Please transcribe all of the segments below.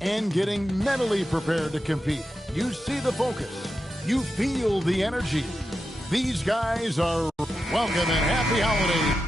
and getting mentally prepared to compete. You see the focus. You feel the energy. These guys are welcome and happy holidays.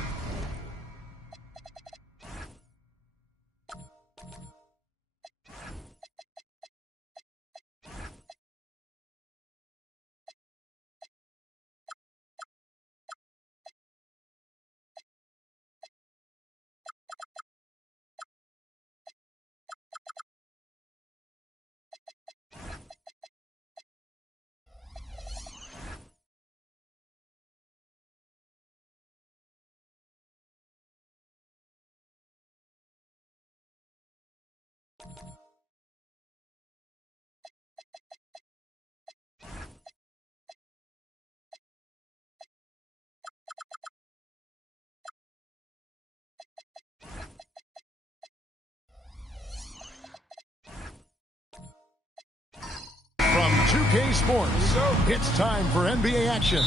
From 2K Sports, it's time for NBA action.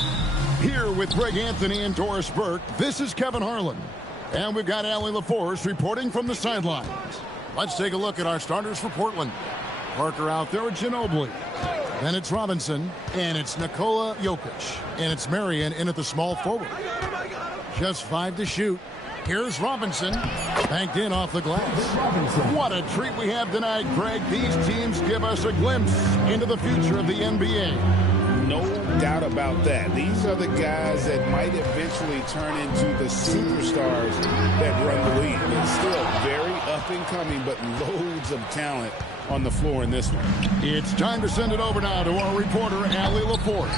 Here with Greg Anthony and Doris Burke, this is Kevin Harlan. And we've got Allie LaForce reporting from the sidelines. Let's take a look at our starters for Portland. Parker out there with Ginobili. Then it's Robinson, and it's Nikola Jokic. And it's Marion in at the small forward. Just 5 to shoot. Here's Robinson, banked in off the glass. What a treat we have tonight, Greg. These teams give us a glimpse into the future of the NBA. No doubt about that. These are the guys that might eventually turn into the superstars that run the league. It's still very up and coming, but loads of talent on the floor in this one. It's time to send it over now to our reporter, Allie LaForce.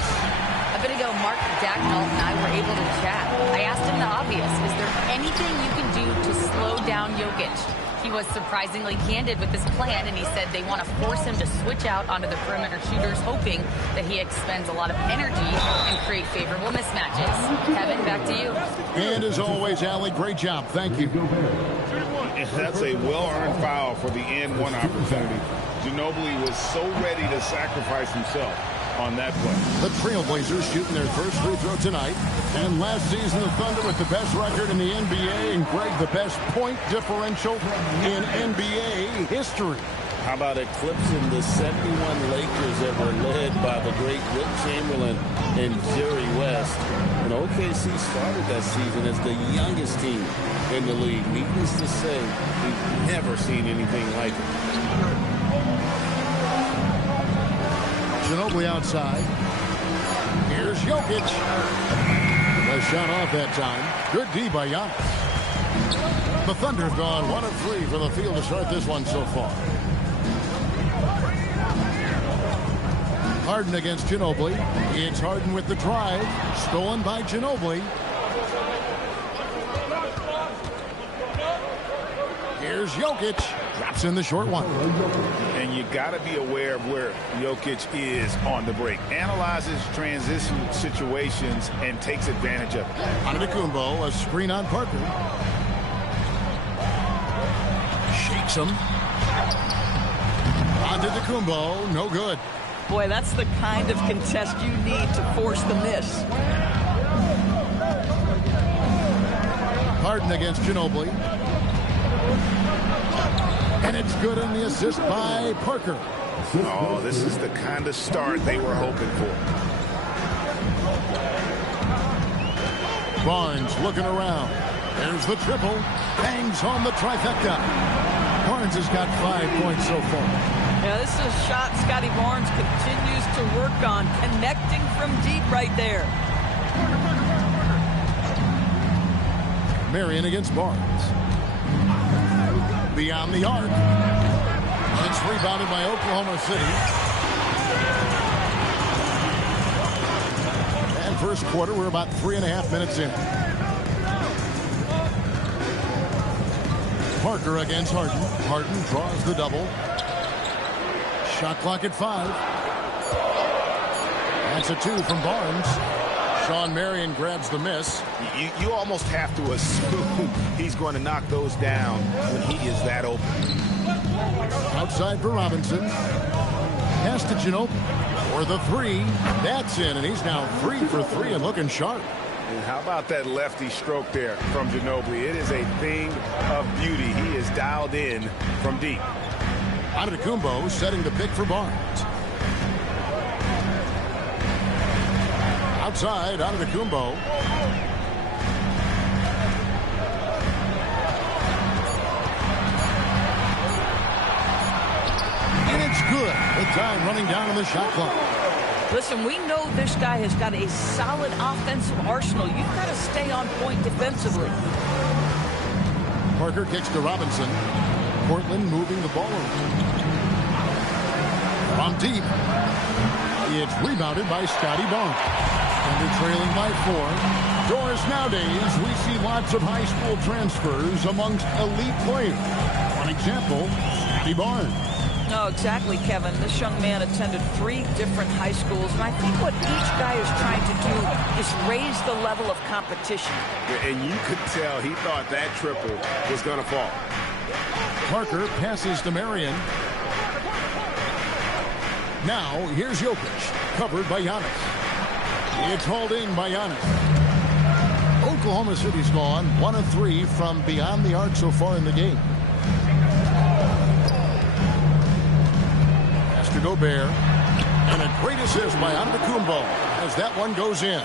A bit ago, Mark Dacknall and I were able to chat. I asked him the obvious. Is there anything you can do to slow down Jokic? He was surprisingly candid with his plan, and he said they want to force him to switch out onto the perimeter shooters, hoping that he expends a lot of energy and create favorable mismatches. Kevin, back to you. And as always, Allie, great job. Thank you. And that's a well-earned foul for the and one opportunity. Ginobili was so ready to sacrifice himself on that play. The Trailblazers shooting their first free throw tonight. And last season, the Thunder with the best record in the NBA, and Greg, the best point differential in NBA history. How about eclipsing the 71 Lakers that were led by the great Wilt Chamberlain and Jerry West? And OKC started that season as the youngest team in the league. Needless to say, we've never seen anything like it. Ginobili outside. Here's Jokic. The shot off that time. Good D by Giannis. The Thunder have gone 1 of 3 from the field to start this one so far. Harden against Ginobili. It's Harden with the drive. Stolen by Ginobili. Here's Jokic. Drops in the short one. And you got to be aware of where Jokic is on the break. Analyzes transition situations and takes advantage of it. Antetokounmpo, a screen on Parker. Shakes him. Antetokounmpo, no good. Boy, that's the kind of contest you need to force the miss. Harden against Ginobili. And it's good in the assist by Parker. Oh, this is the kind of start they were hoping for. Barnes looking around. There's the triple. Bangs home the trifecta. Barnes has got 5 points so far. Yeah, this is a shot Scotty Barnes continues to work on, connecting from deep right there. Marion against Barnes. Beyond the arc. It's rebounded by Oklahoma City. And first quarter, we're about 3.5 minutes in. Parker against Harden. Harden draws the double. Shot clock at 5. That's a 2 from Barnes. Sean Marion grabs the miss. You almost have to assume he's going to knock those down when he is that open. Outside for Robinson. Pass to Ginobili for the 3. That's in, and he's now 3 for 3 and looking sharp. And how about that lefty stroke there from Ginobili? It is a thing of beauty. He is dialed in from deep. Antetokounmpo setting the pick for Barnes. Outside, Antetokounmpo. And it's good. With time running down on the shot clock. Listen, we know this guy has got a solid offensive arsenal. You've got to stay on point defensively. Parker kicks to Robinson. Portland moving the ball over. From deep. It's rebounded by Scotty Barnes. Thunder trailing by 4. Doris, nowadays, we see lots of high school transfers amongst elite players. One example, Scotty Barnes. No, exactly, Kevin. This young man attended 3 different high schools, and I think what each guy is trying to do is raise the level of competition. And you could tell he thought that triple was going to fall. Parker passes to Marion. Now, here's Jokic, covered by Giannis. It's hauled in by Giannis. Oklahoma City's gone 1 of 3 from beyond the arc so far in the game. To Gobert, and a great assist by Antetokounmpo as that one goes in.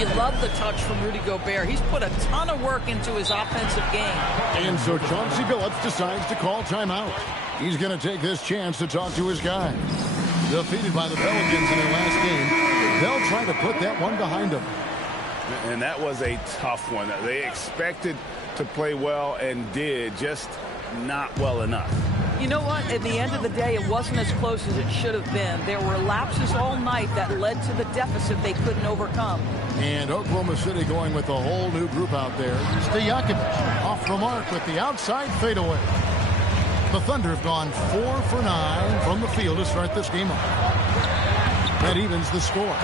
You love the touch from Rudy Gobert. He's put a ton of work into his offensive game. And so Chauncey Billups decides to call timeout. He's going to take this chance to talk to his guys. Defeated by the Pelicans in their last game, they'll try to put that one behind them. And that was a tough one. They expected to play well and did, just not well enough. You know what? At the end of the day, it wasn't as close as it should have been. There were lapses all night that led to the deficit they couldn't overcome. And Oklahoma City going with a whole new group out there. Stojakovic off the mark with the outside fadeaway. The Thunder have gone 4 for 9 from the field to start this game off. That evens the score.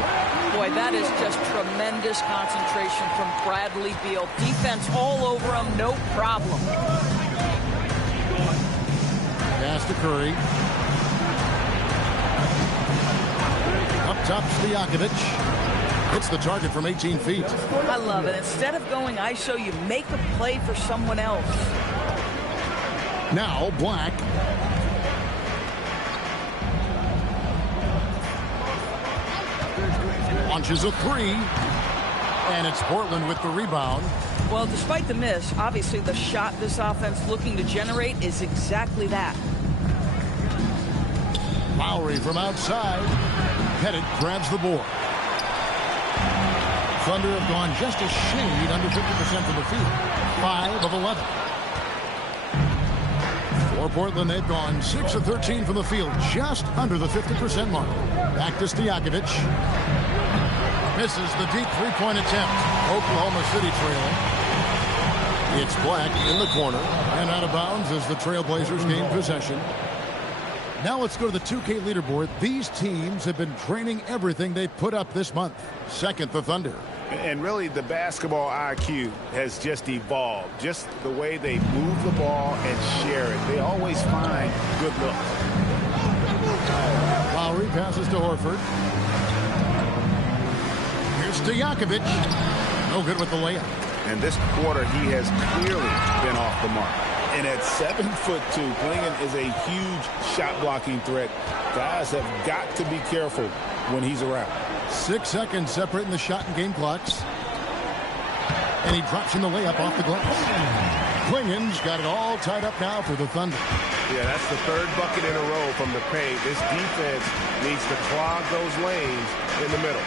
Boy, that is just tremendous concentration from Bradley Beal. Defense all over him, no problem. Pass to Curry. Up top, Stojakovic. Hits the target from 18 feet. I love it. Instead of going ISO, you make a play for someone else. Now, Black. Launches a 3. And it's Portland with the rebound. Well, despite the miss, obviously the shot this offense looking to generate is exactly that. Lowry from outside. Pettit grabs the board. Thunder have gone just a shade under 50% from the field. 5 of 11. For Portland, they've gone 6 of 13 from the field, just under the 50% mark. Back to Stojakovic. Misses the deep three-point attempt. Oklahoma City trailing. It's Black in the corner and out of bounds as the Trailblazers gain possession. Now let's go to the 2K leaderboard. These teams have been training everything they put up this month. Second, the Thunder. And really, the basketball IQ has just evolved. Just the way they move the ball and share it. They always find good looks. Lowry passes to Horford. Here's Stojakovic. No good with the layup. And this quarter, he has clearly been off the mark. And at 7'2", Klingon is a huge shot-blocking threat. Guys have got to be careful when he's around. 6 seconds separating the shot and game clocks. And he drops in the layup off the glass. Klingon's got it all tied up now for the Thunder. Yeah, that's the 3rd bucket in a row from the paint. This defense needs to clog those lanes in the middle.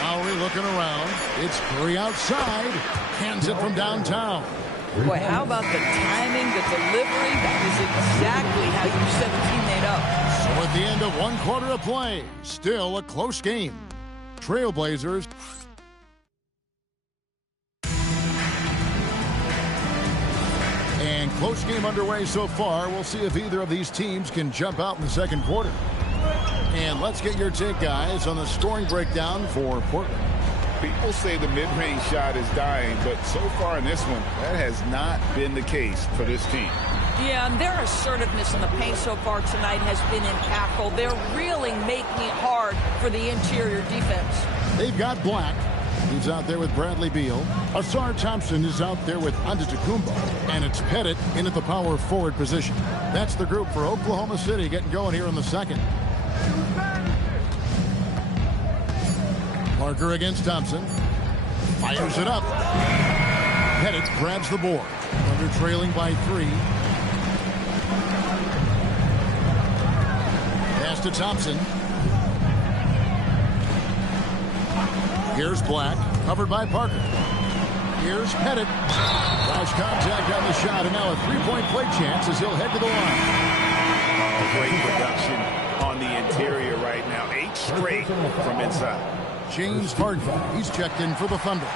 Lowry looking around. It's Curry outside. Hands it from downtown. Boy, how about the timing, the delivery? That is exactly how you set a teammate up. So at the end of 1 quarter of play, still a close game. Trailblazers. And close game underway so far. We'll see if either of these teams can jump out in the second quarter. And let's get your take, guys, on the scoring breakdown for Portland. People say the mid-range shot is dying, but so far in this one, that has not been the case for this team. Yeah, and their assertiveness in the paint so far tonight has been impactful. They're really making it hard for the interior defense. They've got Black. He's out there with Bradley Beal. Asar Thompson is out there with Antetokounmpo. And it's Pettit in at the power forward position. That's the group for Oklahoma City getting going here in the second. Parker against Thompson. Fires it up. Pettit grabs the board. Under trailing by 3. Pass to Thompson. Here's Black, covered by Parker. Here's Pettit. Flash contact on the shot, and now a three-point play chance as he'll head to the line. Oh, great production on the interior right now. 8 straight from inside. James Harden, he's checked in for the Thunder.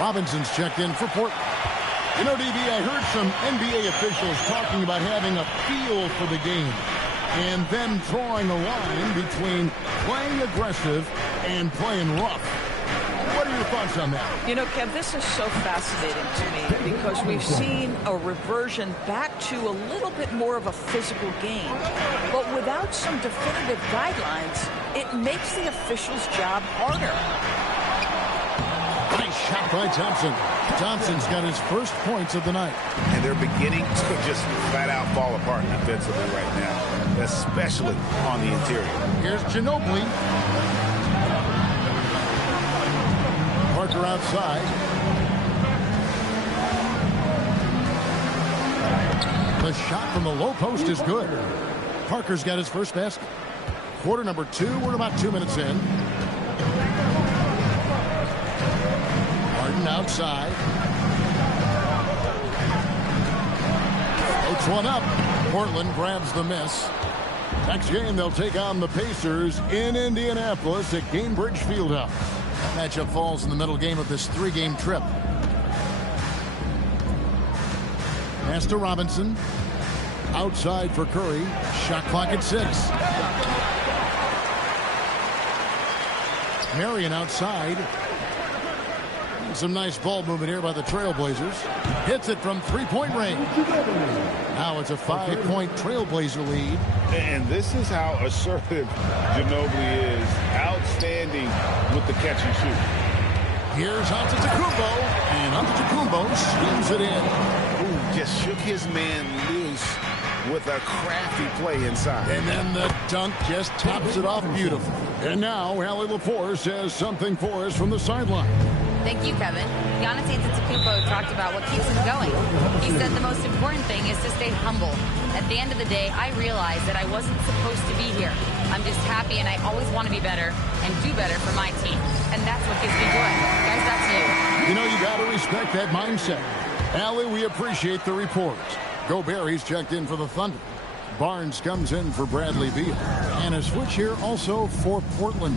Robinson's checked in for Portland. You know, DB, I heard some NBA officials talking about having a feel for the game and then drawing a line between playing aggressive and playing rough. What are your thoughts on that? You know, Kev, this is so fascinating to me because we've seen a reversion back to a little bit more of a physical game. But without some definitive guidelines, it makes the officials' job harder. Nice shot by Thompson. Thompson's got his first points of the night. And they're beginning to just flat out fall apart defensively right now, especially on the interior. Here's Ginobili. Parker outside. The shot from the low post is good. Parker's got his first basket. Quarter number 2. We're about 2 minutes in. Harden outside. Floats one up. Portland grabs the miss. Next game, they'll take on the Pacers in Indianapolis at Gainbridge Fieldhouse. That matchup falls in the middle game of this 3-game trip. Pass to Robinson. Outside for Curry. Shot clock at 6. Marion outside. Some nice ball movement here by the Trailblazers. Hits it from 3-point range. Now it's a 5-point Trailblazer lead. And this is how assertive Ginobili is. Outstanding with the catch and shoot. Here's Antetokounmpo. And Antetokounmpo slams it in. Ooh, just shook his man loose with a crafty play inside. And then the dunk just tops it off beautifully. And now Allie LaForce has something for us from the sideline. Thank you, Kevin. Giannis Antetokounmpo talked about what keeps him going. He said the most important thing is to stay humble. At the end of the day, I realized that I wasn't supposed to be here. I'm just happy, and I always want to be better and do better for my team. And that's what gives me joy. Guys, back to you. You know, you got to respect that mindset. Allie, we appreciate the report. Gobert, he's checked in for the Thunder. Barnes comes in for Bradley Beal. And a switch here also for Portland.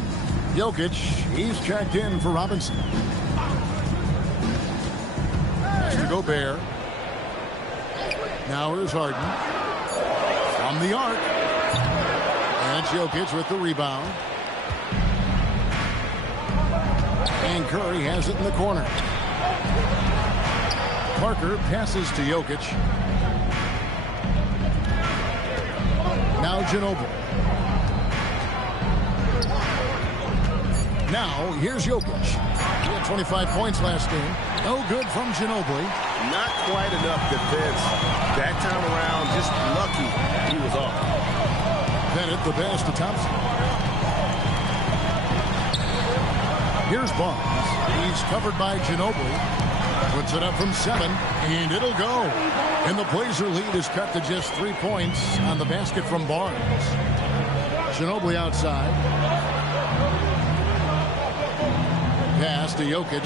Jokic, he's checked in for Robinson. To Gobert. Now here's Harden. From the arc. And Jokic with the rebound. And Curry has it in the corner. Parker passes to Jokic. Now Ginobili. Now here's Jokic. He had 25 points last game. No good from Ginobili. Not quite enough defense. That time around, just lucky he was off. Bennett the pass to Thompson. Here's Barnes. He's covered by Ginobili. Puts it up from 7, and it'll go. And the Blazer lead is cut to just 3 points on the basket from Barnes. Ginobili outside. Pass to Jokic.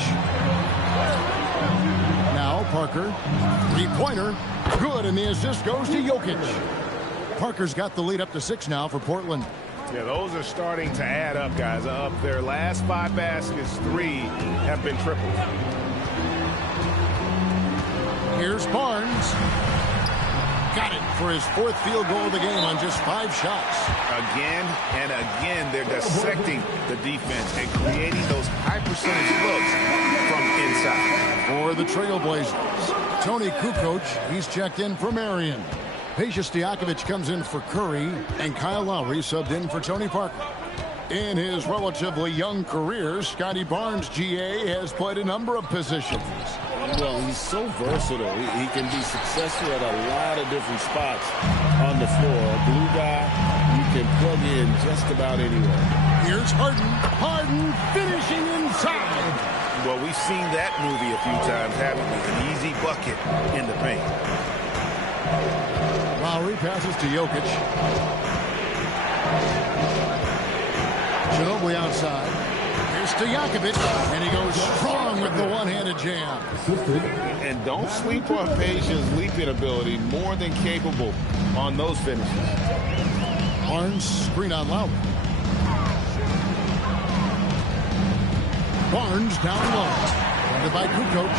Now Parker. 3-pointer. Good, and the assist goes to Jokic. Parker's got the lead up to 6 now for Portland. Yeah, those are starting to add up, guys. Up their last 5 baskets, 3 have been tripled. Here's Barnes. Got it for his 4th field goal of the game on just 5 shots. Again and again, they're dissecting the defense and creating those high percentage looks from inside. For the Trailblazers, Tony Kukoc, he's checked in for Marion. Peja Stojakovic comes in for Curry, and Kyle Lowry subbed in for Tony Parker. In his relatively young career, Scotty Barnes, GA, has played a number of positions. Well, he's so versatile. He can be successful at a lot of different spots on the floor. A glue guy, you can plug in just about anywhere. Here's Harden. Harden finishing inside. Well, we've seen that movie a few times, haven't we? An easy bucket in the paint. Lowry passes to Jokic. Ginobili outside. Here's Stojakovic, and he goes strong with the one-handed jam. And don't sleep on Peja's leaping ability. More than capable on those finishes. Barnes screen on Lowry. Barnes down low. Funded by Kukoc.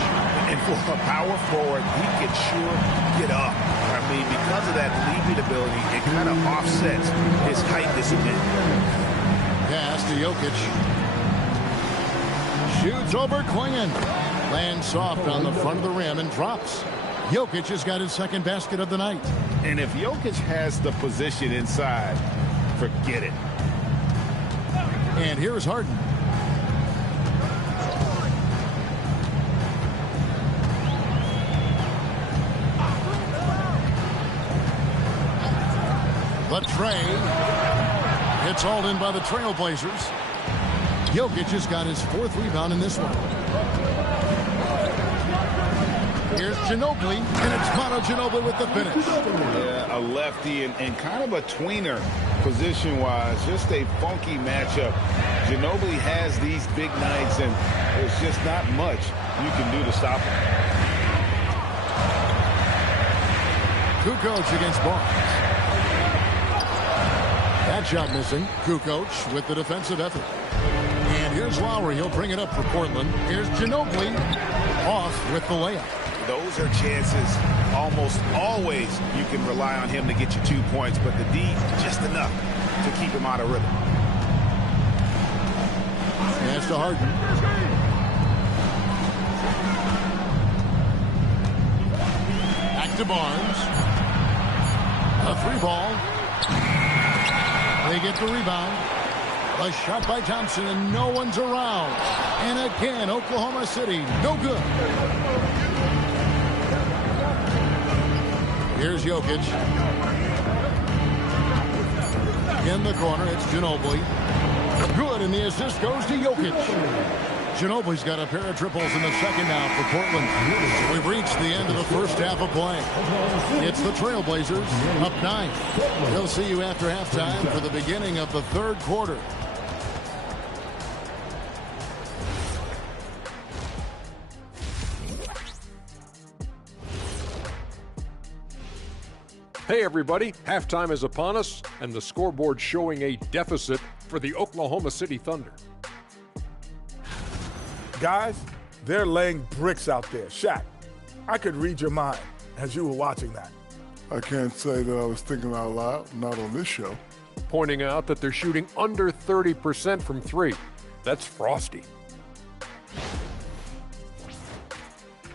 And for a power forward, he can sure get up. I mean, because of that leaping ability, it kind of offsets his height disadvantage. Pass to Jokic. Shoots over Klingon. Lands soft on the front of the rim and drops. Jokic has got his second basket of the night. And if Jokic has the position inside, forget it. And here's Harden. The tray. It's hauled in by the Trailblazers. Jokic has got his fourth rebound in this one. Here's Ginobili, and it's Manu Ginobili with the finish. Yeah, a lefty and kind of a tweener position-wise. Just a funky matchup. Ginobili has these big nights, and there's just not much you can do to stop him. Kukoc against Barnes. That shot missing. Kukoc with the defensive effort. And here's Lowry. He'll bring it up for Portland. Here's Ginobili off with the layup. Those are chances almost always you can rely on him to get you 2 points, but the D just enough to keep him out of rhythm. Pass to Harden. Back to Barnes. A three ball. They get the rebound. A shot by Thompson, and no one's around. And again, Oklahoma City, no good. Here's Jokic. In the corner, it's Ginobili. Good, and the assist goes to Jokic. Ginobili's got a pair of triples in the second now for Portland. We've reached the end of the first half of play. It's the Trailblazers up 9. We'll see you after halftime for the beginning of the third quarter. Hey everybody, halftime is upon us, and the scoreboard showing a deficit for the Oklahoma City Thunder. Guys, they're laying bricks out there. Shaq, I could read your mind as you were watching that. I can't say that I was thinking out loud, not on this show. Pointing out that they're shooting under 30% from three. That's frosty.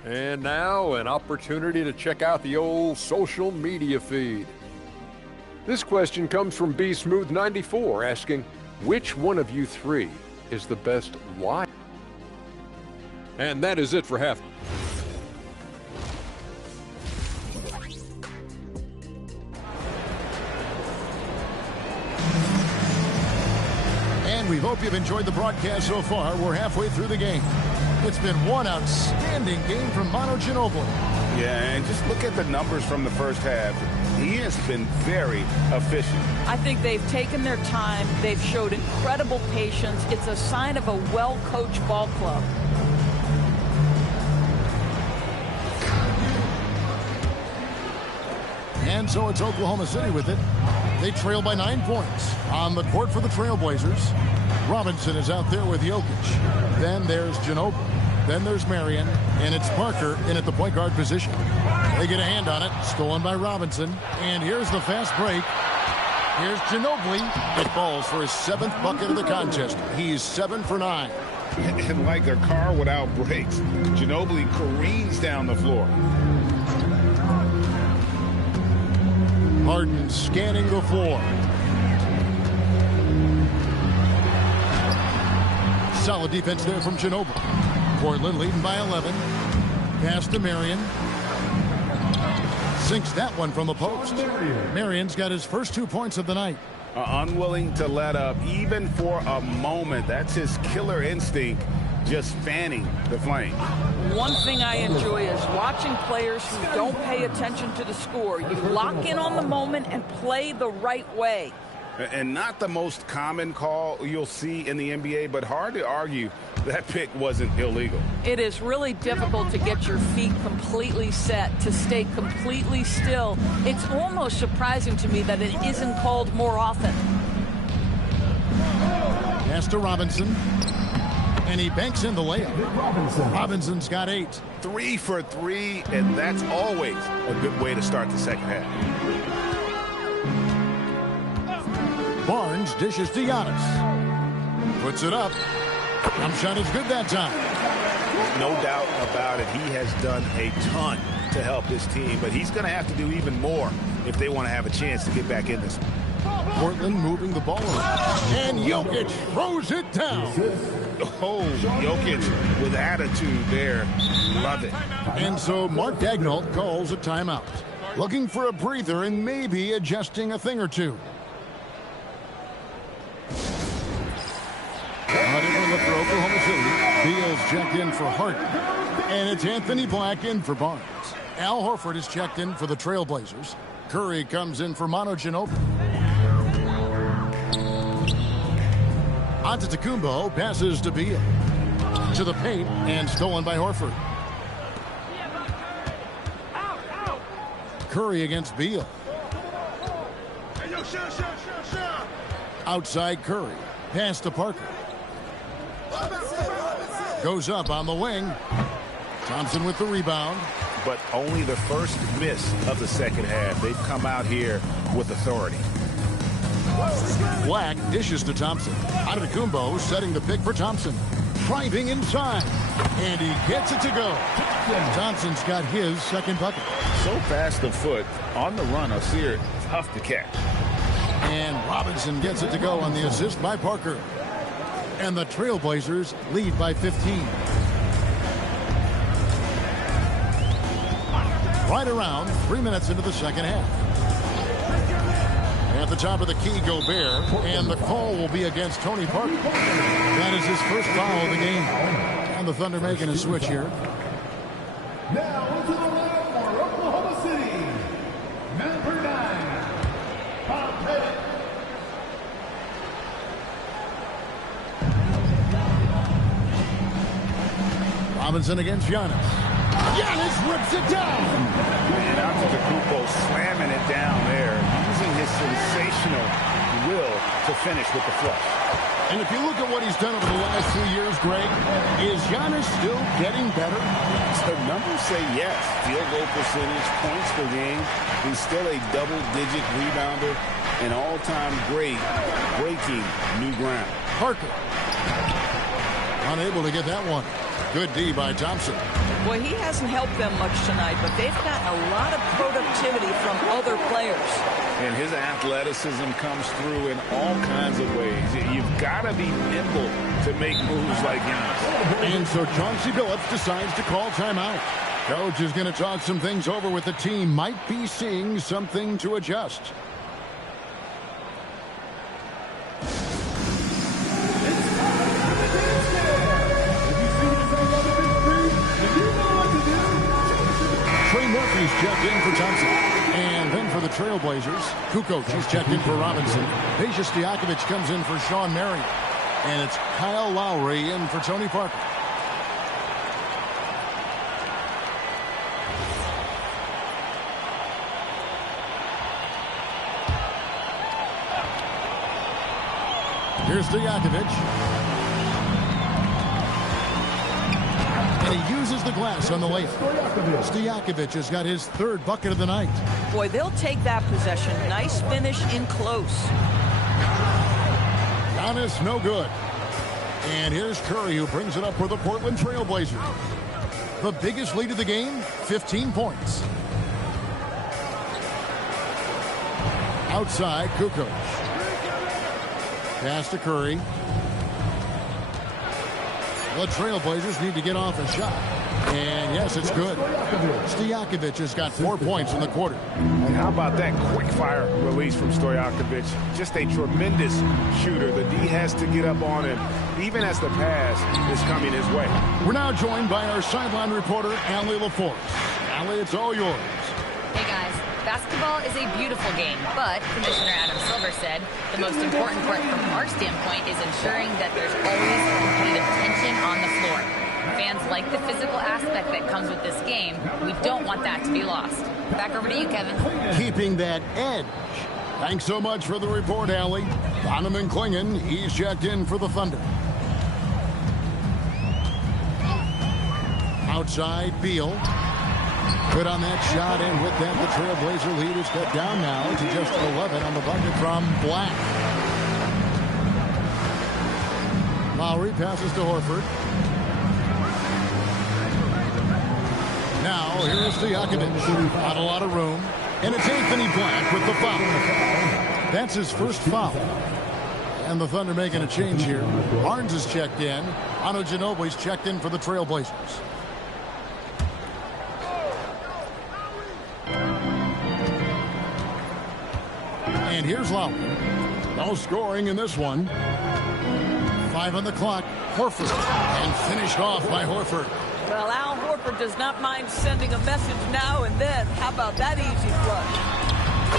And now, an opportunity to check out the old social media feed. This question comes from B Smooth 94 asking, which one of you three is the best wide? And that is it for half. And we hope you've enjoyed the broadcast so far. We're halfway through the game. It's been one outstanding game from Manu Ginobili. Yeah, and just look at the numbers from the first half. He has been very efficient. I think they've taken their time. They've showed incredible patience. It's a sign of a well-coached ball club. And so it's Oklahoma City with it. They trail by 9 points. On the court for the Trailblazers, Robinson is out there with Jokic. Then there's Ginobili. Then there's Marion. And it's Parker in at the point guard position. They get a hand on it. Stolen by Robinson. And here's the fast break. Here's Ginobili. It falls for his 7th bucket of the contest. He's 7 for 9. And like a car without brakes, Ginobili careens down the floor. Harden scanning the floor. Solid defense there from Ginobili. Portland leading by 11. Pass to Marion. Sinks that one from the post. Marion's got his first 2 points of the night. Unwilling to let up even for a moment. That's his killer instinct, just fanning the flame. One thing I enjoy is watching players who don't pay attention to the score. You lock in on the moment and play the right way. And not the most common call you'll see in the NBA, but hard to argue that pick wasn't illegal. It is really difficult to get your feet completely set, to stay completely still. It's almost surprising to me that it isn't called more often. Pass to Robinson. And he banks in the layup. Robinson's got 8. 3 for 3, and that's always a good way to start the second half. Barnes dishes to Giannis. Puts it up. Jump shot is good that time. No doubt about it. He has done a ton to help this team, but he's going to have to do even more if they want to have a chance to get back in this one. Portland moving the ball around. And Jokic throws it down. Oh, Jokic with attitude there. Love it. And so Mark Daigneault calls a timeout. Looking for a breather and maybe adjusting a thing or two. For Oklahoma City, Beal's checked in for Hart. And it's Anthony Black in for Barnes. Al Horford is checked in for the Trailblazers. Curry comes in for Manu Ginobili. Antetokounmpo passes to Beal. To the paint and stolen by Horford. Curry against Beal. Outside Curry. Pass to Parker. Goes up on the wing. Thompson with the rebound. But only the first miss of the second half. They've come out here with authority. Black dishes to Thompson. Antetokounmpo setting the pick for Thompson. Driving inside. And he gets it to go. Thompson's got his second bucket. So fast of foot. On the run, Osir, tough to catch. And Robinson gets it to go on the assist by Parker. And the Trailblazers lead by 15. Right around 3 minutes into the second half. At the top of the key, Gobert, and the call will be against Tony Parker. That is his first foul of the game. And the Thunder making a switch here. Now into the line for Oklahoma City, number 9, Bob Pettit. Robinson against Giannis. Giannis rips it down. And Antetokounmpo slamming it down there, using his sensational will to finish with the flush. And if you look at what he's done over the last 2 years, Greg, is Giannis still getting better? The numbers say yes. Field goal percentage, points per game. He's still a double-digit rebounder, an all-time great, breaking new ground. Parker. Unable to get that one. Good D by Thompson. Well, he hasn't helped them much tonight, but they've gotten a lot of productivity from other players. And his athleticism comes through in all kinds of ways. You've got to be nimble to make moves like Giannis. And so Chauncey Billups decides to call timeout. Coach is going to talk some things over with the team. Might be seeing something to adjust. He's checked in for Thompson. And then for the Trailblazers, Kukoc is checked in for Robinson. Peja Stojakovic comes in for Sean Marion. And it's Kyle Lowry in for Tony Parker. Here's Stojakovic. And he uses the glass on the layup. Stojakovic has got his third bucket of the night. Boy, they'll take that possession. Nice finish in close. Giannis, no good. And here's Curry, who brings it up for the Portland Trailblazers. The biggest lead of the game, 15 points. Outside, Kukoc. Pass to Curry. The Trailblazers need to get off a shot. And yes, it's good. Stojakovic has got 4 points in the quarter. And how about that quick fire release from Stojakovic? Just a tremendous shooter. The D has to get up on him, even as the pass is coming his way. We're now joined by our sideline reporter, Allie LaForce. Allie, it's all yours. Hey guys, basketball is a beautiful game, but Commissioner Adam Silver said the most important part from our standpoint is ensuring that there's always competitive tension on the floor. Fans like the physical aspect that comes with this game. We don't want that to be lost. Back over to you, Kevin. Keeping that edge. Thanks so much for the report, Allie. Donovan Clingan, he's checked in for the Thunder. Outside, Beal. Good on that shot, and with that, the Trailblazer lead is cut down now to just 11 on the bucket from Black. Lowry passes to Horford. Now, here is Stojakovic. Not a lot of room. And it's Anthony Black with the foul. That's his first foul. And the Thunder making a change here. Barnes is checked in. Ano Ginobili's checked in for the Trailblazers. And here's Lowry. No scoring in this one. 5 on the clock. Horford. And finished off by Horford. Well, Al Horford does not mind sending a message now and then. How about that easy flush?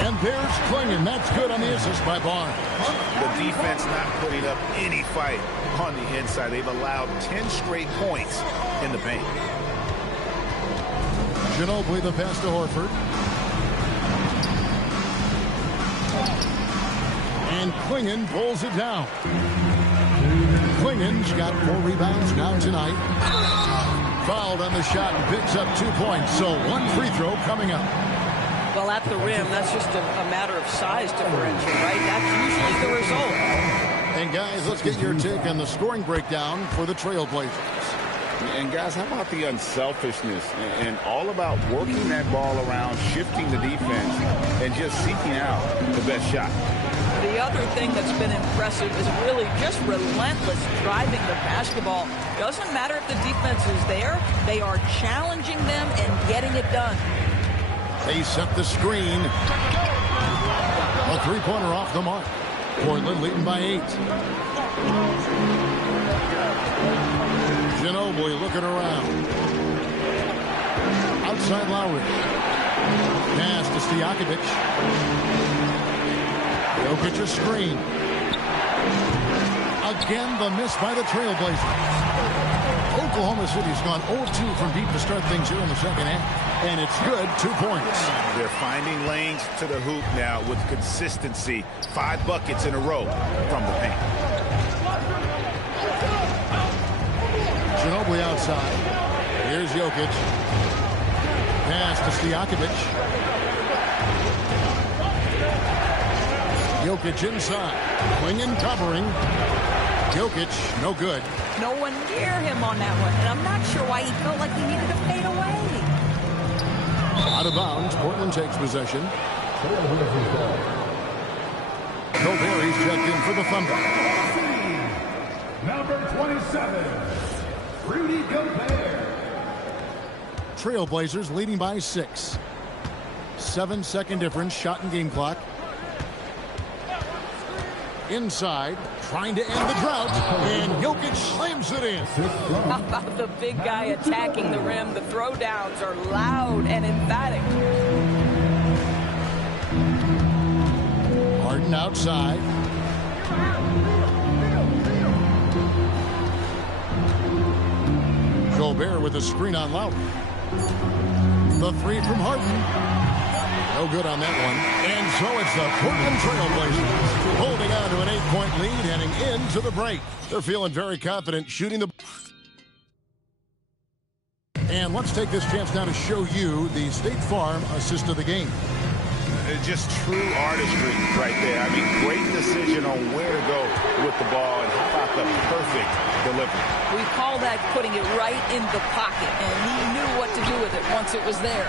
And there's Clingan. That's good on the assist by Barnes. The defense not putting up any fight on the inside. They've allowed 10 straight points in the paint. Ginobili the pass to Horford. And Clingan pulls it down. Clingan's got 4 rebounds now tonight. Fouled on the shot and picks up 2 points. So 1 free throw coming up. Well, at the rim, that's just a matter of size differential, right? That's usually the result. And guys, let's get your take on the scoring breakdown for the Trailblazers. And guys, how about the unselfishness and all about working that ball around, shifting the defense, and just seeking out the best shot. The other thing that's been impressive is really just relentless driving the basketball. Doesn't matter if the defense is there, they are challenging them and getting it done. They set the screen. A 3-pointer off the mark. Portland leading by 8. Ginobili looking around. Outside Lowry. Pass to Stojakovic. Jokic a screen. Again, the miss by the Trailblazers. Oklahoma City's gone 0-2 from deep to start things here in the second half. And it's good, 2 points. They're finding lanes to the hoop now with consistency. 5 buckets in a row from the paint. Ginobili outside. Here's Jokic. Pass to Stojakovic. Jokic inside. Clingan covering. Jokic, no good. No one near him on that one, and I'm not sure why he felt like he needed to fade away. Out of bounds, Portland takes possession. Gobert checked in for the Thunder. Number 27, Rudy Gobert. Trailblazers leading by 6. 7-second difference, shot and game clock. Inside, trying to end the drought, and Jokic slams it in. How about the big guy attacking the rim? The throwdowns are loud and emphatic. Harden outside. Gobert with a screen on Lowry. The 3 from Harden. No good on that one. And so it's the Portland Trailblazers holding on to an 8-point lead heading into the break. They're feeling very confident shooting the... And let's take this chance now to show you the State Farm assist of the game. Just true artistry right there. I mean, great decision on where to go with the ball, and how about the perfect delivery. We call that putting it right in the pocket, and he knew what to do with it once it was there.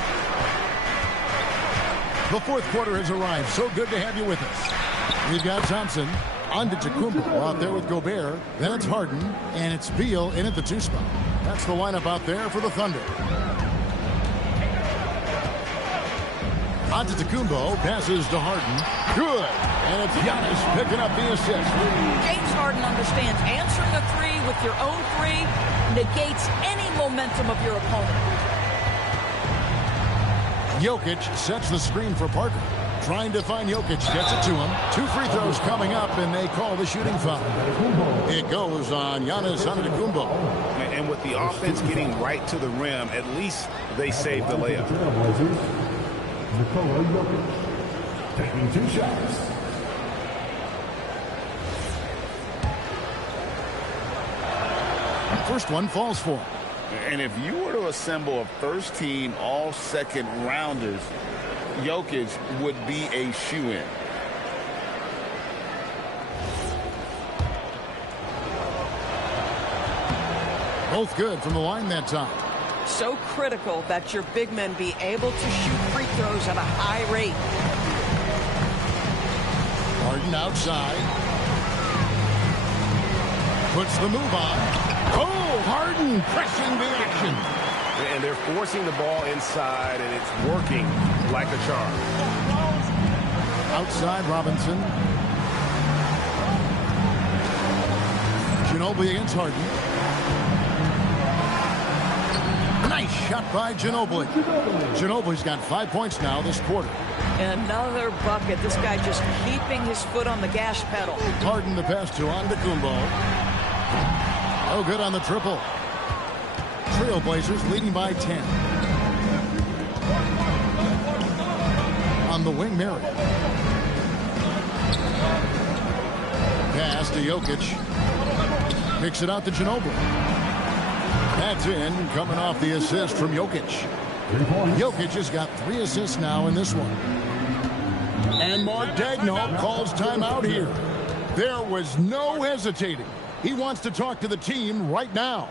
The fourth quarter has arrived. So good to have you with us. We've got Thompson Antetokounmpo out there with Gobert. Then it's Harden, and it's Beal in at the 2 spot. That's the lineup out there for the Thunder. Antetokounmpo passes to Harden. Good. And it's Giannis picking up the assist. James Harden understands answering a three with your own three negates any momentum of your opponent. Jokic sets the screen for Parker. Trying to find Jokic, gets it to him. 2 free throws coming up, and they call the shooting foul. It goes on Giannis Antetokounmpo. And with the offense getting right to the rim, at least they saved the layup. Nikola Jokic taking 2 shots. First one falls for him. And if you were to assemble a first-team all-second rounders, Jokic would be a shoo-in. Both good from the line that time. So critical that your big men be able to shoot free throws at a high rate. Harden outside. Puts the move on. Oh, Harden pressing the action. And they're forcing the ball inside, and it's working like a charm. Outside Robinson. Ginobili against Harden. Nice shot by Ginobili. Ginobili's got 5 points now this quarter. Another bucket. This guy just keeping his foot on the gas pedal. Harden the pass to Antetokounmpo. Oh, good on the triple. Trailblazers leading by 10. On the wing, Mary. Pass to Jokic. Kicks it out to Ginobili. That's in, coming off the assist from Jokic. Jokic has got 3 assists now in this one. And Mark Daigneault calls timeout here. There was no hesitating. He wants to talk to the team right now.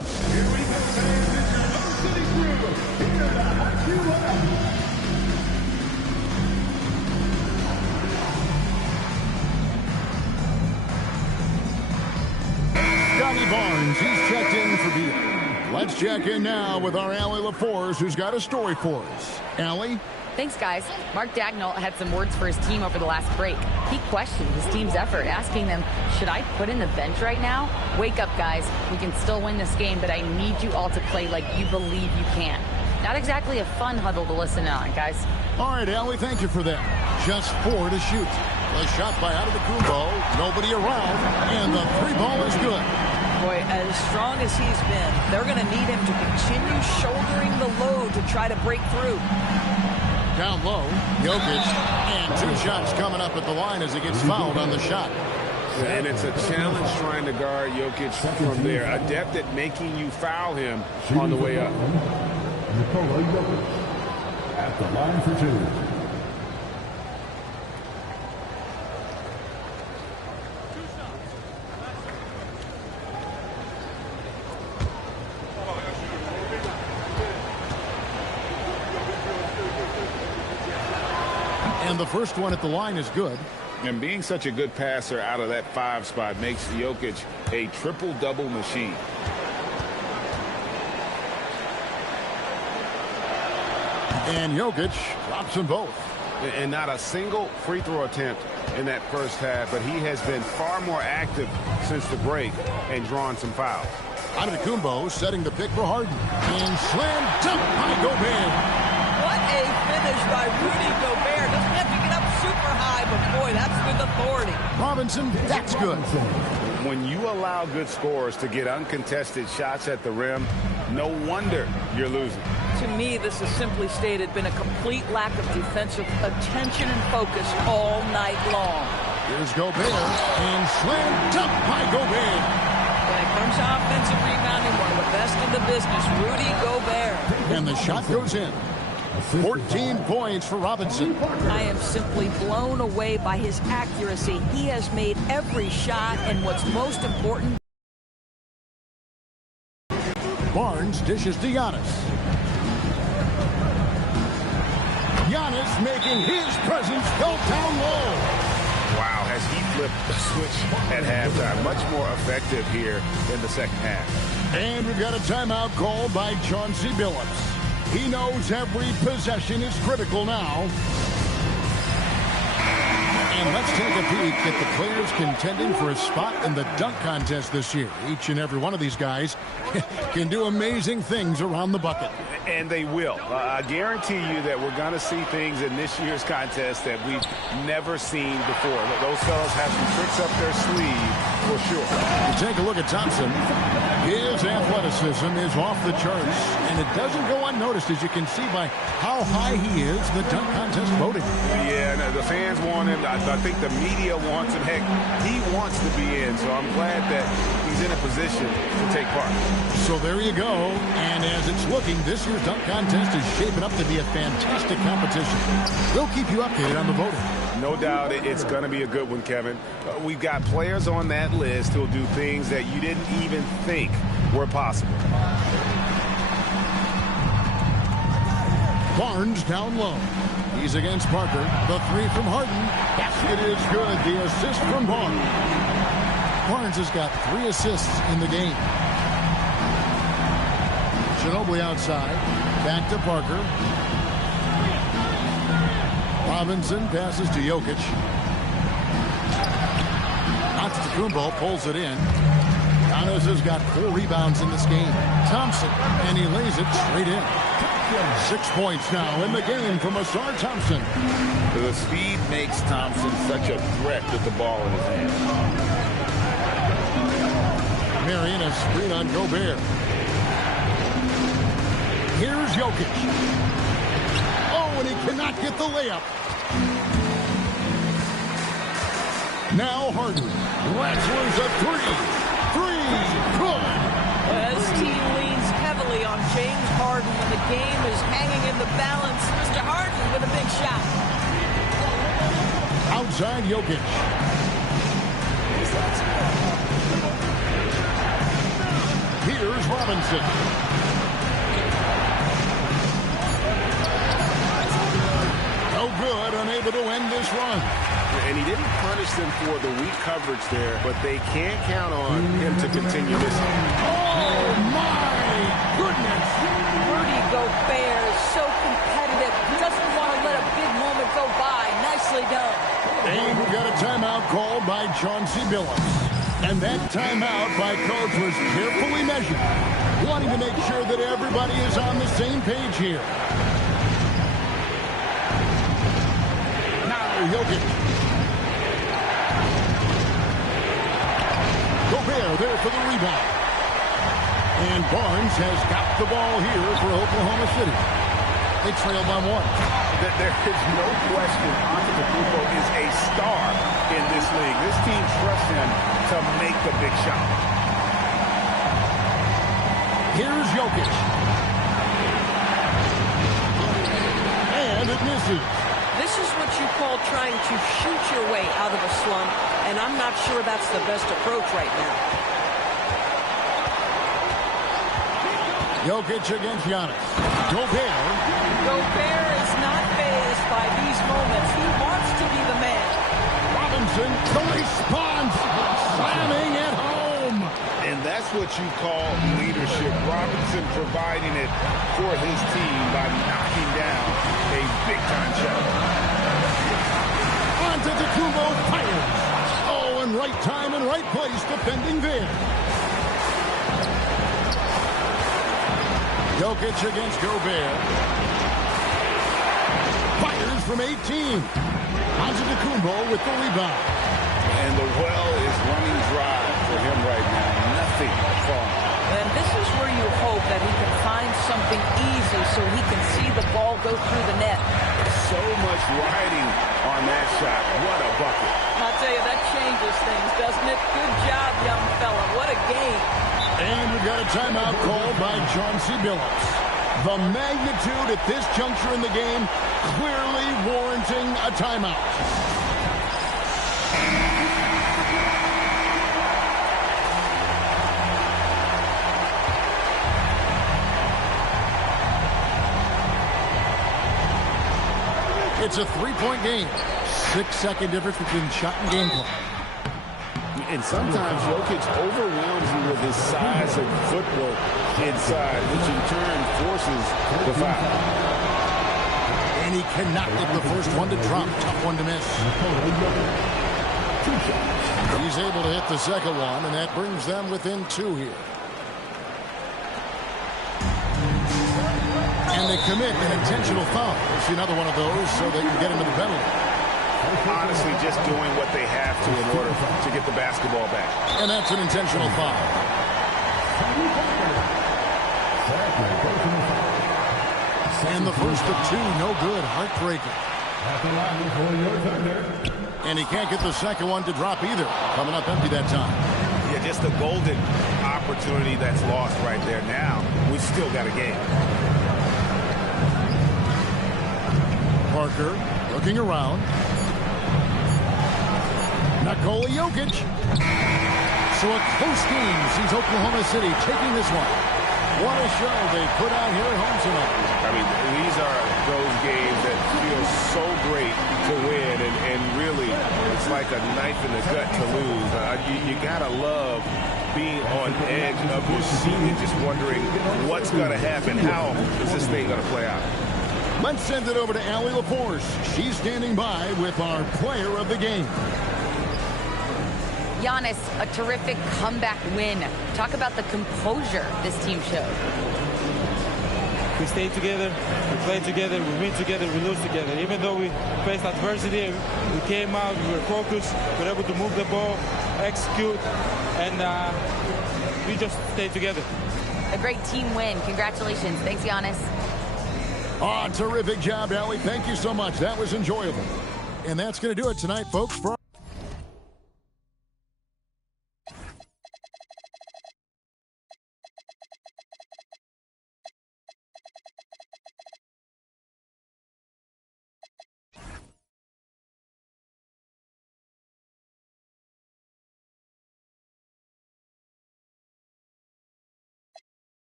Here we go, fans. It's your Oak City crew. Here to hype you up. Scotty Barnes, he's checked in for Beal. Let's check in now with our Allie LaForce, who's got a story for us. Allie? Thanks, guys. Mark Daigneault had some words for his team over the last break. He questioned his team's effort, asking them, should I put in the bench right now? Wake up, guys. We can still win this game, but I need you all to play like you believe you can. Not exactly a fun huddle to listen on, guys. All right, Allie, thank you for that. Just 4 to shoot. A shot by Antetokounmpo. Nobody around, and the 3 ball is good. Boy, as strong as he's been, they're going to need him to continue shouldering the load to try to break through. Down low, Jokic, and 2 shots coming up at the line as he gets fouled on the shot. And it's a challenge trying to guard Jokic from there. Adept at making you foul him on the way up. Nikola Jokic at the line for 2. And the first one at the line is good. And being such a good passer out of that 5 spot makes Jokic a triple-double machine. And Jokic drops them both. And not a single free throw attempt in that first half, but he has been far more active since the break and drawn some fouls. Antetokounmpo setting the pick for Harden. And slam dunk by Gobert. What a finish by Rudy Gobert. Doesn't have to get up super high, but boy, that's with authority. Robinson, that's good. When you allow good scorers to get uncontested shots at the rim, no wonder you're losing. To me, this has simply stated been a complete lack of defensive attention and focus all night long. Here's Gobert, and slam dunk by Gobert. When it comes to offensive rebounding, one of the best in the business, Rudy Gobert. And the shot goes in. 14 points for Robinson. I am simply blown away by his accuracy. He has made every shot, and what's most important, Barnes dishes to Giannis. Giannis making his presence felt down low. Wow, has he flipped the switch at halftime. Much more effective here in the second half. And we've got a timeout called by Chauncey Billups. He knows every possession is critical now. And let's take a peek at the players contending for a spot in the dunk contest this year. Each and every one of these guys can do amazing things around the bucket. And they will. I guarantee you that we're going to see things in this year's contest that we've never seen before. Those fellas have some tricks up their sleeve for sure. You take a look at Thompson. His athleticism is off the charts, and it doesn't go unnoticed, as you can see by how high he is in the dunk contest voting. Yeah, the fans want him. I think the media wants him. Heck, he wants to be in, so I'm glad that he's in a position to take part. So there you go, and as it's looking, this year's dunk contest is shaping up to be a fantastic competition. We'll keep you updated on the voting. No doubt it's going to be a good one, Kevin. We've got players on that list who'll do things that you didn't even think were possible. Barnes down low. He's against Parker. The three from Harden. It is good. The assist from Barnes. Barnes has got 3 assists in the game. Ginobili outside. Back to Parker. Robinson passes to Jokic. Antetokounmpo pulls it in. Giannis has got 4 rebounds in this game. Thompson, and he lays it straight in. 6 points now in the game from Asar Thompson. The speed makes Thompson such a threat with the ball in his hand. Marion, a screen on Gobert. Here's Jokic. Oh, and he cannot get the layup. Now Harden. Wrestlers a 3. 3. Good. As team leans heavily on James Harden when the game is hanging in the balance, Mr. Harden with a big shot. Outside Jokic. Here's Robinson. No good, unable to end this run. And he didn't punish them for the weak coverage there, but they can't count on him to continue this. Oh, my goodness. Rudy Gobert is so competitive. He doesn't want to let a big moment go by. Nicely done. And we've got a timeout called by Chauncey Billups. And that timeout by coach was carefully measured, wanting to make sure that everybody is on the same page here. Now Jokic. Gobert there for the rebound. And Barnes has got the ball here for Oklahoma City. They trail by 1. There is no question Antetokounmpo is a star in this league. This team trusts him to make the big shot. Here's Jokic. And it misses. This is what you call trying to shoot your way out of a slump, and I'm not sure that's the best approach right now. Jokic against Giannis. Gobert is not fazed by these moments. He wants to be the man. Robinson, the response, slamming at home. And that's what you call leadership. Robinson providing it for his team by knocking down a big-time shot. Antetokounmpo fires. Oh, and right time and right place defending there. Jokic against Gobert. Fires from 18. Antetokounmpo with the rebound. And the well is running dry for him right now. Nothing falling. And this is where you hope that he can find something easy so he can see the ball go through the net. So much riding on that shot. What a bucket. I'll tell you, that changes things, doesn't it? Good job, young fella. What a game. And we've got a timeout called by Chauncey Billups. The magnitude at this juncture in the game clearly warranting a timeout. It's a three-point game. 6-second difference between shot and game clock. And sometimes Jokic overwhelms you with his size and footwork inside, which in turn forces the foul. And he cannot get the first one to drop. Tough one to miss. He's able to hit the second one, and that brings them within 2 here. And they commit an intentional foul. We'll see another one of those so they can get into the penalty. Honestly, just doing what they have to in order to get the basketball back. And that's an intentional foul. And the first of 2, no good. Heartbreaker. And he can't get the second one to drop either. Coming up empty that time. Yeah, just a golden opportunity that's lost right there. Now, we've still got a game. Parker looking around. Nikola Jokic. So a close game sees Oklahoma City taking this one. What a show they put out here at home tonight. I mean, these are those games that feel so great to win, and really, it's like a knife in the gut to lose. You gotta love being on edge of your seat and just wondering what's gonna happen. How is this thing gonna play out? Let's send it over to Allie LaForce. She's standing by with our player of the game. Giannis, a terrific comeback win. Talk about the composure this team showed. We stay together, we play together, we win together, we lose together. Even though we faced adversity, we came out, we were focused, we were able to move the ball, execute, and we just stayed together. A great team win. Congratulations. Thanks, Giannis. Oh, terrific job, Allie. Thank you so much. That was enjoyable. And that's going to do it tonight, folks. For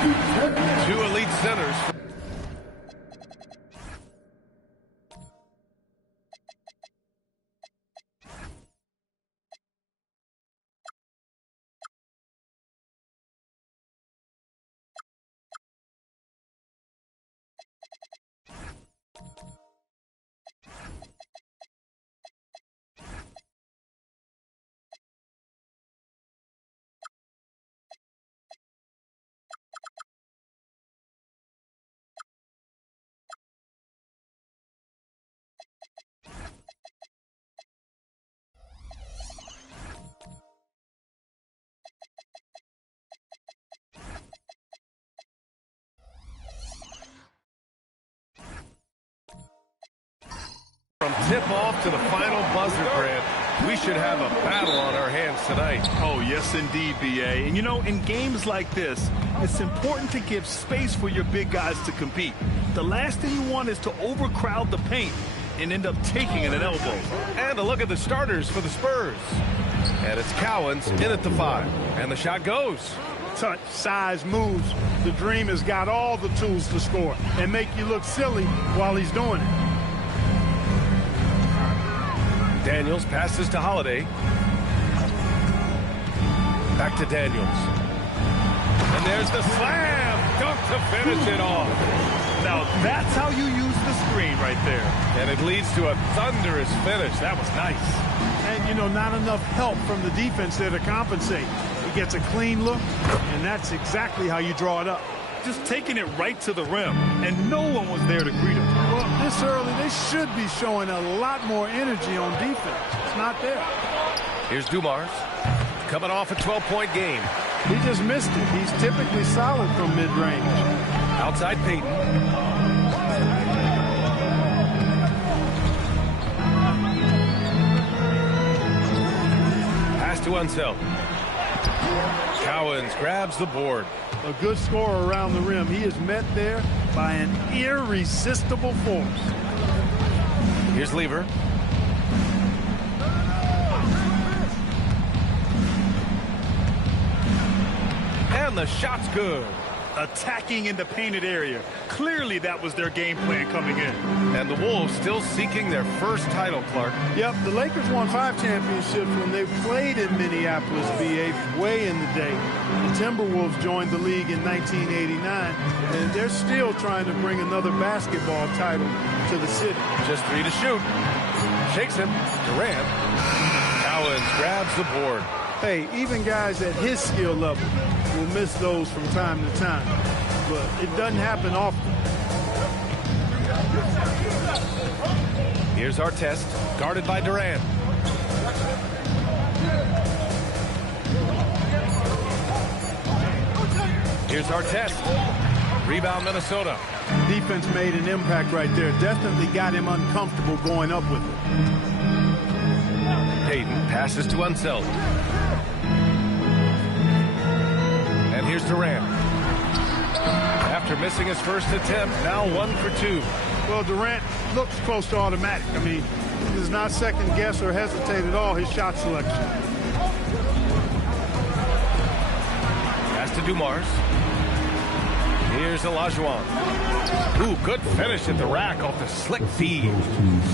Two elite centers. From tip-off to the final buzzer, Grant, we should have a battle on our hands tonight. Oh, yes, indeed, B.A. And, you know, in games like this, it's important to give space for your big guys to compete. The last thing you want is to overcrowd the paint and end up taking an elbow. And a look at the starters for the Spurs. And it's Cowens in at the 5. And the shot goes. Touch, size, moves. The Dream has got all the tools to score and make you look silly while he's doing it. Daniels passes to Holiday. Back to Daniels. And there's the slam. Dunk to finish it off. Now that's how you use the screen right there. And it leads to a thunderous finish. That was nice. And, you know, not enough help from the defense there to compensate. He gets a clean look, and that's exactly how you draw it up. Just taking it right to the rim, and no one was there to greet him. Well, this early, they should be showing a lot more energy on defense. It's not there. Here's Dumars, coming off a 12-point game. He just missed it. He's typically solid from mid-range. Outside Payton. Pass to Unseld. Cowens grabs the board. A good scorer around the rim. He is met there by an irresistible force. Here's Lever. And the shot's good. Attacking in the painted area. Clearly that was their game plan coming in. And the Wolves still seeking their first title, Clark. Yep, the Lakers won 5 championships when they played in Minneapolis, VA, way in the day. The Timberwolves joined the league in 1989, and they're still trying to bring another basketball title to the city. Just 3 to shoot. Shakes him. Durant. Cowens grabs the board. Hey, even guys at his skill level will miss those from time to time, but it doesn't happen often. Here's Artest, guarded by Durant. Here's Artest. Rebound, Minnesota. Defense made an impact right there. Definitely got him uncomfortable going up with it. Payton passes to Unseld. And here's Durant. After missing his first attempt, now 1 for 2. Well, Durant looks close to automatic. I mean, he does not second guess or hesitate at all his shot selection. Pass to Dumars. Here's Olajuwon. Ooh, good finish at the rack off the slick feed.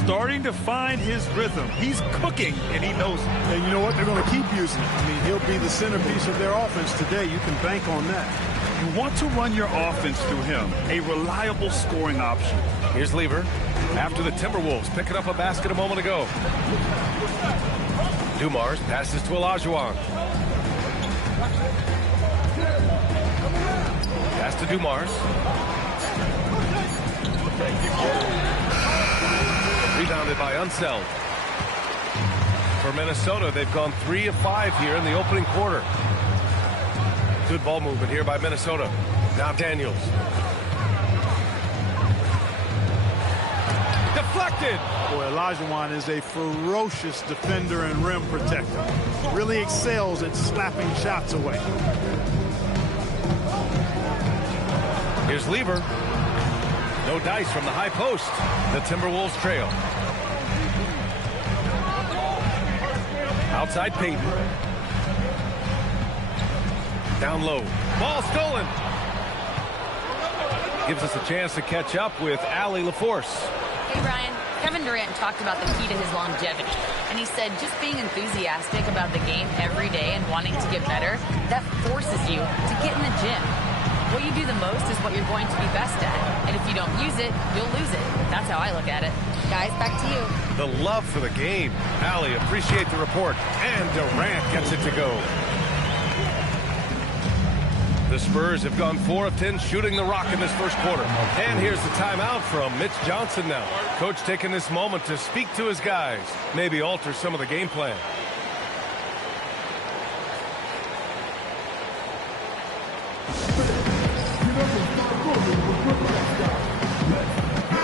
Starting to find his rhythm. He's cooking, and he knows it. And you know what? They're going to keep using it. I mean, he'll be the centerpiece of their offense today. You can bank on that. You want to run your offense through him. A reliable scoring option. Here's Lever. After the Timberwolves picking up a basket a moment ago. Dumars passes to Olajuwon. Pass to Dumars. Rebounded by Unseld. For Minnesota, they've gone 3 of 5 here in the opening quarter. Good ball movement here by Minnesota. Now Daniels. Deflected. Boy, Olajuwon is a ferocious defender and rim protector. Really excels at slapping shots away. Here's Lever. No dice from the high post. The Timberwolves trail. Outside Payton. Down low. Ball stolen. gives us a chance to catch up with Allie LaForce. Hey, Brian. Kevin Durant talked about the key to his longevity. And he said just being enthusiastic about the game every day and wanting to get better, that forces you to get in the gym. What you do the most is what you're going to be best at. And if you don't use it, you'll lose it. That's how I look at it. Guys, back to you. The love for the game. Allie, appreciate the report. And Durant gets it to go. The Spurs have gone 4 of 10 shooting the rock in this first quarter. And here's the timeout from Mitch Johnson now. Coach taking this moment to speak to his guys. Maybe alter some of the game plan.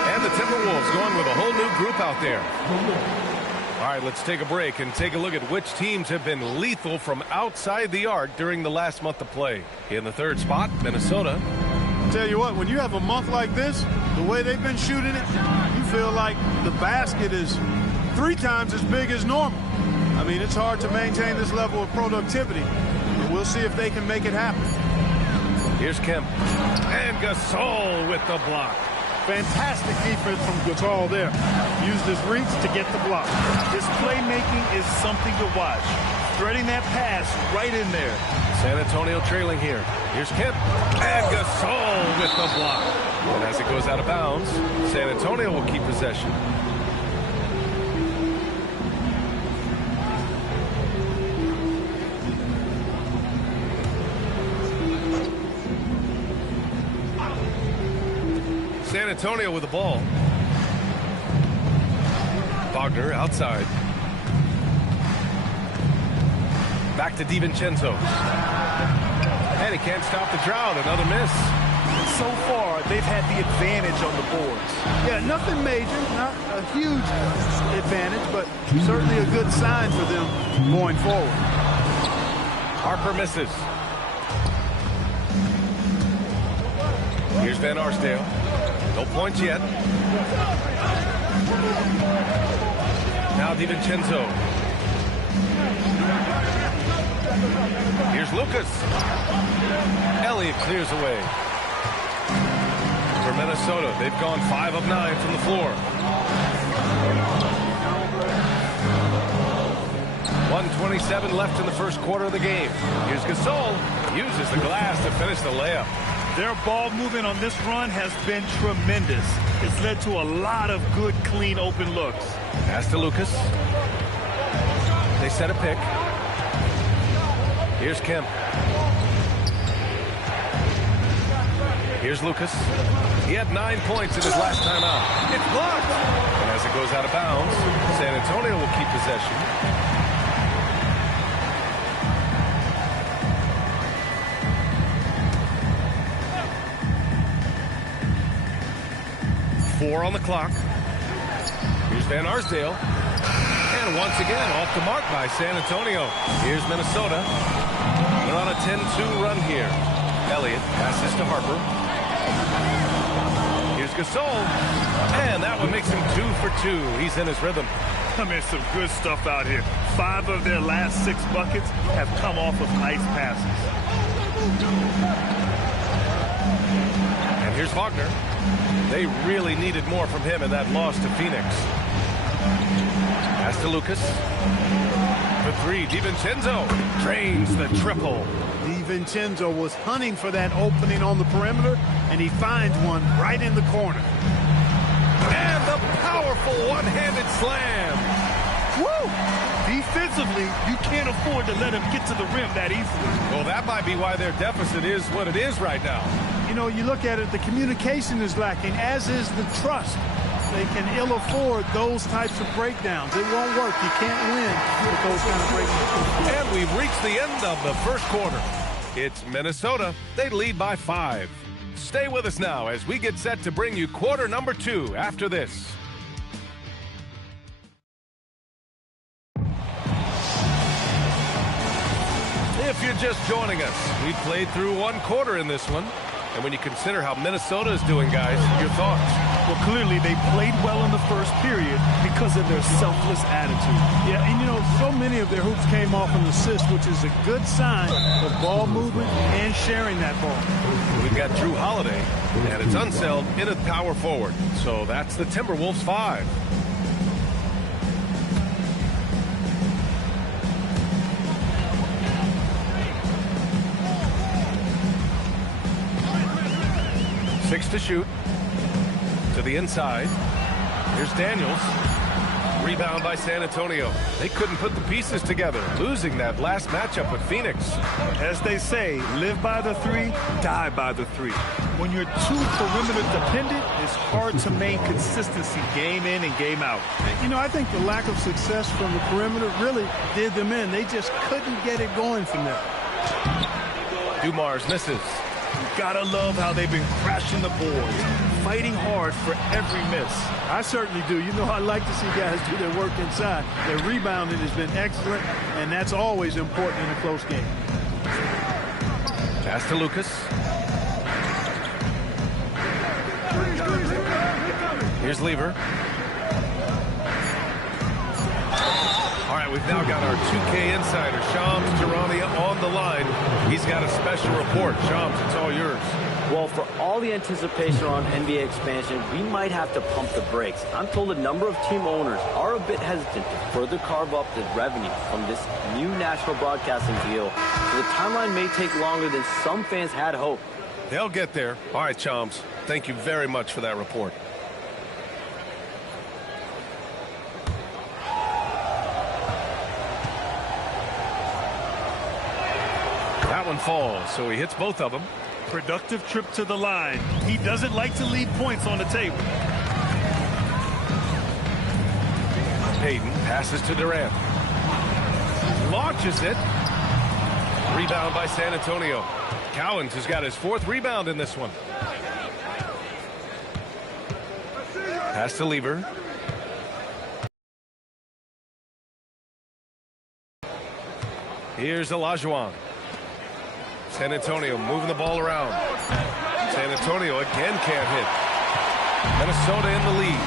And the Timberwolves going with a whole new group out there. All right, let's take a break and take a look at which teams have been lethal from outside the arc during the last month of play. In the third spot, Minnesota. Tell you what, when you have a month like this, the way they've been shooting it, you feel like the basket is 3 times as big as normal. I mean, it's hard to maintain this level of productivity, but we'll see if they can make it happen. Here's Kemp. And Gasol with the block. Fantastic defense from Gasol there. Used his reach to get the block. His playmaking is something to watch. Threading that pass right in there. San Antonio trailing here. Here's Kemp. And Gasol with the block. And as it goes out of bounds, San Antonio will keep possession. San Antonio with the ball. Wagner outside. Back to DiVincenzo. And he can't stop the drought. Another miss. So far, they've had the advantage on the boards. Yeah, nothing major, not a huge advantage, but certainly a good sign for them going forward. Harper misses. Here's Van Arsdale. No points yet. Now DiVincenzo. Here's Lucas. Elliott clears away. For Minnesota, they've gone 5 of 9 from the floor. 1:27 left in the first quarter of the game. Here's Gasol. Uses the glass to finish the layup. Their ball movement on this run has been tremendous. It's led to a lot of good, clean, open looks. Pass to Lucas. They set a pick. Here's Kemp. Here's Lucas. He had 9 points in his last time out. It's blocked. And as it goes out of bounds, San Antonio will keep possession. Four on the clock. Here's Van Arsdale. And once again, off the mark by San Antonio. Here's Minnesota. They're on a 10-2 run here. Elliott passes to Harper. Here's Gasol. And that one makes him 2 for 2. He's in his rhythm. I mean, some good stuff out here. 5 of their last 6 buckets have come off of nice passes. And here's Wagner. They really needed more from him in that loss to Phoenix. Pass to Lucas. For 3, DiVincenzo drains the triple. DiVincenzo was hunting for that opening on the perimeter, and he finds one right in the corner. And the powerful one-handed slam. Woo! Defensively, you can't afford to let him get to the rim that easily. Well, that might be why their deficit is what it is right now. You know, you look at it, the communication is lacking, as is the trust. They can ill afford those types of breakdowns. It won't work. You can't win with those kind of breakdowns. And we've reached the end of the first quarter. It's Minnesota. They lead by 5. Stay with us now as we get set to bring you quarter number 2 after this. If you're just joining us, we played through 1 quarter in this one. And when you consider how Minnesota is doing, guys, your thoughts? Well, clearly they played well in the first period because of their selfless attitude. Yeah, and you know, so many of their hoops came off an assist, which is a good sign of ball movement and sharing that ball. We've got Drew Holiday, and it's Unseld in at power forward. So that's the Timberwolves 5. Six to shoot. To the inside. Here's Daniels. Rebound by San Antonio. They couldn't put the pieces together, losing that last matchup with Phoenix. As they say, live by the three, die by the three. When you're too perimeter dependent, it's hard to maintain consistency game in and game out. You know, I think the lack of success from the perimeter really did them in. They just couldn't get it going from there. Dumars misses. You gotta love how they've been crashing the boards, fighting hard for every miss. I certainly do. You know, I like to see guys do their work inside. Their rebounding has been excellent, and that's always important in a close game. Pass to Lucas. Here's Lever. All right, we've now got our 2K insider, Shams Charania, on the line. He's got a special report. Shams, it's all yours. Well, for all the anticipation on NBA expansion, we might have to pump the brakes. I'm told a number of team owners are a bit hesitant to further carve up the revenue from this new national broadcasting deal. So the timeline may take longer than some fans had hoped. They'll get there. All right, Shams, thank you very much for that report. That one falls, so he hits both of them. Productive trip to the line. He doesn't like to leave points on the table. Hayden passes to Durant. Launches it. Rebound by San Antonio. Cowens has got his 4th rebound in this one. Pass to Lever. Here's Olajuwon. San Antonio moving the ball around. San Antonio again can't hit. Minnesota in the lead.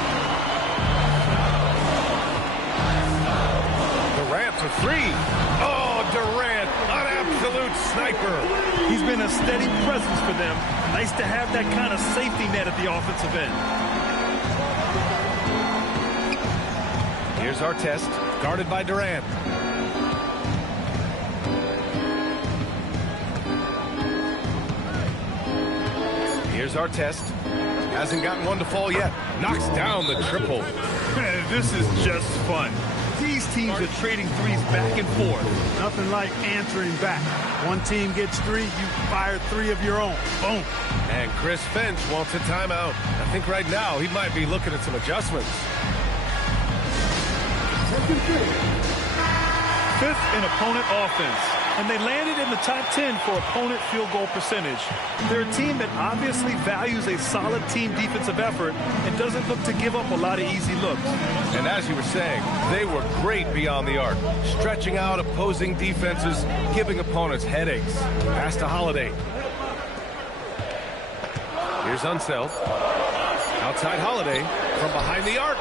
Durant for 3. Oh, Durant, an absolute sniper. He's been a steady presence for them. Nice to have that kind of safety net at the offensive end. Here's Artest, guarded by Durant. Here's Artest. Hasn't gotten one to fall yet. Knocks down the triple. Man, this is just fun. These teams are trading threes back and forth. Nothing like answering back. One team gets 3, you fire 3 of your own. Boom. And Chris Finch wants a timeout. I think right now he might be looking at some adjustments. 5th in opponent offense. And they landed in the top 10 for opponent field goal percentage. They're a team that obviously values a solid team defensive effort and doesn't look to give up a lot of easy looks. And as you were saying, they were great beyond the arc, stretching out opposing defenses, giving opponents headaches. Pass to Holiday. Here's Unseld. Outside Holiday from behind the arc.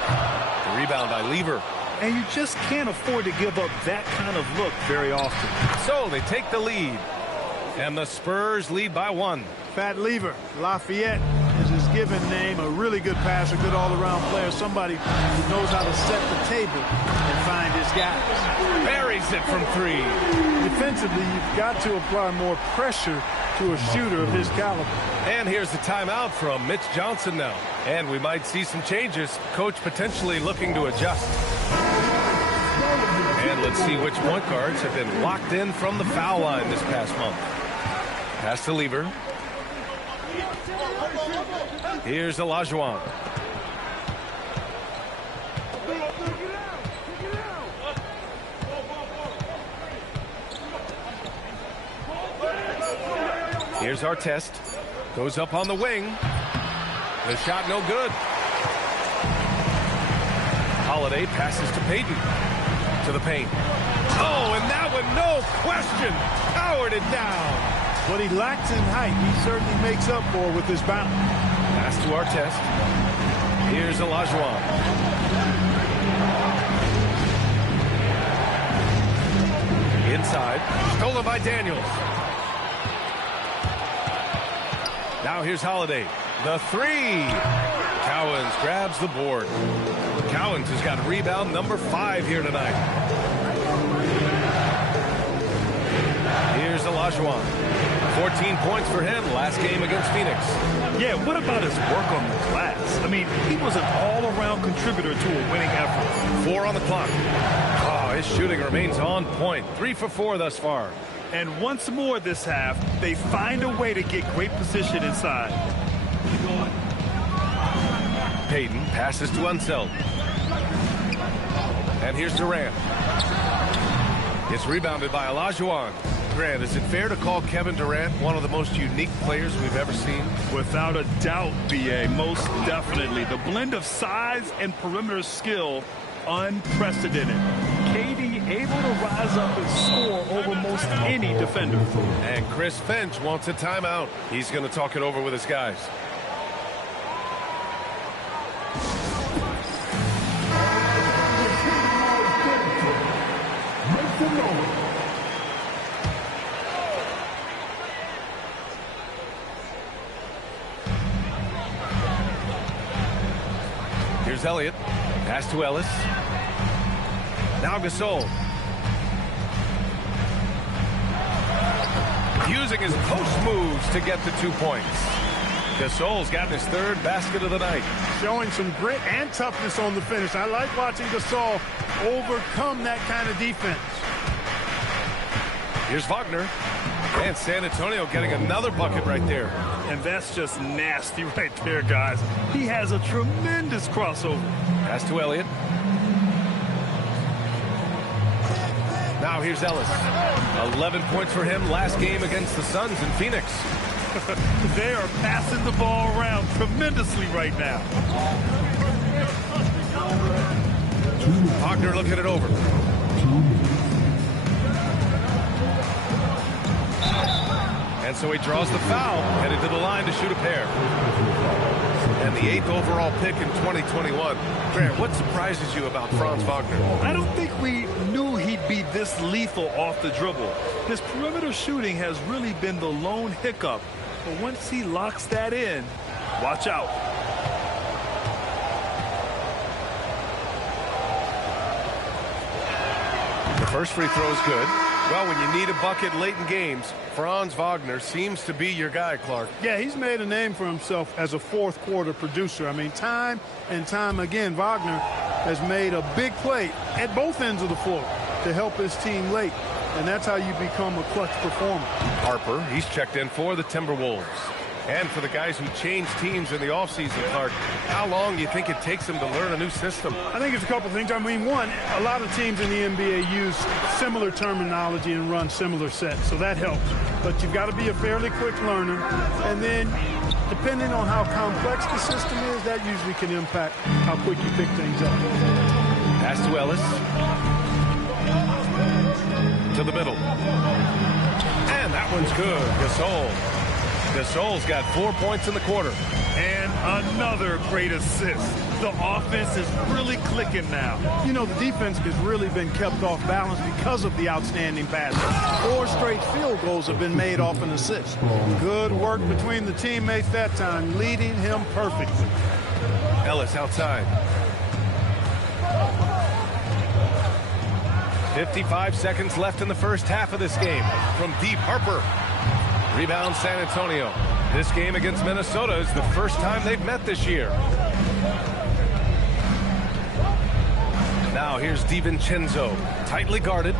The rebound by Lever. And you just can't afford to give up that kind of look very often. So they take the lead. And the Spurs lead by 1. Fat Lever, Lafayette is his given name. A really good passer, good all-around player. Somebody who knows how to set the table and find his guys. Buries it from 3. Defensively, you've got to apply more pressure to a shooter of his caliber. And here's the timeout from Mitch Johnson now. And we might see some changes. Coach potentially looking to adjust. And let's see which point guards have been locked in from the foul line this past month. Pass to Lever. Here's Olajuwon. Here's Artest. Goes up on the wing. The shot no good. Holiday passes to Payton. To the paint. Oh, and that one, no question, powered it down. What he lacks in height, he certainly makes up for with his bounce. Pass to Artest. Here's Olajuwon. Inside. Stolen by Daniels. Now here's Holiday. The three. Cowens grabs the board. Cowens has got rebound number 5 here tonight. Here's Olajuwon. 14 points for him last game against Phoenix. Yeah, what about his work on the glass? I mean, he was an all-around contributor to a winning effort. 4 on the clock. Oh, his shooting remains on point. 3 for 4 thus far. And once more this half, they find a way to get great position inside. Payton passes to Unseld. And here's Durant. It's rebounded by Olajuwon. Grant, is it fair to call Kevin Durant one of the most unique players we've ever seen? Without a doubt, B.A., most definitely. The blend of size and perimeter skill, unprecedented. KD able to rise up and score over most any defender. And Chris Finch wants a timeout. He's going to talk it over with his guys. Here's Elliott. Pass to Ellis. Now Gasol. Using his post moves to get the 2 points. Gasol's gotten his 3rd basket of the night. Showing some grit and toughness on the finish. I like watching Gasol overcome that kind of defense. Here's Wagner. And San Antonio getting another bucket right there. And that's just nasty right there, guys. He has a tremendous crossover. Pass to Elliott. Now here's Ellis. 11 points for him last game against the Suns in Phoenix. They are passing the ball around tremendously right now. Wagner looking it over. And so he draws the foul, headed to the line to shoot a pair. And the 8th overall pick in 2021. Grant, what surprises you about Franz Wagner? I don't think we knew he'd be this lethal off the dribble. His perimeter shooting has really been the lone hiccup. But once he locks that in, watch out. The first free throw is good. Well, when you need a bucket late in games, Franz Wagner seems to be your guy, Clark. Yeah, he's made a name for himself as a fourth quarter producer. I mean, time and time again, Wagner has made a big play at both ends of the floor to help his team late. And that's how you become a clutch performer. Harper, he's checked in for the Timberwolves. And for the guys who change teams in the offseason, Clark, how long do you think it takes them to learn a new system? I think it's a couple things. I mean, one, a lot of teams in the NBA use similar terminology and run similar sets, so that helps. But you've got to be a fairly quick learner. And then, depending on how complex the system is, that usually can impact how quick you pick things up. Pass to Ellis. To the middle. And that one's good. Gasol. Gasol's got 4 points in the quarter. And another great assist. The offense is really clicking now. You know, the defense has really been kept off balance because of the outstanding passes. 4 straight field goals have been made off an assist. Good work between the teammates that time, leading him perfectly. Ellis outside. 55 seconds left in the first half of this game. From deep, Harper. Rebound San Antonio. This game against Minnesota is the first time they've met this year. Now here's DiVincenzo. Tightly guarded.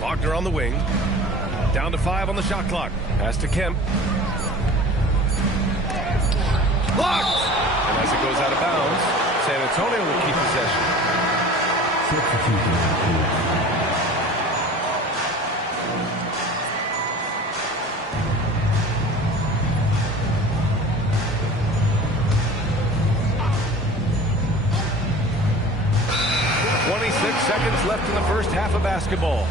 Wagner on the wing. Down to 5 on the shot clock. Pass to Kemp. Blocked! And as it goes out of bounds, San Antonio will keep possession. Substitute. 26 seconds left in the first half of basketball.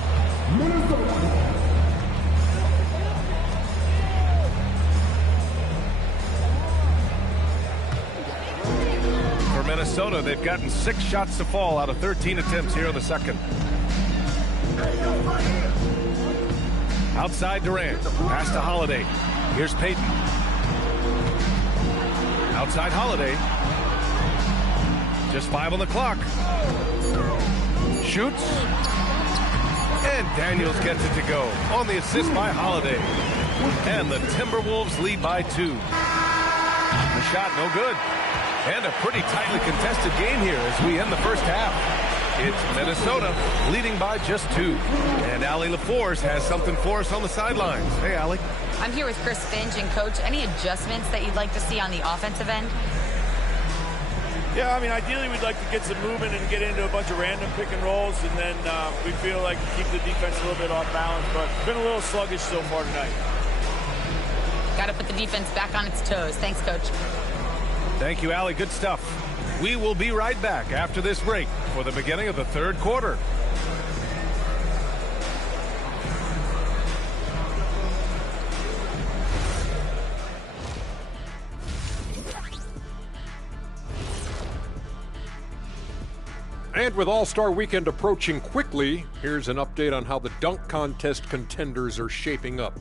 For Minnesota, they've gotten 6 shots to fall out of 13 attempts here in the second. Outside Durant, pass to Holiday. Here's Payton. Outside Holiday. Just 5 on the clock. Shoots. And Daniels gets it to go on the assist by Holiday. And the Timberwolves lead by 2. The shot no good. And a pretty tightly contested game here as we end the first half. It's Minnesota leading by just 2. And Allie LaForce has something for us on the sidelines. Hey, Allie. I'm here with Chris Finch. And, Coach, any adjustments that you'd like to see on the offensive end? Yeah, I mean, ideally we'd like to get some movement and get into a bunch of random pick and rolls, and then we feel like keep the defense a little bit off balance, but it's been a little sluggish so far tonight. Got to put the defense back on its toes. Thanks, Coach. Thank you, Allie. Good stuff. We will be right back after this break for the beginning of the third quarter. And with All-Star Weekend approaching quickly, here's an update on how the dunk contest contenders are shaping up.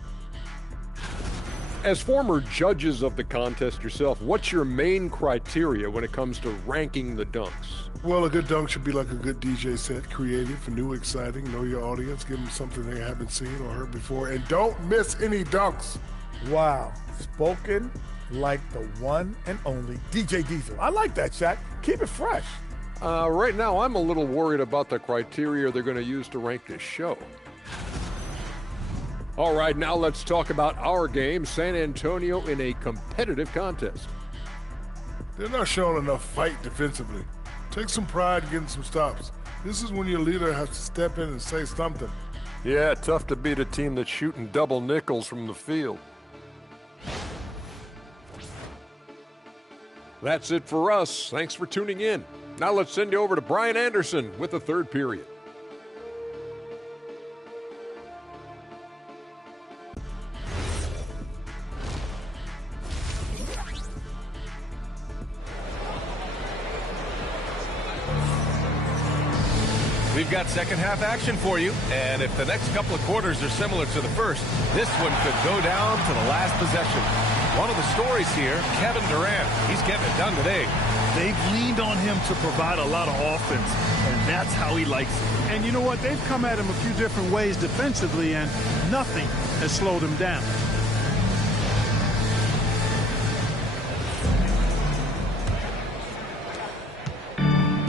As former judges of the contest yourself, what's your main criteria when it comes to ranking the dunks? Well, a good dunk should be like a good DJ set, creative, new, exciting, know your audience, give them something they haven't seen or heard before, and don't miss any dunks. Wow, spoken like the one and only DJ Diesel. I like that, Shaq. Keep it fresh. Right now, I'm a little worried about the criteria they're going to use to rank this show. All right, now let's talk about our game, San Antonio in a competitive contest. They're not showing enough fight defensively. Take some pride in getting some stops. This is when your leader has to step in and say something. Yeah, tough to beat a team that's shooting double nickels from the field. That's it for us. Thanks for tuning in. Now let's send you over to Brian Anderson with the third period. We've got second half action for you, and if the next couple of quarters are similar to the first, this one could go down to the last possession. One of the stories here, Kevin Durant, he's getting it done today. They've leaned on him to provide a lot of offense, and that's how he likes it. And you know what? They've come at him a few different ways defensively, and nothing has slowed him down.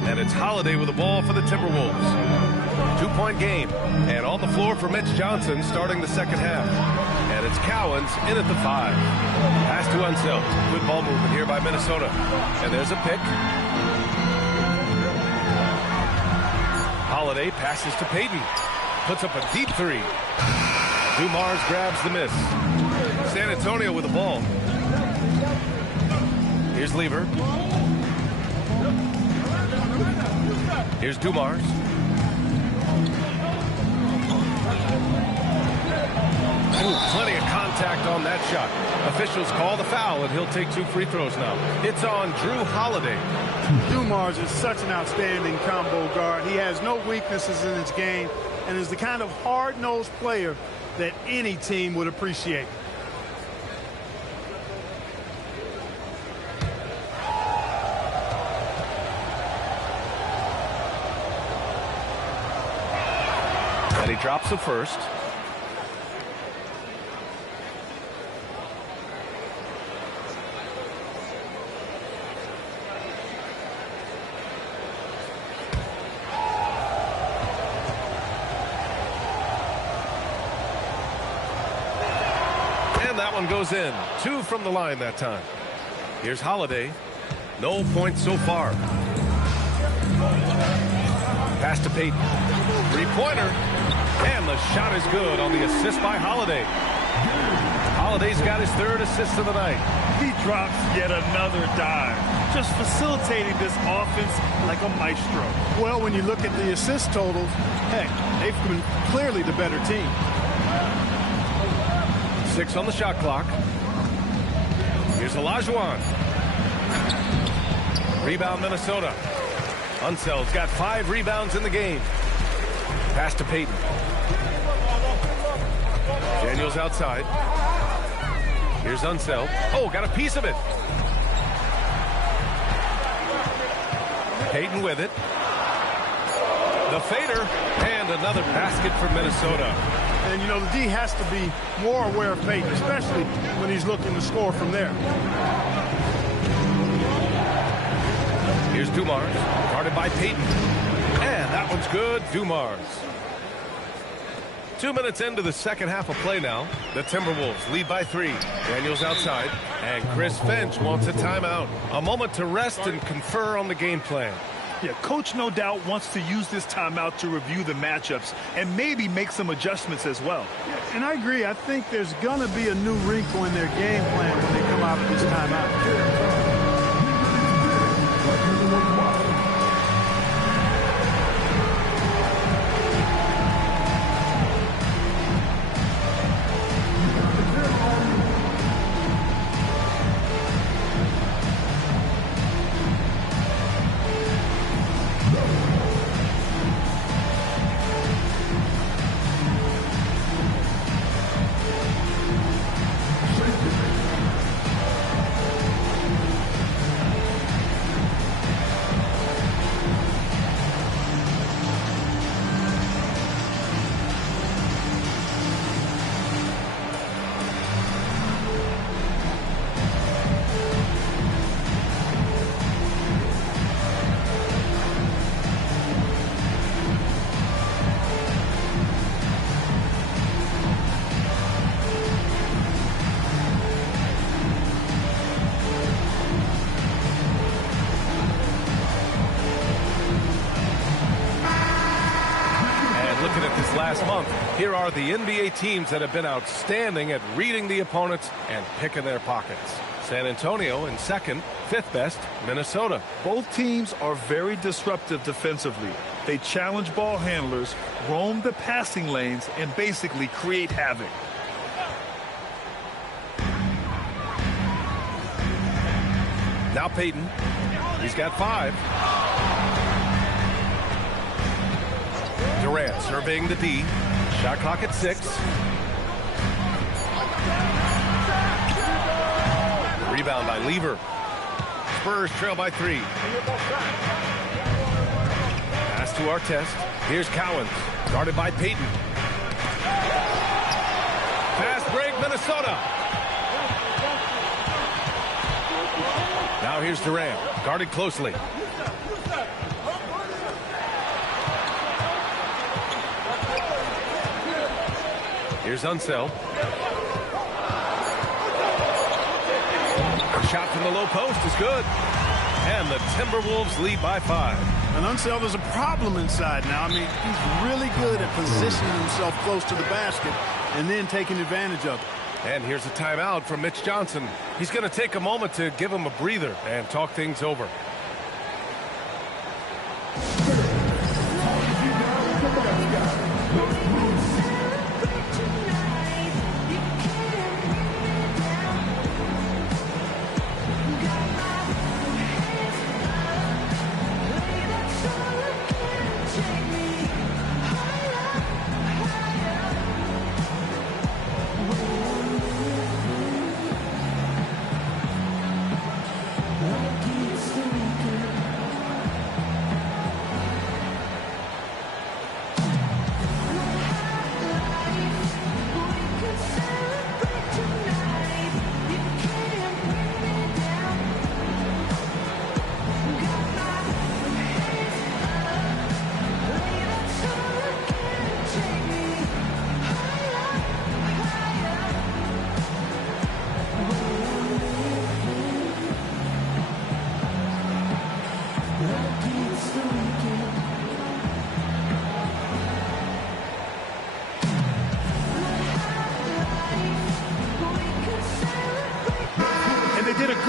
And it's Holiday with the ball for the Timberwolves. 2-point game, and on the floor for Mitch Johnson starting the second half. And it's Cowens in at the 5. Pass to Unseld. Good ball movement here by Minnesota. And there's a pick. Holiday passes to Payton. Puts up a deep 3. Dumars grabs the miss. San Antonio with the ball. Here's Lever. Here's Dumars. Ooh, plenty of contact on that shot. Officials call the foul, and he'll take 2 free throws now. It's on Drew Holiday. Dumars is such an outstanding combo guard. He has no weaknesses in his game and is the kind of hard-nosed player that any team would appreciate. And he drops the first. That one goes in. 2 from the line that time. Here's Holiday. No points so far. Pass to Payton. 3-pointer. And the shot is good on the assist by Holiday. Holiday's got his 3rd assist of the night. He drops yet another dive. just facilitating this offense like a maestro. Well, when you look at the assist totals, heck, they've been clearly the better team. 6 on the shot clock. Here's Olajuwon. Rebound, Minnesota. Unsel's got 5 rebounds in the game. Pass to Payton. Daniels outside. Here's Unseld. Oh, got a piece of it. Payton with it. The fader, and another basket for Minnesota. And, you know, the D has to be more aware of Payton, especially when he's looking to score from there. Here's Dumars, guarded by Payton. And that one's good, Dumars. 2 minutes into the second half of play now. The Timberwolves lead by 3. Daniels outside, and Chris Finch wants a timeout. A moment to rest and confer on the game plan. Yeah, Coach no doubt wants to use this timeout to review the matchups and maybe make some adjustments as well. Yeah, and I agree. I think there's going to be a new wrinkle in their game plan when they come out of this timeout. Last month, here are the NBA teams that have been outstanding at reading the opponents and picking their pockets. San Antonio in second, 5th best, Minnesota. Both teams are very disruptive defensively. They challenge ball handlers, roam the passing lanes, and basically create havoc. Now Payton. He's got 5. Durant surveying the D. Shot clock at 6. Rebound by Lever. Spurs trail by 3. Pass to Artest. Here's Cowens, guarded by Payton. Fast break, Minnesota. Now here's Durant, guarded closely. Here's Unseld. A shot from the low post is good. And the Timberwolves lead by 5. And Unseld is a problem inside now. I mean, he's really good at positioning himself close to the basket and then taking advantage of it. And here's a timeout from Mitch Johnson. He's going to take a moment to give him a breather and talk things over.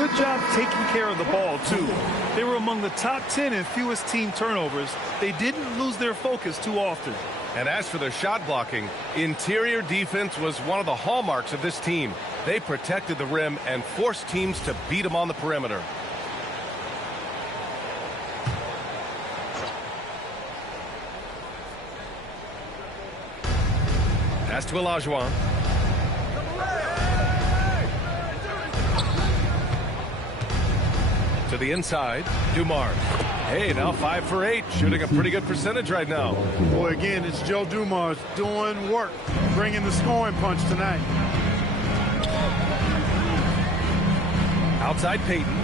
good job taking care of the ball, too. They were among the top 10 in fewest team turnovers. They didn't lose their focus too often. And as for their shot blocking, interior defense was one of the hallmarks of this team. They protected the rim and forced teams to beat them on the perimeter. Pass to Olajuwon. To the inside, Dumars. Hey, now 5 for 8, shooting a pretty good percentage right now. Boy, again, it's Joe Dumars doing work, bringing the scoring punch tonight. Outside Payton.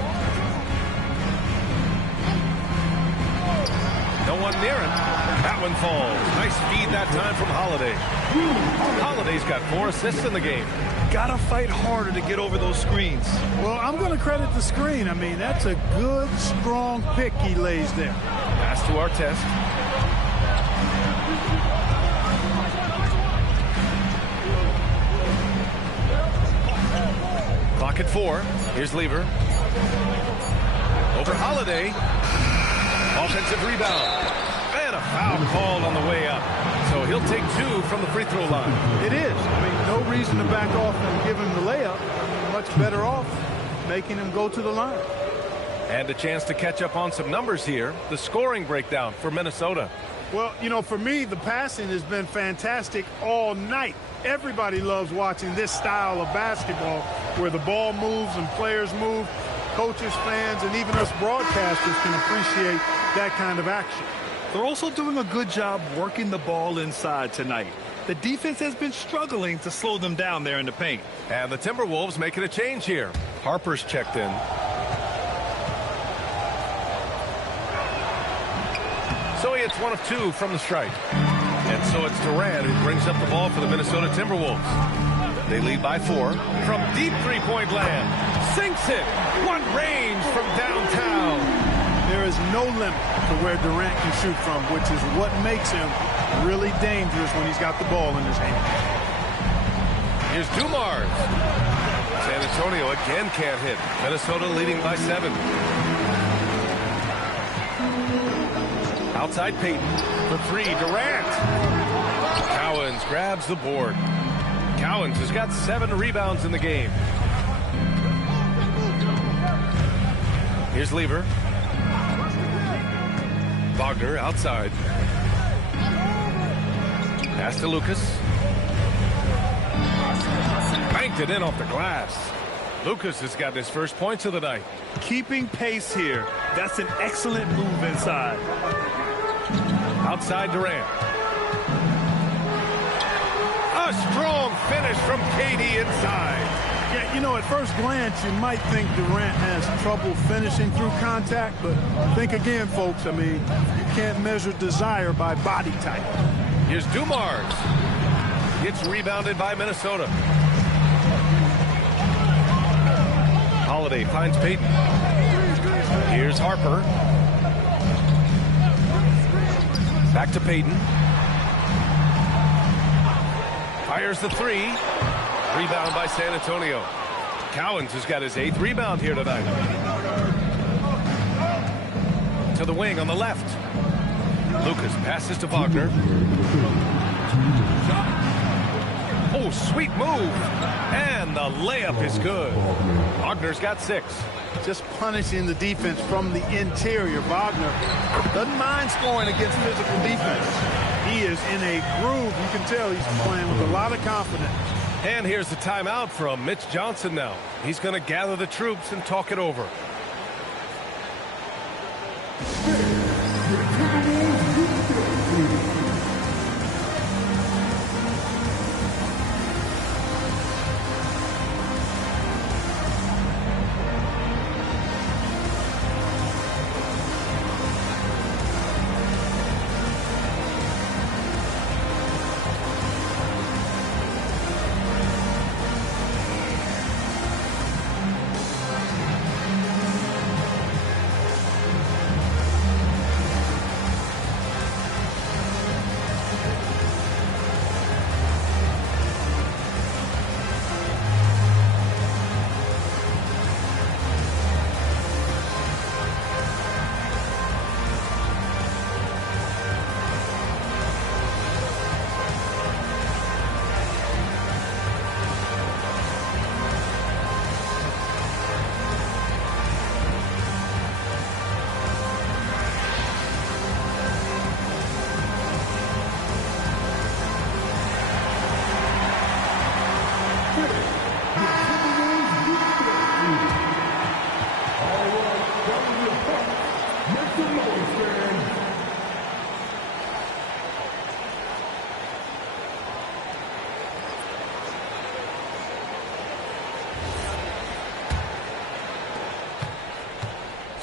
No one near him. That one falls. Nice feed that time from Holiday. Holiday's got 4 assists in the game. Gotta fight harder to get over those screens. Well, I'm going to credit the screen. I mean, that's a good, strong pick he lays there. Pass to Artest. Clock at 4. Here's Lever. Over Holiday. Offensive rebound. And a foul called on the way up. So he'll take 2 from the free throw line. It is. I mean, no reason to back off and give him the layup. Much better off making him go to the line. And a chance to catch up on some numbers here. The scoring breakdown for Minnesota. Well, you know, for me, the passing has been fantastic all night. Everybody loves watching this style of basketball where the ball moves and players move. Coaches, fans, and even us broadcasters can appreciate that kind of action. They're also doing a good job working the ball inside tonight. The defense has been struggling to slow them down there in the paint. And the Timberwolves making a change here. Harper's checked in. So he hits 1 of 2 from the strike. And so it's Durant who brings up the ball for the Minnesota Timberwolves. They lead by 4 from deep three-point land. Sinks it. One range from downtown. There is no limit to where Durant can shoot from, which is what makes him really dangerous when he's got the ball in his hand. Here's Dumars. San Antonio again can't hit. Minnesota leading by 7. Outside Payton for 3. Durant. Cowens grabs the board. Cowens has got 7 rebounds in the game. Here's Lever. Wagner outside. Pass to Lucas. Banked it in off the glass. Lucas has got his first points of the night. Keeping pace here. That's an excellent move inside. Outside Durant. A strong finish from KD inside. Yeah, you know, at first glance, you might think Durant has trouble finishing through contact, but think again, folks. I mean, you can't measure desire by body type. Here's Dumars. Gets rebounded by Minnesota. Holiday finds Payton. Here's Harper. Back to Payton. Fires the 3. Rebound by San Antonio. Cowens has got his 8th rebound here tonight. To the wing on the left. Lucas passes to Wagner. Oh, sweet move. And the layup is good. Wagner's got 6. Just punishing the defense from the interior. Wagner doesn't mind scoring against physical defense. He is in a groove. You can tell he's playing with a lot of confidence. And here's the timeout from Mitch Johnson now. He's going to gather the troops and talk it over.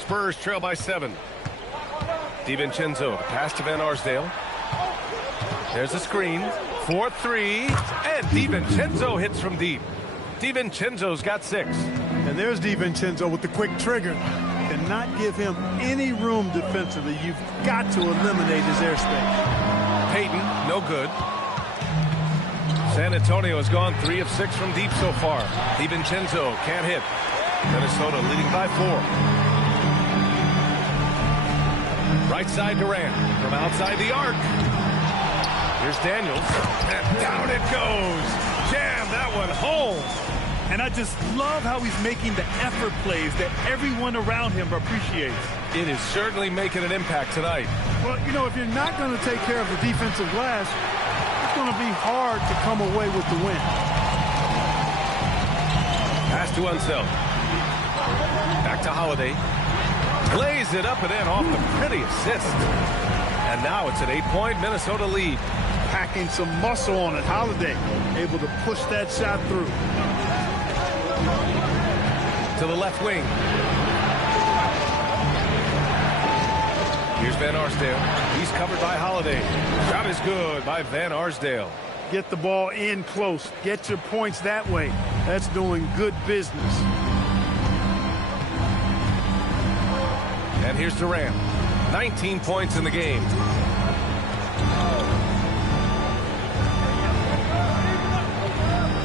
Spurs trail by 7. DiVincenzo, pass to Van Arsdale. There's a screen. 4-3. And DiVincenzo hits from deep. DiVincenzo's got 6. And there's DiVincenzo with the quick trigger. Cannot give him any room defensively. You've got to eliminate his airspace. Payton, no good. San Antonio has gone 3 of 6 from deep so far. DiVincenzo can't hit. Minnesota leading by 4. Right side Durant from outside the arc. Here's Daniels. And down it goes. Jam that one home. And I just love how he's making the effort plays that everyone around him appreciates. It is certainly making an impact tonight. Well, you know, if you're not going to take care of the defensive glass, it's going to be hard to come away with the win. Pass to Unseld. Back to Holiday. Lays it up and in off the pretty assist. And now it's an 8-point Minnesota lead. Packing some muscle on it. Holiday able to push that shot through. To the left wing. Here's Van Arsdale. He's covered by Holiday. Shot is good by Van Arsdale. Get the ball in close. Get your points that way. That's doing good business. And here's Durant. 19 points in the game.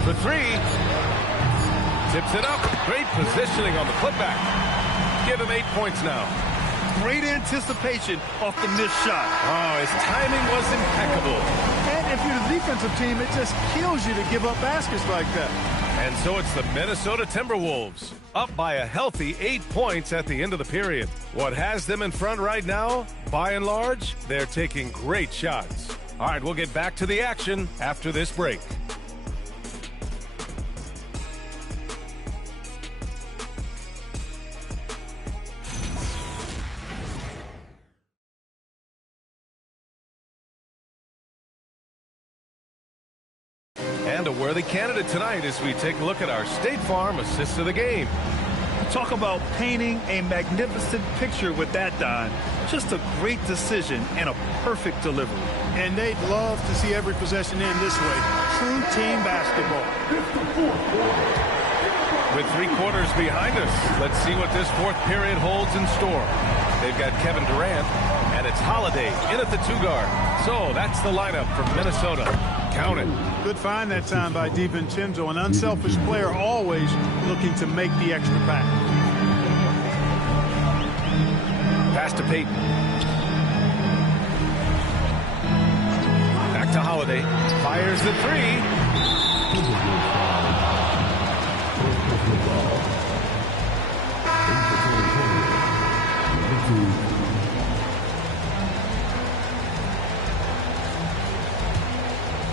For 3. Tips it up. Great positioning on the putback. Give him 8 points now. Great anticipation off the missed shot. Oh, his timing was impeccable. And if you're the defensive team, it just kills you to give up baskets like that. And so it's the Minnesota Timberwolves, up by a healthy 8 points at the end of the period. What has them in front right now? By and large, they're taking great shots. All right, we'll get back to the action after this break. And a worthy candidate tonight as we take a look at our State Farm assist of the game. Talk about painting a magnificent picture with that, Don. Just a great decision and a perfect delivery. And they'd love to see every possession end this way. True team basketball. With 3 quarters behind us, let's see what this 4th period holds in store. They've got Kevin Durant, and it's Holiday in at the 2-guard. So that's the lineup from Minnesota. Count it. Good find that time by DiVincenzo, an unselfish player always looking to make the extra pass. Pass to Payton. Back to Holiday. Fires the 3.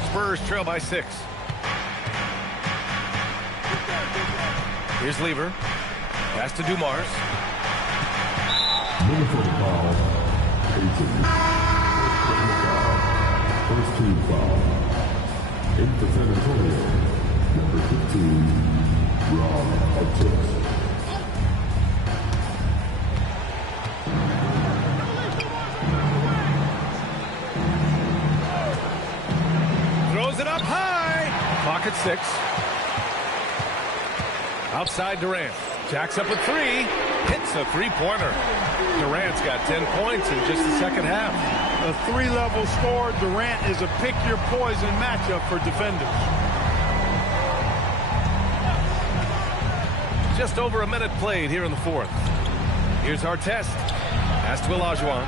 Spurs trail by 6. Here's Lever. Pass to Dumars. Minnesota foul. 18. First team foul. 8 for San Antonio. Number 15, Rob Artest. Throws it up high. Clock at 6. Outside Durant. Jacks up a 3. Hits a 3-pointer. Durant's got 10 points in just the second half. A 3-level score. Durant is a pick-your-poison matchup for defenders. Just over a minute played here in the 4th. Here's Artest. Pass to Olajuwon.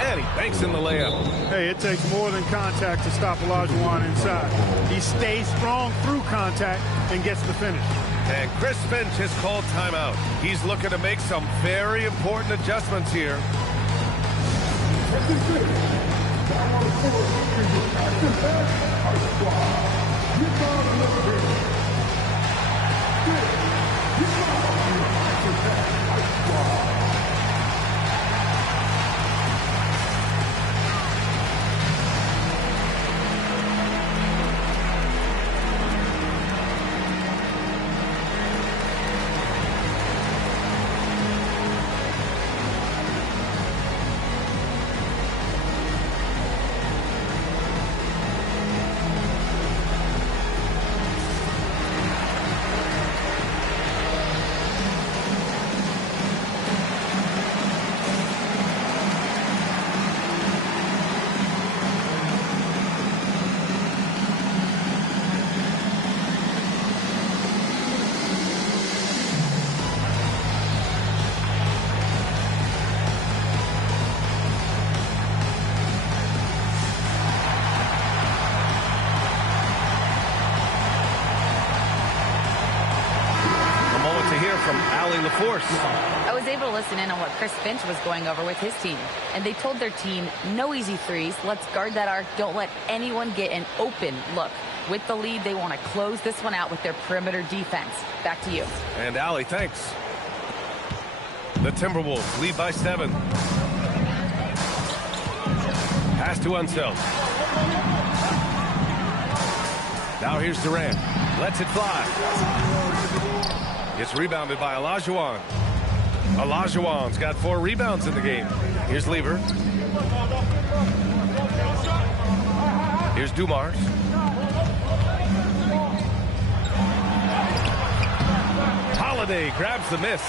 And he banks in the layup. Hey, it takes more than contact to stop Olajuwon inside. He stays strong through contact and gets the finish. And Chris Finch has called timeout. He's looking to make some very important adjustments here. from Allie LaForce. I was able to listen in on what Chris Finch was going over with his team. And they told their team, no easy threes. Let's guard that arc. Don't let anyone get an open look. With the lead, they want to close this one out with their perimeter defense. Back to you. And Allie, thanks. The Timberwolves lead by 7. Pass to Unseld. Now here's Durant. Lets it fly. It's rebounded by Olajuwon. Olajuwon's got 4 rebounds in the game. Here's Lever. Here's Dumars. Holiday grabs the miss.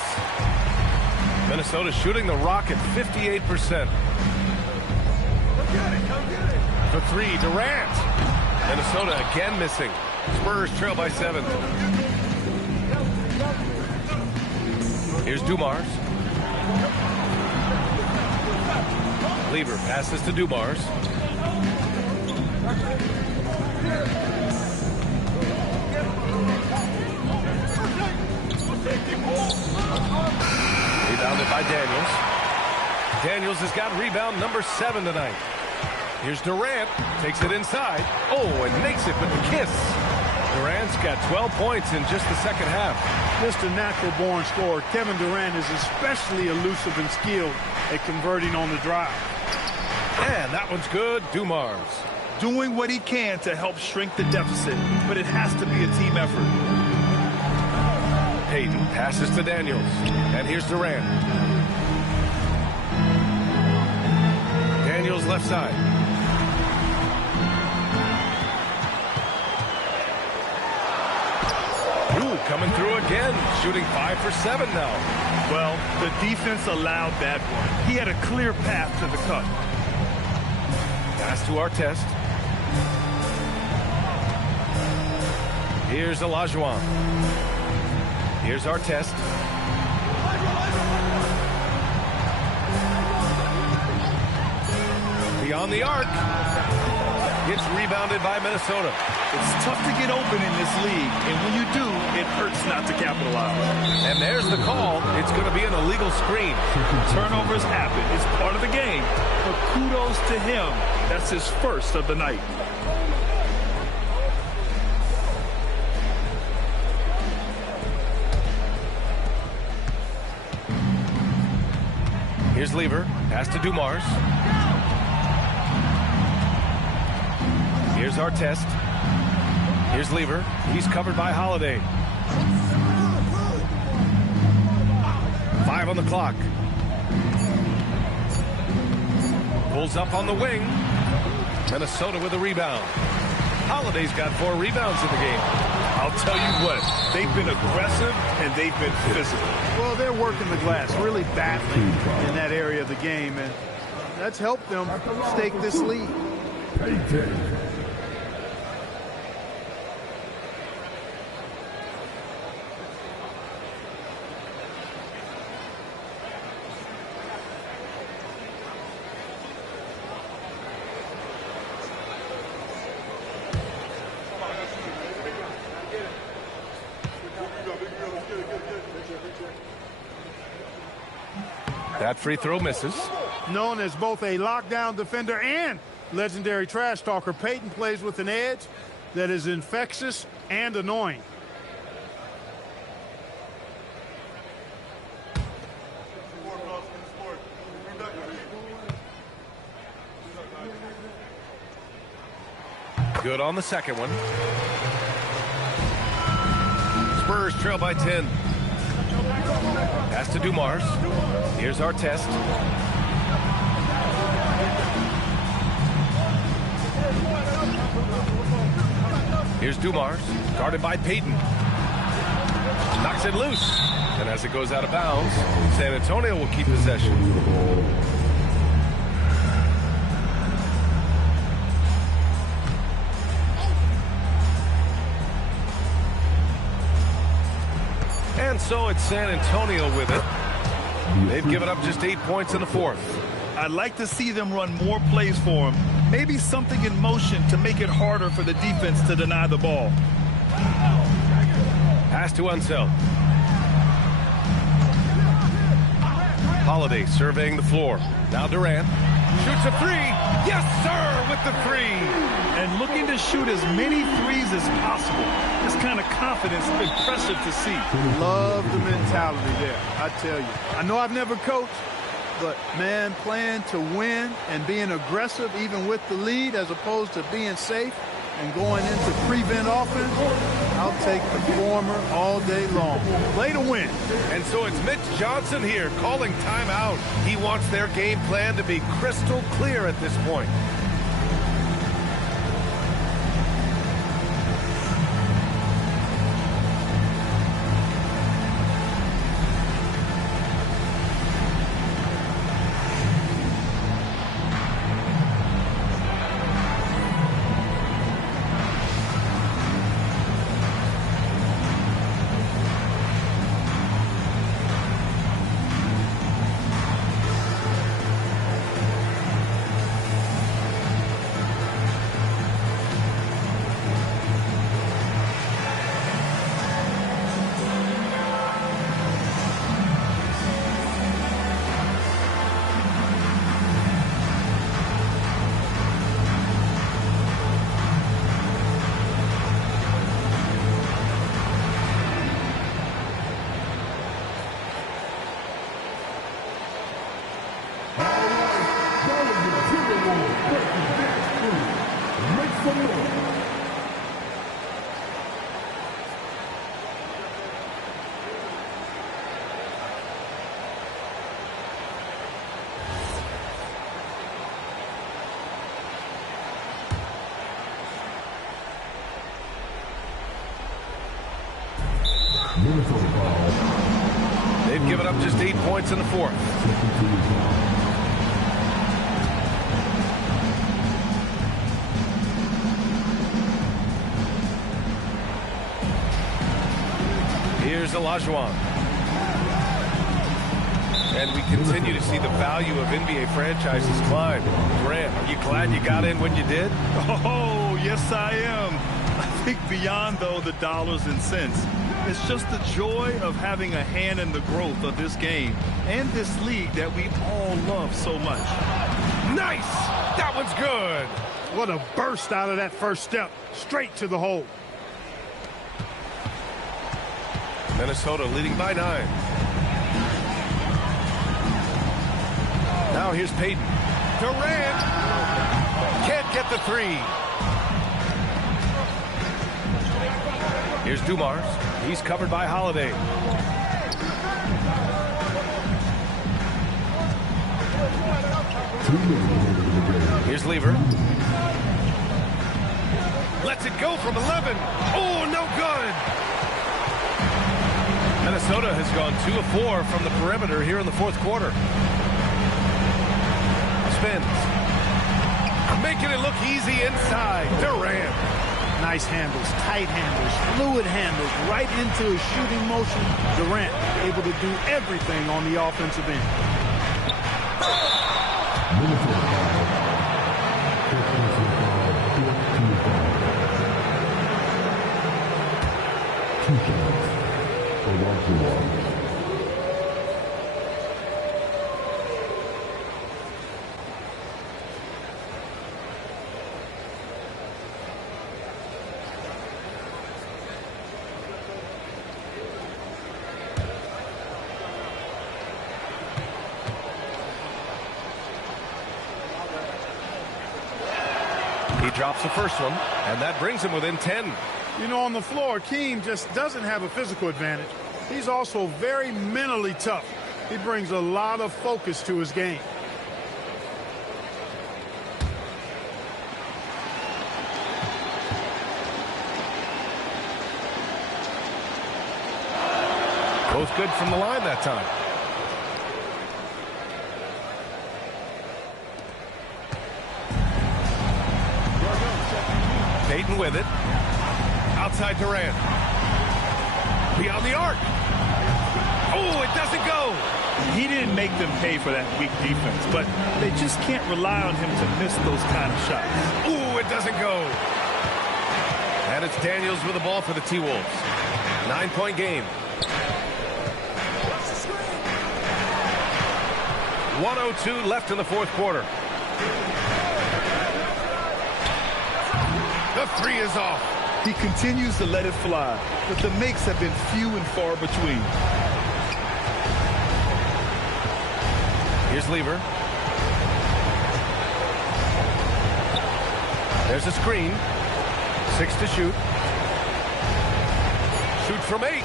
Minnesota shooting the rock at 58%. For 3, Durant. Minnesota again missing. Spurs trail by 7. Here's Dumars. Lever passes to Dumars. Rebounded by Daniels. Daniels has got rebound number 7 tonight. Here's Durant. Takes it inside. Oh, and makes it with the kiss. Durant's got 12 points in just the second half. Mr. Natural-born scorer, Kevin Durant is especially elusive and skilled at converting on the drive. And that one's good. Dumars. Doing what he can to help shrink the deficit, but it has to be a team effort. Payton passes to Daniels. And here's Durant. Daniels left side. Coming through again, shooting 5 for 7 now. Well, the defense allowed that one. He had a clear path to the cup. Pass to Artest. Here's Olajuwon. Here's Artest. Beyond the arc. Gets rebounded by Minnesota. It's tough to get open in this league, and when you do, it hurts not to capitalize. And there's the call. It's going to be an illegal screen. Turnovers happen. It's part of the game. But kudos to him. That's his first of the night. Here's Lever. Pass to Dumars. Here's Artest. Here's Lever. He's covered by Holiday. 5 on the clock. Pulls up on the wing. Minnesota with a rebound. Holiday's got 4 rebounds in the game. I'll tell you what, they've been aggressive and they've been physical. Well, they're working the glass really badly in that area of the game, and that's helped them stake this lead. That free throw misses. Known as both a lockdown defender and legendary trash talker, Payton plays with an edge that is infectious and annoying. Good on the second one. Spurs trail by 10. Pass to Dumars. Here's Artest. Here's Dumars, guarded by Payton. Knocks it loose. And as it goes out of bounds, San Antonio will keep possession. And so it's San Antonio with it. They've given up just 8 points in the fourth. I'd like to see them run more plays for him. Maybe something in motion to make it harder for the defense to deny the ball. Pass to Unseld. Holiday surveying the floor. Now Durant shoots a three. Yes, sir, with the three. And looking to shoot as many threes as possible. This kind of confidence is impressive to see. Love the mentality there, I tell you. I know I've never coached, but, man, playing to win and being aggressive even with the lead as opposed to being safe and going into prevent offense, I'll take the former all day long. Play to win. And so it's Mitch Johnson here calling timeout. He wants their game plan to be crystal clear at this point. They've given up just 8 points in the fourth. Here's Olajuwon. And we continue to see the value of NBA franchises climb. Grant, are you glad you got in when you did? Oh, yes, I am. I think beyond, though, the dollars and cents, it's just the joy of having a hand in the growth of this game and this league that we all love so much. Nice! That one's good. What a burst out of that first step, straight to the hole. Minnesota leading by 9. Now here's Payton. Durant can't get the three. Here's Dumars. He's covered by Holiday. Here's Lever. Lets it go from 11. Oh, no good. Minnesota has gone 2 of 4 from the perimeter here in the fourth quarter. Spins. Making it look easy inside. Durant. Nice handles, tight handles, fluid handles, right into his shooting motion. Durant able to do everything on the offensive end. He drops the first one, and that brings him within 10. You know, on the floor, Keem just doesn't have a physical advantage. He's also very mentally tough. He brings a lot of focus to his game. Both good from the line that time. Payton with it. Outside Durant. Beyond the arc. Oh, it doesn't go. He didn't make them pay for that weak defense, but they just can't rely on him to miss those kind of shots. Ooh, it doesn't go. And it's Daniels with the ball for the T-Wolves. 9-point game. 1:02 left in the fourth quarter. The three is off. He continues to let it fly, but the makes have been few and far between. Here's Lever. There's a screen. 6 to shoot. Shoot from 8.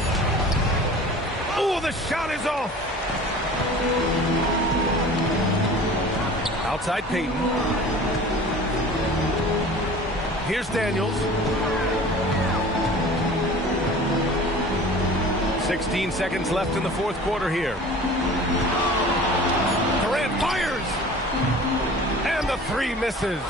Oh, the shot is off. Outside Peyton. Here's Daniels. 16 seconds left in the fourth quarter here. Durant fires. And the three misses.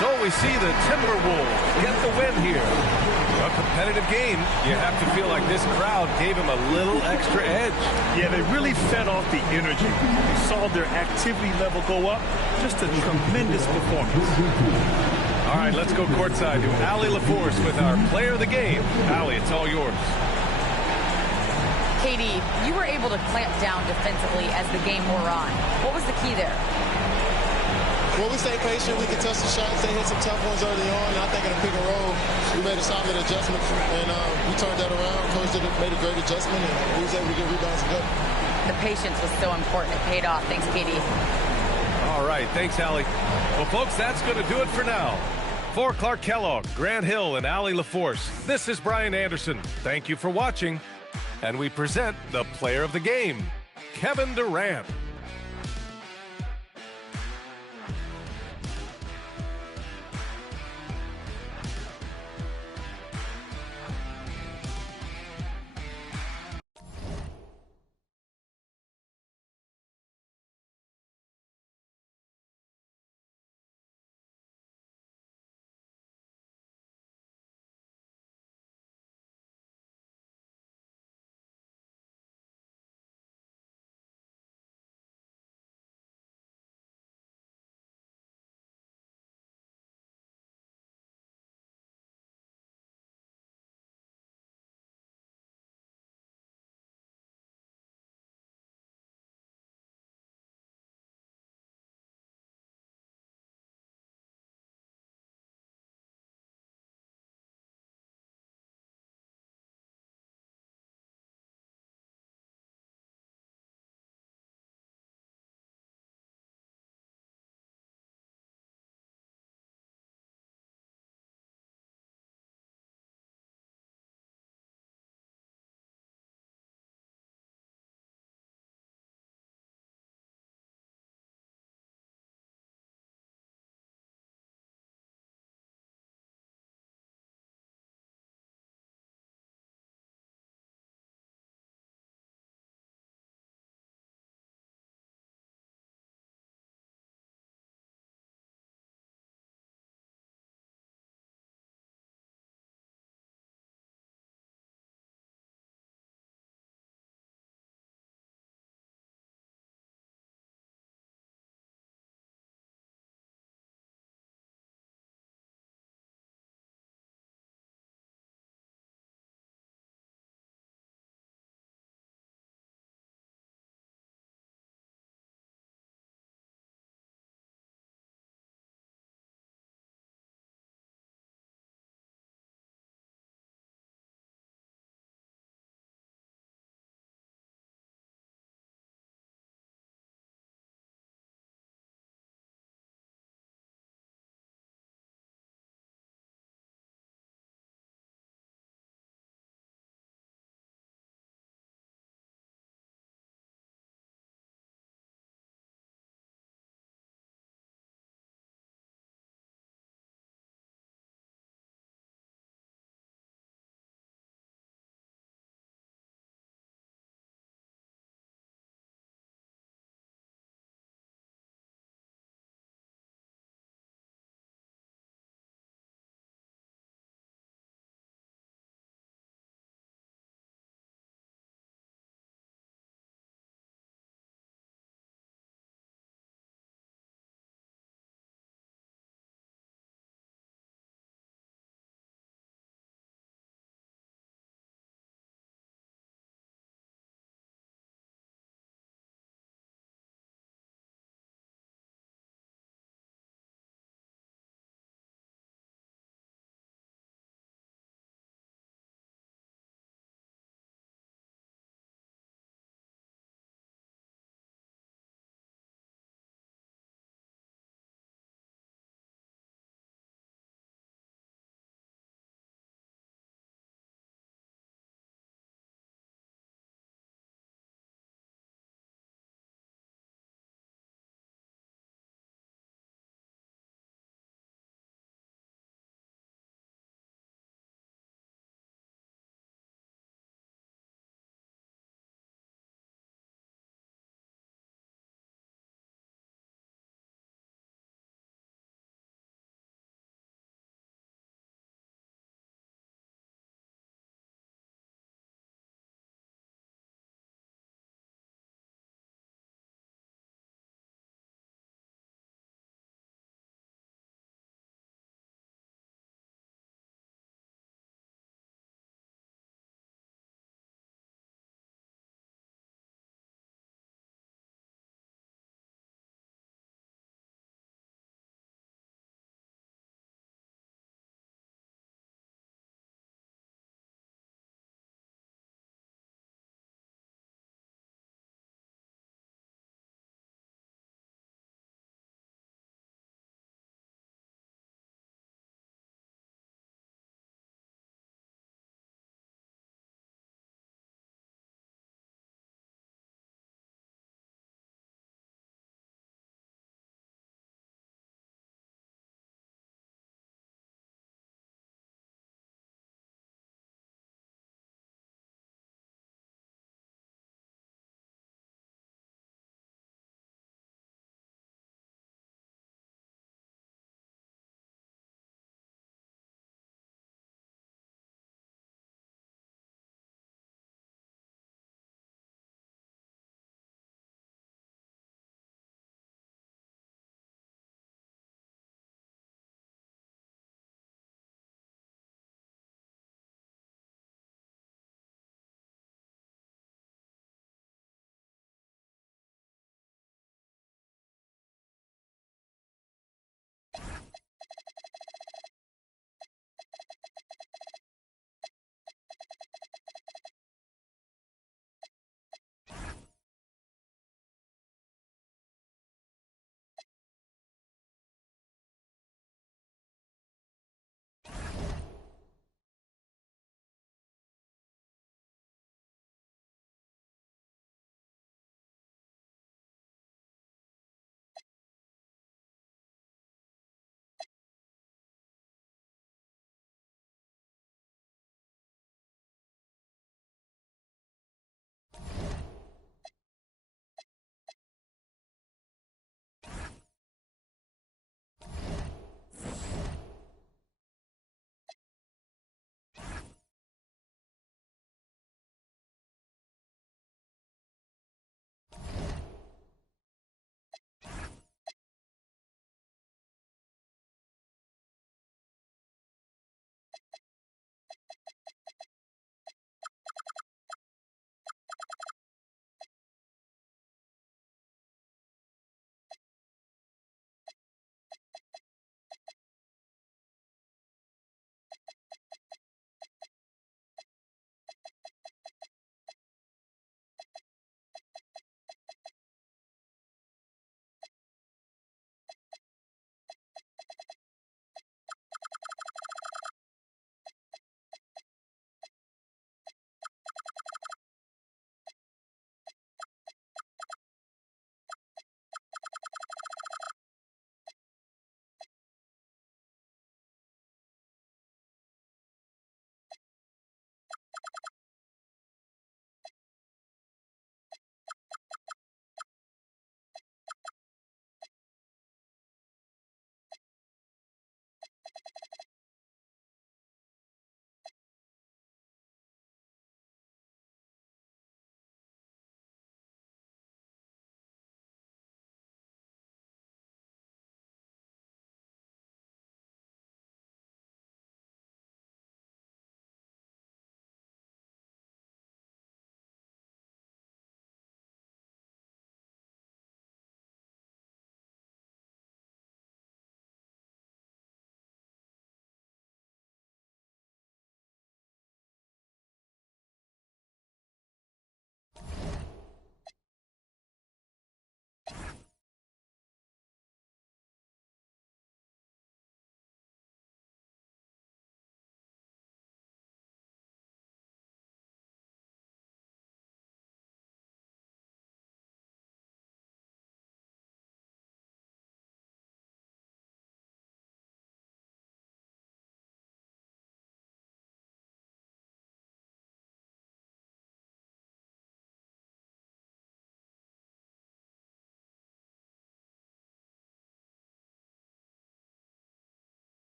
So we see the Timberwolves get the win here. A competitive game. You have to feel like this crowd gave him a little extra edge. Yeah, they really fed off the energy. They saw their activity level go up. Just a tremendous performance. All right, let's go courtside to Allie LaForce with our player of the game. Allie, it's all yours. Katie, you were able to clamp down defensively as the game wore on. What was the key there? Well, we stayed patient. We contested shots. They hit some tough ones early on. And I think in a pick and roll, we made a solid adjustment, and we turned that around. Coach made a great adjustment, and we was able to get rebounds and go. The patience was so important. It paid off. Thanks, Katie. All right, thanks, Allie. Well, folks, that's going to do it for now. For Clark Kellogg, Grant Hill, and Allie LaForce, this is Brian Anderson. Thank you for watching. And we present the player of the game, Kevin Durant.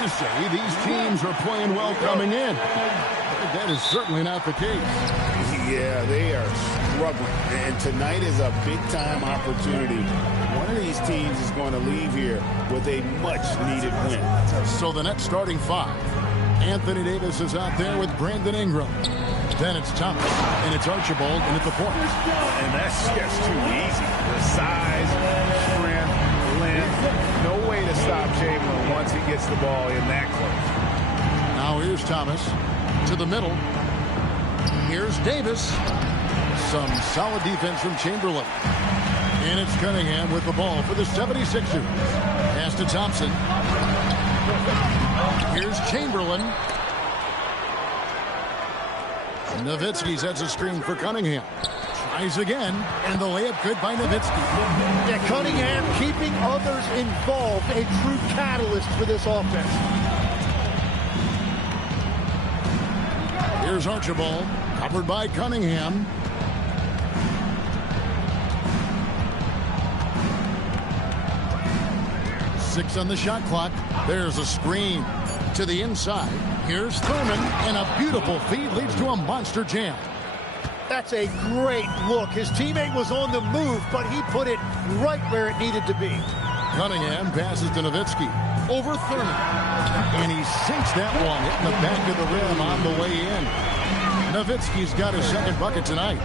to say these teams are playing well coming in. That is certainly not the case. Yeah, they are struggling. And tonight is a big-time opportunity. One of these teams is going to leave here with a much-needed win. So the next starting five. Anthony Davis is out there with Brandon Ingram. Then it's Thomas, and it's Archibald, and at the point. And that's just too easy. The size, strength, length. No way to stop Chamberlain once he gets the ball in that close. Now here's Thomas to the middle. Here's Davis. Some solid defense from Chamberlain. And it's Cunningham with the ball for the 76ers. Pass to Thompson. Here's Chamberlain. Nowitzki sets a screen for Cunningham. Tries again, and the layup good by Nowitzki. Yeah, Cunningham keeping others involved, a true catalyst for this offense. Here's Archibald, covered by Cunningham. Six on the shot clock. There's a screen to the inside. Here's Thurman, and a beautiful feed leads to a monster jam. That's a great look. His teammate was on the move, but he put it right where it needed to be. Cunningham passes to Nowitzki. Over Thurman. And he sinks that one, hitting the back of the rim on the way in. Nowitzki's got his second bucket tonight.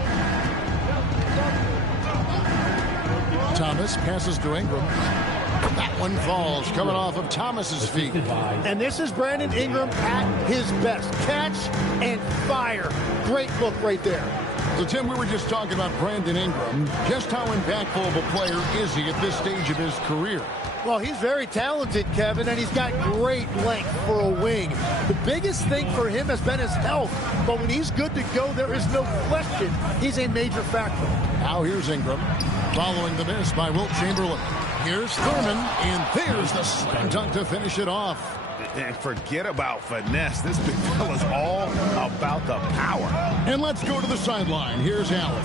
Thomas passes to Ingram. That one falls, coming off of Thomas's feet. And this is Brandon Ingram at his best. Catch and fire. Great look right there. So, Tim, we were just talking about Brandon Ingram. Just how impactful of a player is he at this stage of his career? Well, he's very talented, Kevin, and he's got great length for a wing. The biggest thing for him has been his health. But when he's good to go, there is no question he's a major factor. Now here's Ingram, following the miss by Wilt Chamberlain. Here's Thurman, and there's the slam dunk to finish it off. And forget about finesse. This big fella's all about the power. And let's go to the sideline. Here's Allen.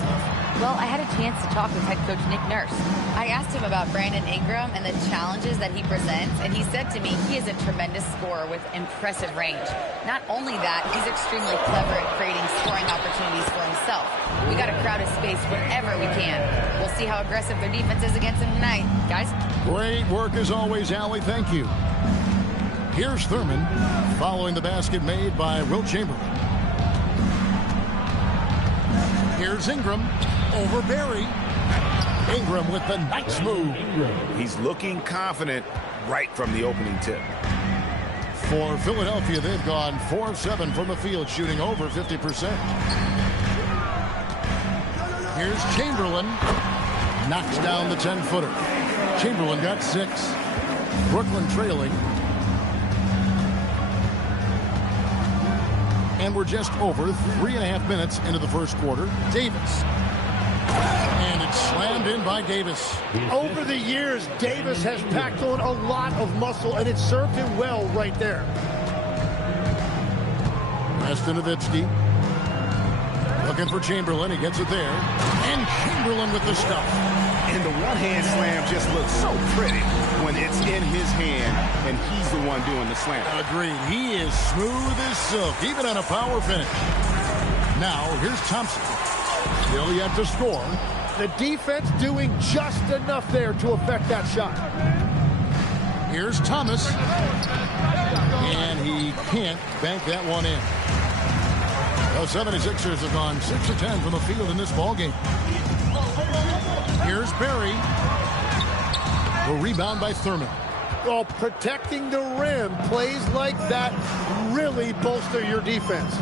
Well, I had a chance to talk with head coach Nick Nurse. I asked him about Brandon Ingram and the challenges that he presents, and he said to me he is a tremendous scorer with impressive range. Not only that, he's extremely clever at creating scoring opportunities for himself. We got to crowd his space whenever we can. We'll see how aggressive their defense is against him tonight. Guys? Great work as always, Allie. Thank you. Here's Thurman, following the basket made by Wilt Chamberlain. Here's Ingram, over Barry. Ingram with the nice move. He's looking confident right from the opening tip. For Philadelphia, they've gone 4 of 7 from the field, shooting over 50%. Here's Chamberlain. Knocks down the 10-footer. Chamberlain got 6. Brooklyn trailing. And we're just over 3.5 minutes into the first quarter. Davis. And it's slammed in by Davis. Over the years, Davis has packed on a lot of muscle, and it served him well right there. Nowitzki. Looking for Chamberlain. He gets it there. And Chamberlain with the stuff. And the one-hand slam just looks so pretty when it's in his hand and he's the one doing the slam. Agreed. He is smooth as silk, even on a power finish. Now, here's Thompson. Still yet to score. The defense doing just enough there to affect that shot. Here's Thomas. And he can't bank that one in. The 76ers have gone 6 of 10 from the field in this ballgame. Here's Barry. The rebound by Thurman. Well, protecting the rim, plays like that really bolster your defense.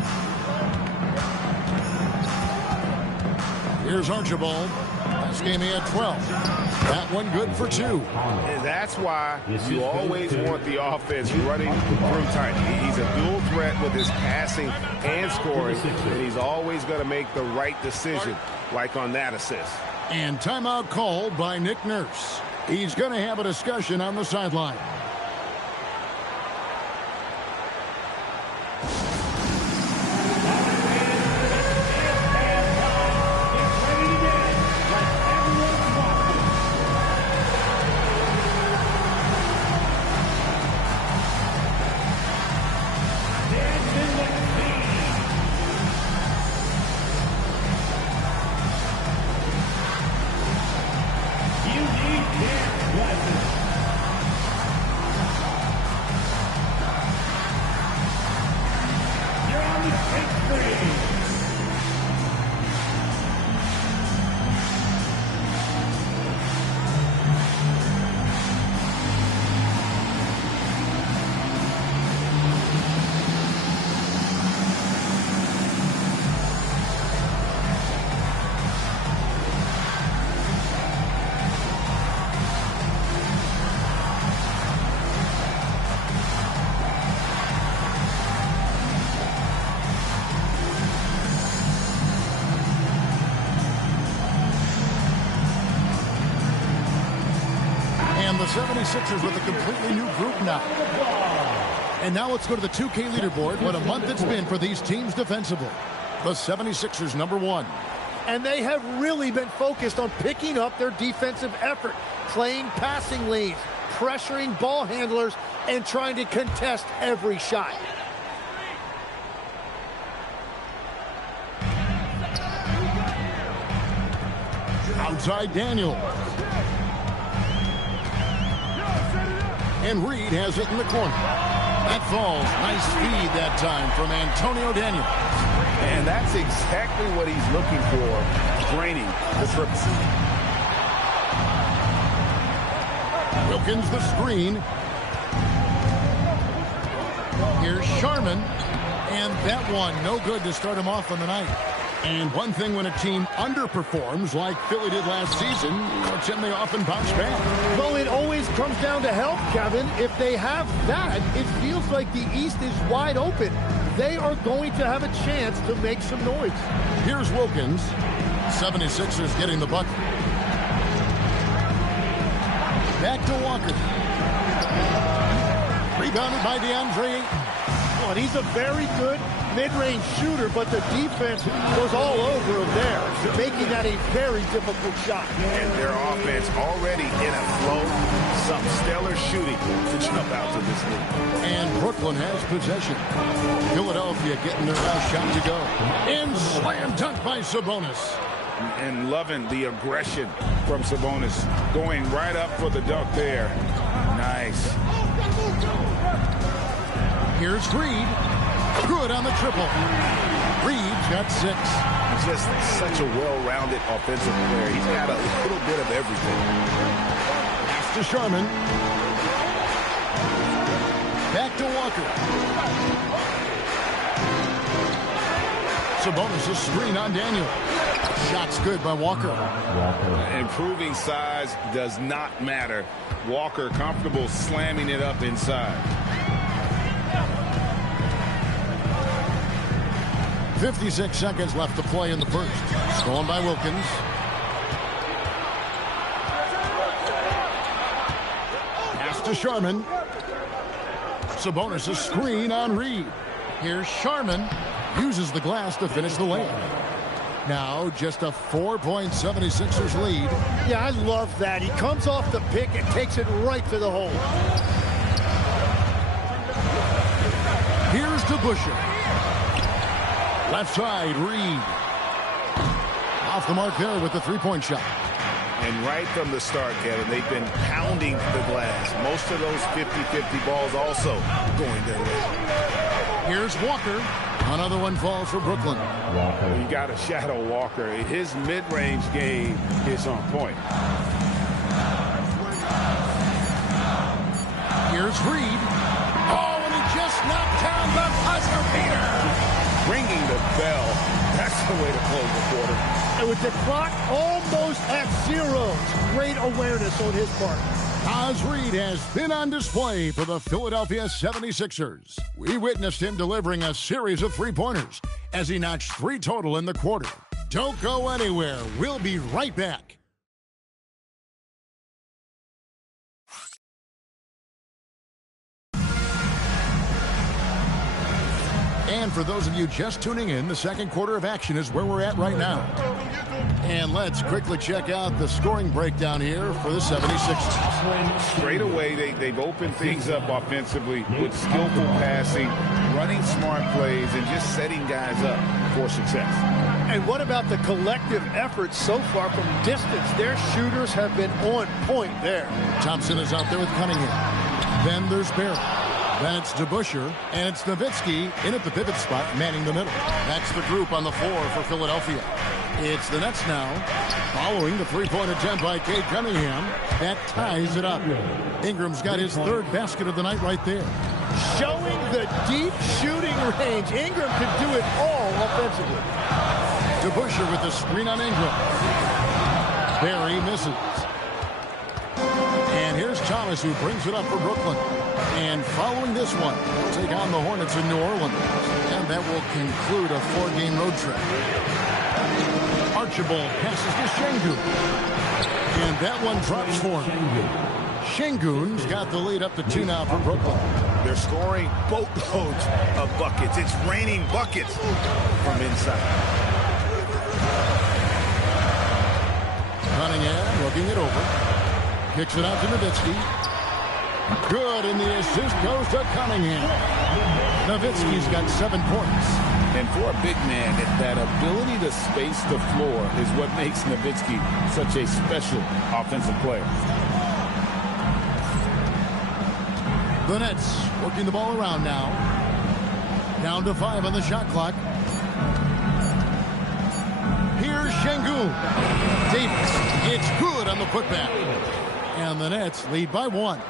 Here's Archibald. Last game he had 12. That one good for 2. And that's why you always want the offense running through tight. He's a dual threat with his passing and scoring, and he's always going to make the right decision, like on that assist. And timeout called by Nick Nurse. He's going to have a discussion on the sideline. the 76ers with a completely new group now. And now let's go to the 2K leaderboard. What a month it's been for these teams defensively. The 76ers #1. And they have really been focused on picking up their defensive effort, playing passing lanes, pressuring ball handlers, and trying to contest every shot. Outside Daniel. And Reed has it in the corner. That falls. Nice feed that time from Antonio Daniel. And that's exactly what he's looking for, draining the trips. Wilkins the screen. Here's Sharman. And that one, no good to start him off on the night. And one thing when a team underperforms like Philly did last season, Tim, they often bounce back. Well, it always comes down to health, Kevin. If they have that, it feels like the East is wide open. They are going to have a chance to make some noise. Here's Wilkins. 76ers getting the bucket. Back to Walker. Rebounded by DeAndre Ayton. Well, he's a very good mid-range shooter, but the defense was all over him there, making that a very difficult shot. And their offense already in a flow. Some stellar shooting to jump out to this league. And Brooklyn has possession. Philadelphia getting their last shot to go. And slam dunk by Sabonis. And loving the aggression from Sabonis. Going right up for the dunk there. Nice. Here's Reed. Good on the triple. Reed's got 6. Just such a well-rounded offensive player. He's got a little bit of everything. Pass to Sharman. Back to Walker. Sabonis' screen on Daniel. Shot's good by Walker. Improving size does not matter. Walker comfortable slamming it up inside. 56 seconds left to play in the first. Stolen by Wilkins. Pass to Sharman. Sabonis' screen on Reed. Here's Sharman. Uses the glass to finish the lane. Now just a 4-point 76ers lead. Yeah, I love that. He comes off the pick and takes it right to the hole. Here's DeBusschere. Left side, Reed. Off the mark there with the 3-point shot. And right from the start, Kevin, they've been pounding the glass. Most of those 50-50 balls also going their way. Here's Walker. Another one falls for Brooklyn. You got to shadow Walker. His mid-range game is on point. Here's Reed. Oh, and he just knocked down the buzzer beater. Ringing the bell. That's the way to close the quarter. And with the clock almost at 0, great awareness on his part. Oz Reed has been on display for the Philadelphia 76ers. We witnessed him delivering a series of 3-pointers as he notched 3 total in the quarter. Don't go anywhere. We'll be right back. And for those of you just tuning in, the second quarter of action is where we're at right now. And let's quickly check out the scoring breakdown here for the 76ers. Straight away, they've opened things up offensively with skillful passing, running smart plays, and just setting guys up for success. And what about the collective effort so far from distance? Their shooters have been on point there. Thompson is out there with Cunningham. Then there's Barrett. Then it's DeBusschere, and it's Nowitzki in at the pivot spot, manning the middle. That's the group on the floor for Philadelphia. It's the Nets now, following the 3-point attempt by Cade Cunningham. That ties it up. Ingram's got his 3rd basket of the night right there. Showing the deep shooting range. Ingram can do it all offensively. DeBusschere with the screen on Ingram. Barry misses. And here's Thomas, who brings it up for Brooklyn. And following this one, we'll take on the Hornets in New Orleans. And that will conclude a 4-game road trip. Archibald passes to Şengün. And that one drops for him. Şengün's got the lead up to 2 now for Brooklyn. They're scoring boatloads of buckets. It's raining buckets from inside. Cunningham looking it over. Kicks it out to Nowitzki. Good, and the assist goes to Cunningham. Nowitzki's got 7 points. And for a big man, that ability to space the floor is what makes Nowitzki such a special offensive player. The Nets working the ball around now. Down to 5 on the shot clock. Here's Şengün. Davis, it's good on the putback. And the Nets lead by 1.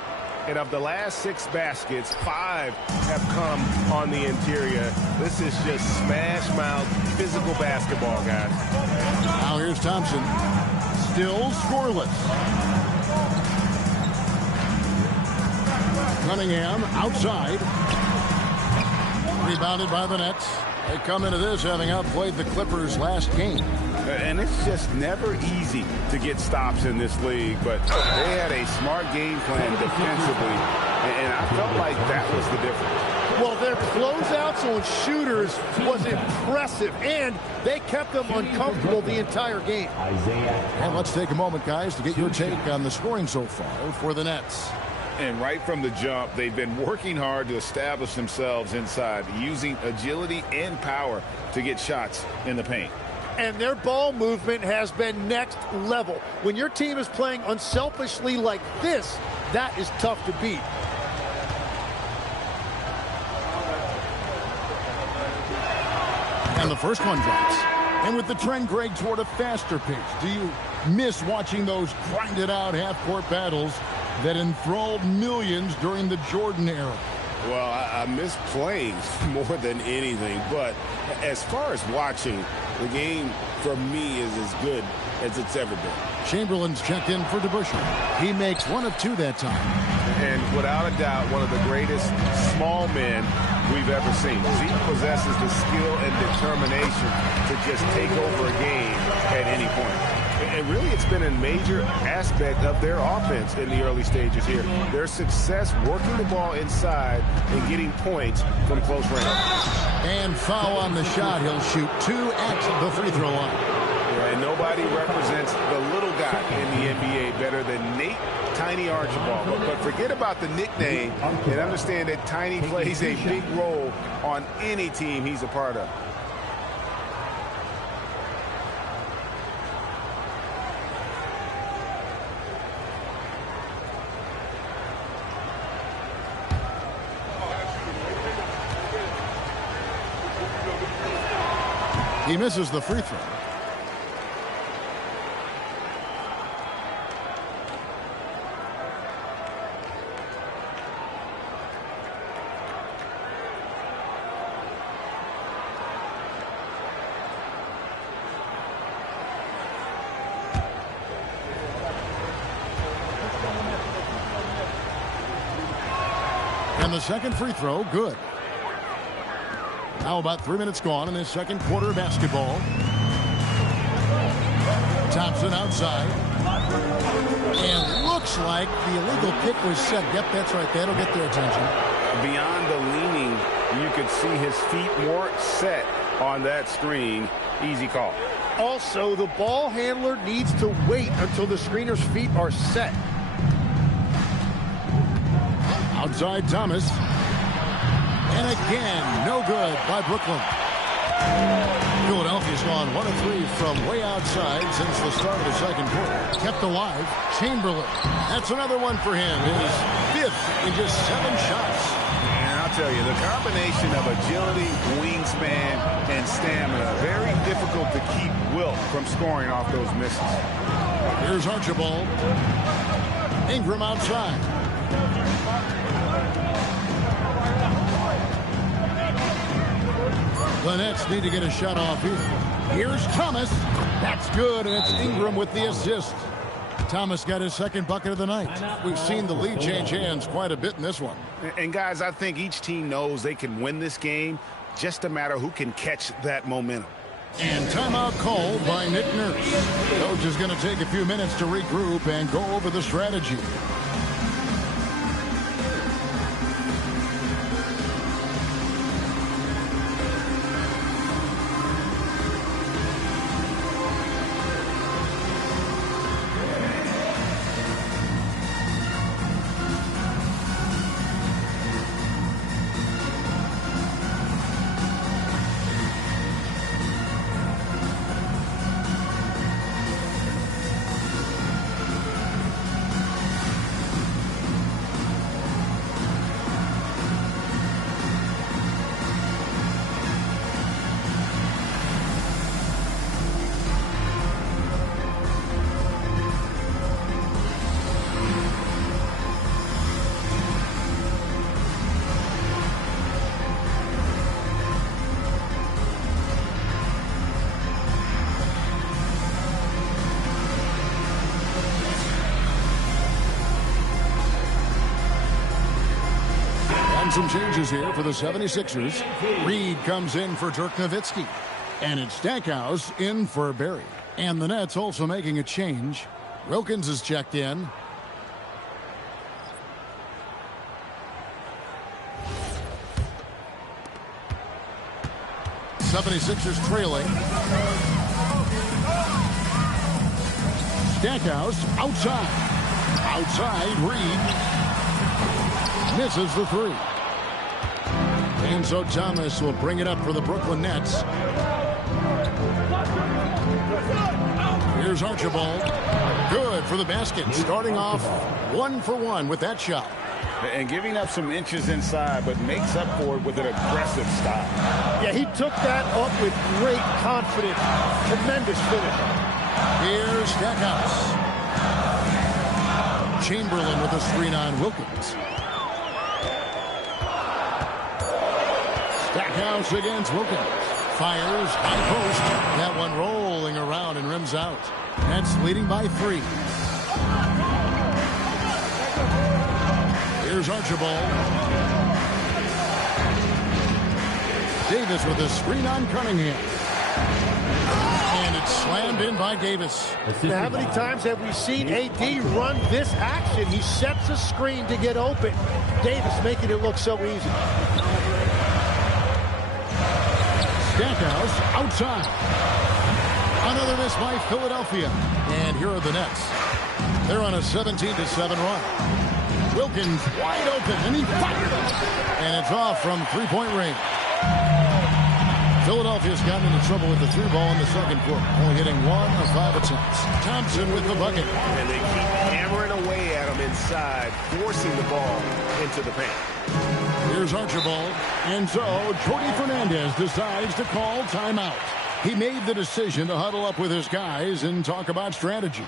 And of the last 6 baskets, 5 have come on the interior. This is just smash mouth physical basketball, guys. Now here's Thompson. Still scoreless. Cunningham outside. Rebounded by the Nets. They come into this having outplayed the Clippers last game. And it's just never easy to get stops in this league, but they had a smart game plan defensively, and I felt like that was the difference. Well, their closeouts on shooters was impressive, and they kept them uncomfortable the entire game. And let's take a moment, guys, to get your take on the scoring so far for the Nets. And right from the jump, they've been working hard to establish themselves inside, using agility and power to get shots in the paint. And their ball movement has been next level. When your team is playing unselfishly like this, that is tough to beat. And the first one drops. And with the trend, Greg, toward a faster pace, do you miss watching those grinded-out half-court battles that enthralled millions during the Jordan era? Well, I miss playing more than anything, but as far as watching, the game for me is as good as it's ever been. Chamberlain's checked in for DeBusschere. He makes 1 of 2 that time. And without a doubt, one of the greatest small men we've ever seen. He possesses the skill and determination to just take over a game at any point. And really, it's been a major aspect of their offense in the early stages here. Their success working the ball inside and getting points from close range. And foul on the shot. He'll shoot 2 at the free throw line. Yeah, and nobody represents the little guy in the NBA better than Nate Tiny Archibald. But forget about the nickname and understand that Tiny plays a big role on any team he's a part of. He misses the free throw. And the second free throw, good. Now about 3 minutes gone in this second quarter of basketball. Thompson outside. And looks like the illegal kick was set. Yep, that's right. That'll get their attention. Beyond the leaning, you could see his feet more set on that screen. Easy call. Also, the ball handler needs to wait until the screener's feet are set. Outside Thomas. And again, no good by Brooklyn. Philadelphia's gone 1 of 3 from way outside since the start of the second quarter. Kept alive. Chamberlain. That's another one for him. His 5th in just 7 shots. And I'll tell you, the combination of agility, wingspan, and stamina, very difficult to keep Wilt from scoring off those misses. Here's Archibald. Ingram outside. The Nets need to get a shot off here. Here's Thomas. That's good, and it's Ingram with the assist. Thomas got his second bucket of the night. We've seen the lead change hands quite a bit in this one. And guys, I think each team knows they can win this game. Just a matter who can catch that momentum. And timeout called by Nick Nurse. Coach is going to take a few minutes to regroup and go over the strategy. And some changes here for the 76ers. Reed comes in for Dirk Nowitzki. And it's Stackhouse in for Barry. And the Nets also making a change. Wilkins is checked in. '76ers trailing. Stackhouse outside. Outside, Reed misses the three. And so Thomas will bring it up for the Brooklyn Nets. Here's Archibald. Good for the basket. Starting off 1 for 1 with that shot. And giving up some inches inside, but makes up for it with an aggressive stop. Yeah, he took that up with great confidence. Tremendous finish. Here's Stackhouse. Chamberlain with a screen on Wilkins. Stackhouse against Wilkins. Fires, high post. That one rolling around and rims out. Nets leading by 3. Here's Archibald. Davis with a screen on Cunningham. And it's slammed in by Davis. Now, how many times have we seen AD run this action? He sets a screen to get open. Davis making it look so easy. Stackhouse outside. Another miss by Philadelphia. And here are the Nets. They're on a 17-7 run. Wilkins wide open, and he fired it. And it's off from three-point range. Philadelphia's gotten into trouble with the three ball in the second quarter, only hitting 1 of 5 attempts. Thompson with the bucket. And they keep hammering away at him inside, forcing the ball into the paint. Here's Archibald. And so Jordi Fernandez decides to call timeout. He made the decision to huddle up with his guys and talk about strategy.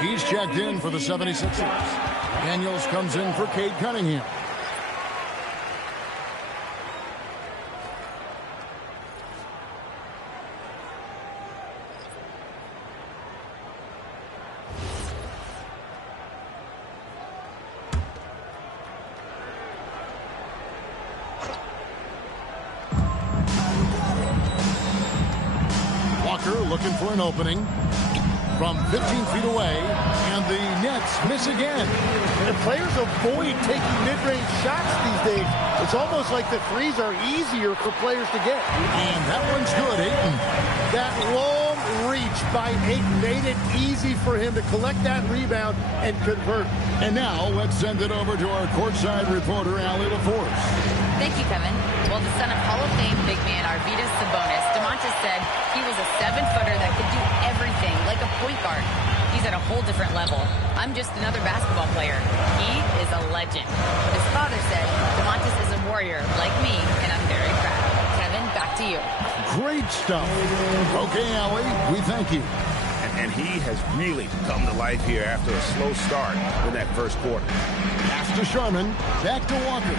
He's checked in for the 76ers. Daniels comes in for Cade Cunningham. Walker looking for an opening from 15 feet away, and the Nets miss again. And players avoid taking mid-range shots these days. It's almost like the threes are easier for players to get. And that one's good, Ayton. That long reach by Ayton made it easy for him to collect that rebound and convert. And now let's send it over to our courtside reporter, Allie LaForce. Thank you, Kevin. Well, the son of Hall of Fame big man Arvydas Sabonis, DeMontis said he was a 7-footer that could do everything like a point guard. He's at a whole different level. I'm just another basketball player. He is a legend. His father said DeMontis is a warrior like me, and I'm very proud. Kevin, back to you. Great stuff. Okay, Allie, we thank you. And he has really come to life here after a slow start in that first quarter. Pass to Sharman, back to Walker.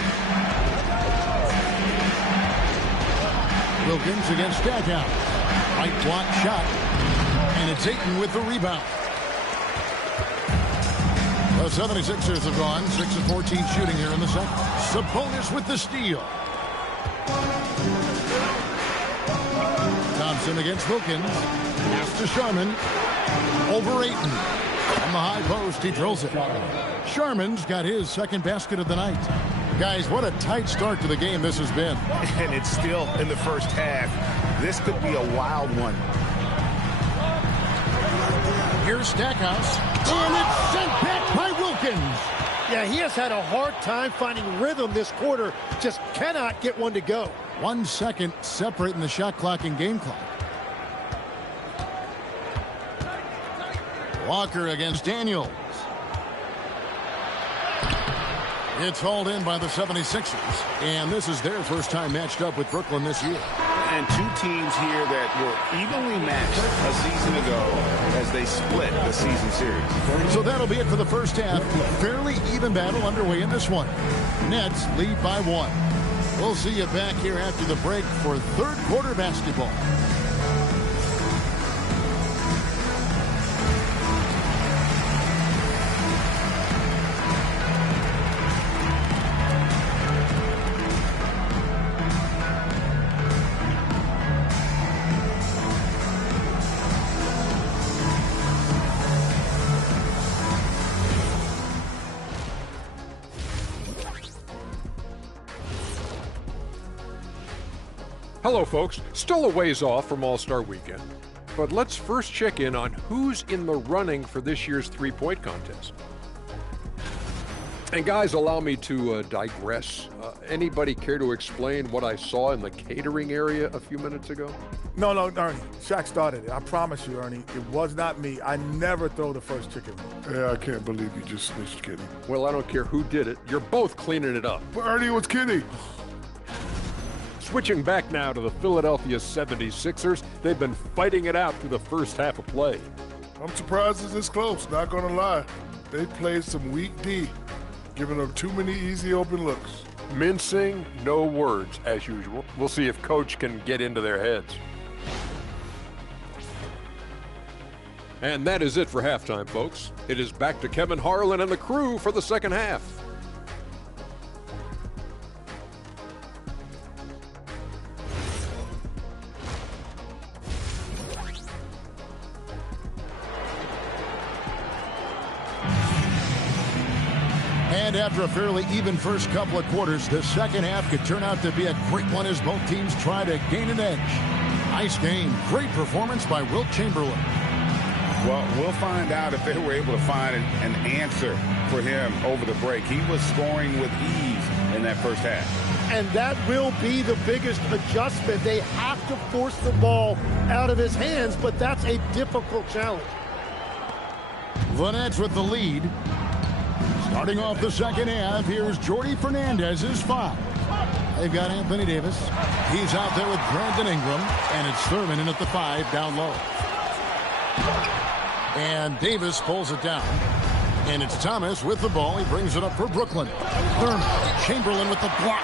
Wilkins against Stackhouse. Right block shot. And it's Ayton with the rebound. The The 76ers have gone 6 of 14 shooting here in the second. Sabonis with the steal. Thompson against Wilkins. Pass to Sharman. Over Ayton. On the high post, he drills it. Sharman's got his second basket of the night. Guys, what a tight start to the game this has been. And it's still in the first half. This could be a wild one. Here's Stackhouse. And it's sent back by Wilkins. Yeah, he has had a hard time finding rhythm this quarter. Just cannot get one to go. 1 second separating the shot clock and game clock. Walker against Daniels. It's hauled in by the 76ers. And this is their first time matched up with Brooklyn this year. And two teams here that were evenly matched a season ago as they split the season series. So that'll be it for the first half. Fairly even battle underway in this one. Nets lead by 1. We'll see you back here after the break for third quarter basketball. Hello, folks. Still a ways off from All-Star Weekend, but let's first check in on who's in the running for this year's three-point contest. And guys, allow me to digress. Anybody care to explain what I saw in the catering area a few minutes ago? No, Ernie. Shaq started it. I promise you, Ernie. It was not me. I never throw the first chicken. Yeah, I can't believe you just snitched, Kenny. Well, I don't care who did it. You're both cleaning it up. But Ernie was kidding. Switching back now to the Philadelphia 76ers, they've been fighting it out through the first half of play. I'm surprised it's this close, not gonna lie. They played some weak D, giving them too many easy open looks. Mincing, no words, as usual. We'll see if Coach can get into their heads. And that is it for halftime, folks. It is back to Kevin Harlan and the crew for the second half. And after a fairly even first couple of quarters, the second half could turn out to be a great one as both teams try to gain an edge. Nice game. Great performance by Wilt Chamberlain. Well, we'll find out if they were able to find an answer for him over the break. He was scoring with ease in that first half. And that will be the biggest adjustment. They have to force the ball out of his hands, but that's a difficult challenge. The Nets with the lead. Starting off the second half, here's Jordy Fernandez's foul. They've got Anthony Davis. He's out there with Brandon Ingram, and it's Thurman in at the 5 down low. And Davis pulls it down. And it's Thomas with the ball. He brings it up for Brooklyn. Thurman, Chamberlain with the block.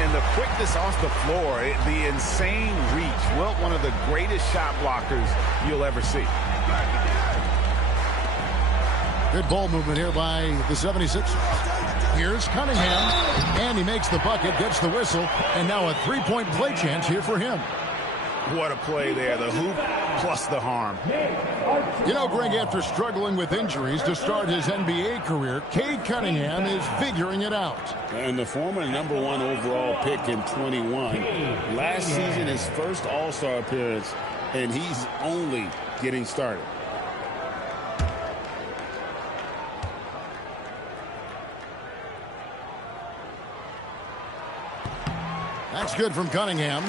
And the quickness off the floor, the insane reach. Wilt, one of the greatest shot blockers you'll ever see. Good ball movement here by the 76ers. Here's Cunningham, and he makes the bucket, gets the whistle, and now a three-point play chance here for him. What a play there, the hoop plus the harm. You know, Greg, after struggling with injuries to start his NBA career, Cade Cunningham is figuring it out. And the former #1 overall pick in 21. Last season, his first All-Star appearance, and he's only getting started. That's good from Cunningham.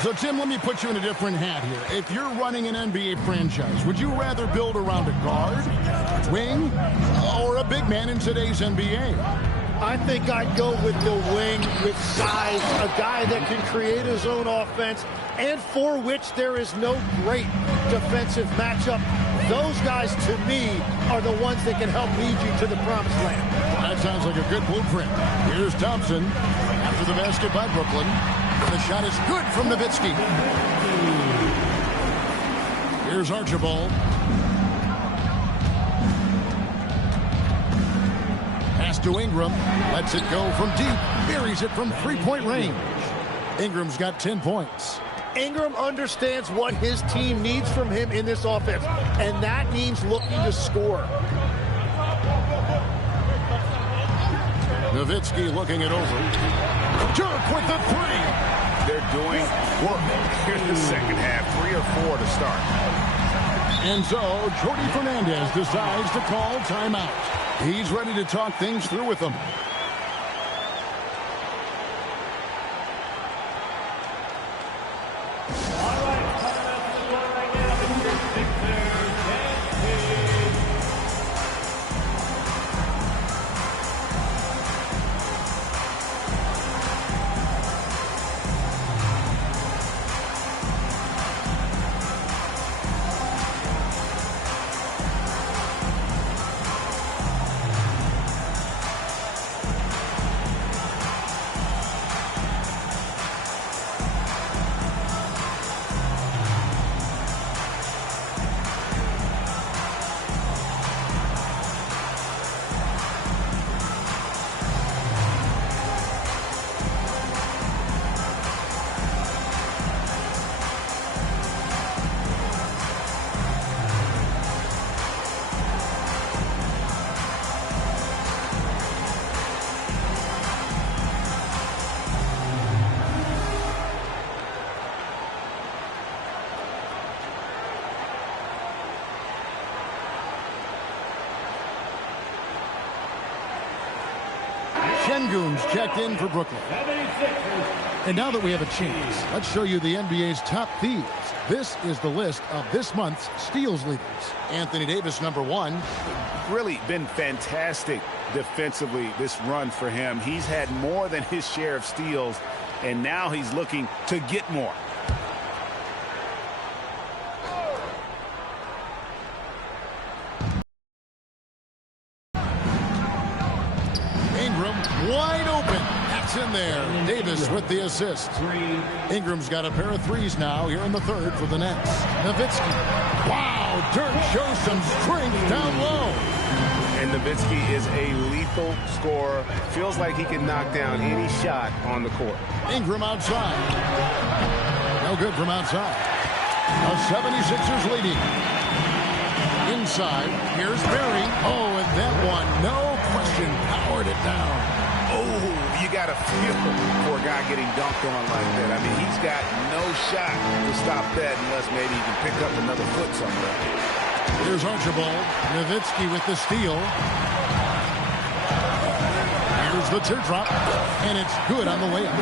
So, Tim, let me put you in a different hat here. If you're running an NBA franchise, would you rather build around a guard, wing, or a big man in today's NBA? I think I'd go with the wing with size, a guy that can create his own offense and for which there is no great defensive matchup. Those guys, to me, are the ones that can help lead you to the promised land. That sounds like a good blueprint. Here's Thompson after the basket by Brooklyn. The shot is good from Nowitzki. Here's Archibald. to Ingram. Lets it go from deep. Buries it from three-point range. Ingram's got 10 points. Ingram understands what his team needs from him in this offense, and that means looking to score. Nowitzki looking it over. Dirk with the three. They're doing work here in the second half. 3 or 4 to start. And so, Jordi Fernandez decides to call timeout. He's ready to talk things through with them. Şengün's checked in for Brooklyn. And now that we have a chance, let's show you the NBA's top thieves. This is the list of this month's steals leaders. Anthony Davis, number 1. Really been fantastic defensively this run for him. He's had more than his share of steals, and now he's looking to get more. Wide open. That's in there. Davis with the assist. Ingram's got a pair of threes now here in the third for the Nets. Nowitzki. Wow, Dirk shows some strength down low. And Nowitzki is a lethal scorer. Feels like he can knock down any shot on the court. Ingram outside. No good from outside. The 76ers leading. Inside, here's Barry. Oh, and that one, no question, powered it down. Oh, you got to feel for a guy getting dunked on like that. I mean, he's got no shot to stop that unless maybe he can pick up another foot somewhere. Here's Archibald. Nowitzki with the steal. Here's the teardrop, and it's good on the layup.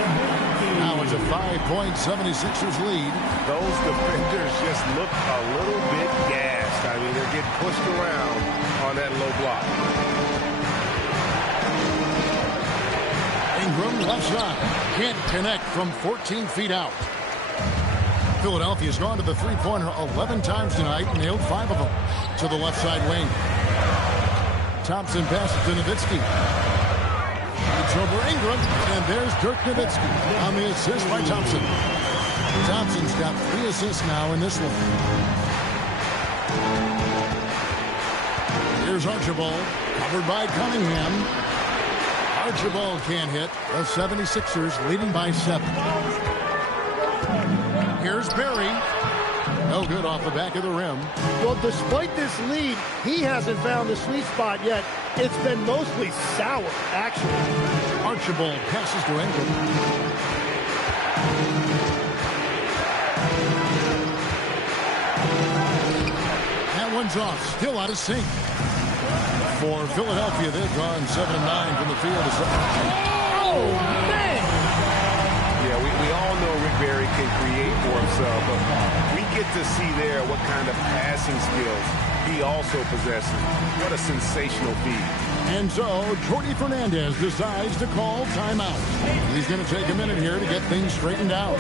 Now it's a 5-point 76ers lead. Those defenders just look a little bit gassed. I mean, they're getting pushed around on that low block. Ingram left side. Can't connect from 14 feet out. Philadelphia's gone to the three-pointer 11 times tonight, nailed 5 of them. To the left side wing. Thompson passes to Nowitzki. It's over Ingram, and there's Dirk Nowitzki on the assist by Thompson. Thompson's got 3 assists now in this one. Here's Archibald, covered by Cunningham. Archibald can't hit. The 76ers leading by 7. Here's Barry. No good off the back of the rim. Well, despite this lead, he hasn't found the sweet spot yet. It's been mostly sour, actually. Archibald passes to Ingram. That one's off. Still out of sync. For Philadelphia, they've gone 7 of 9 from the field. Oh, man! Yeah, we all know Rick Barry can create for himself, but we get to see there what kind of passing skills he also possesses. What a sensational feed. And so, Jordi Fernandez decides to call timeout. He's going to take a minute here to get things straightened out.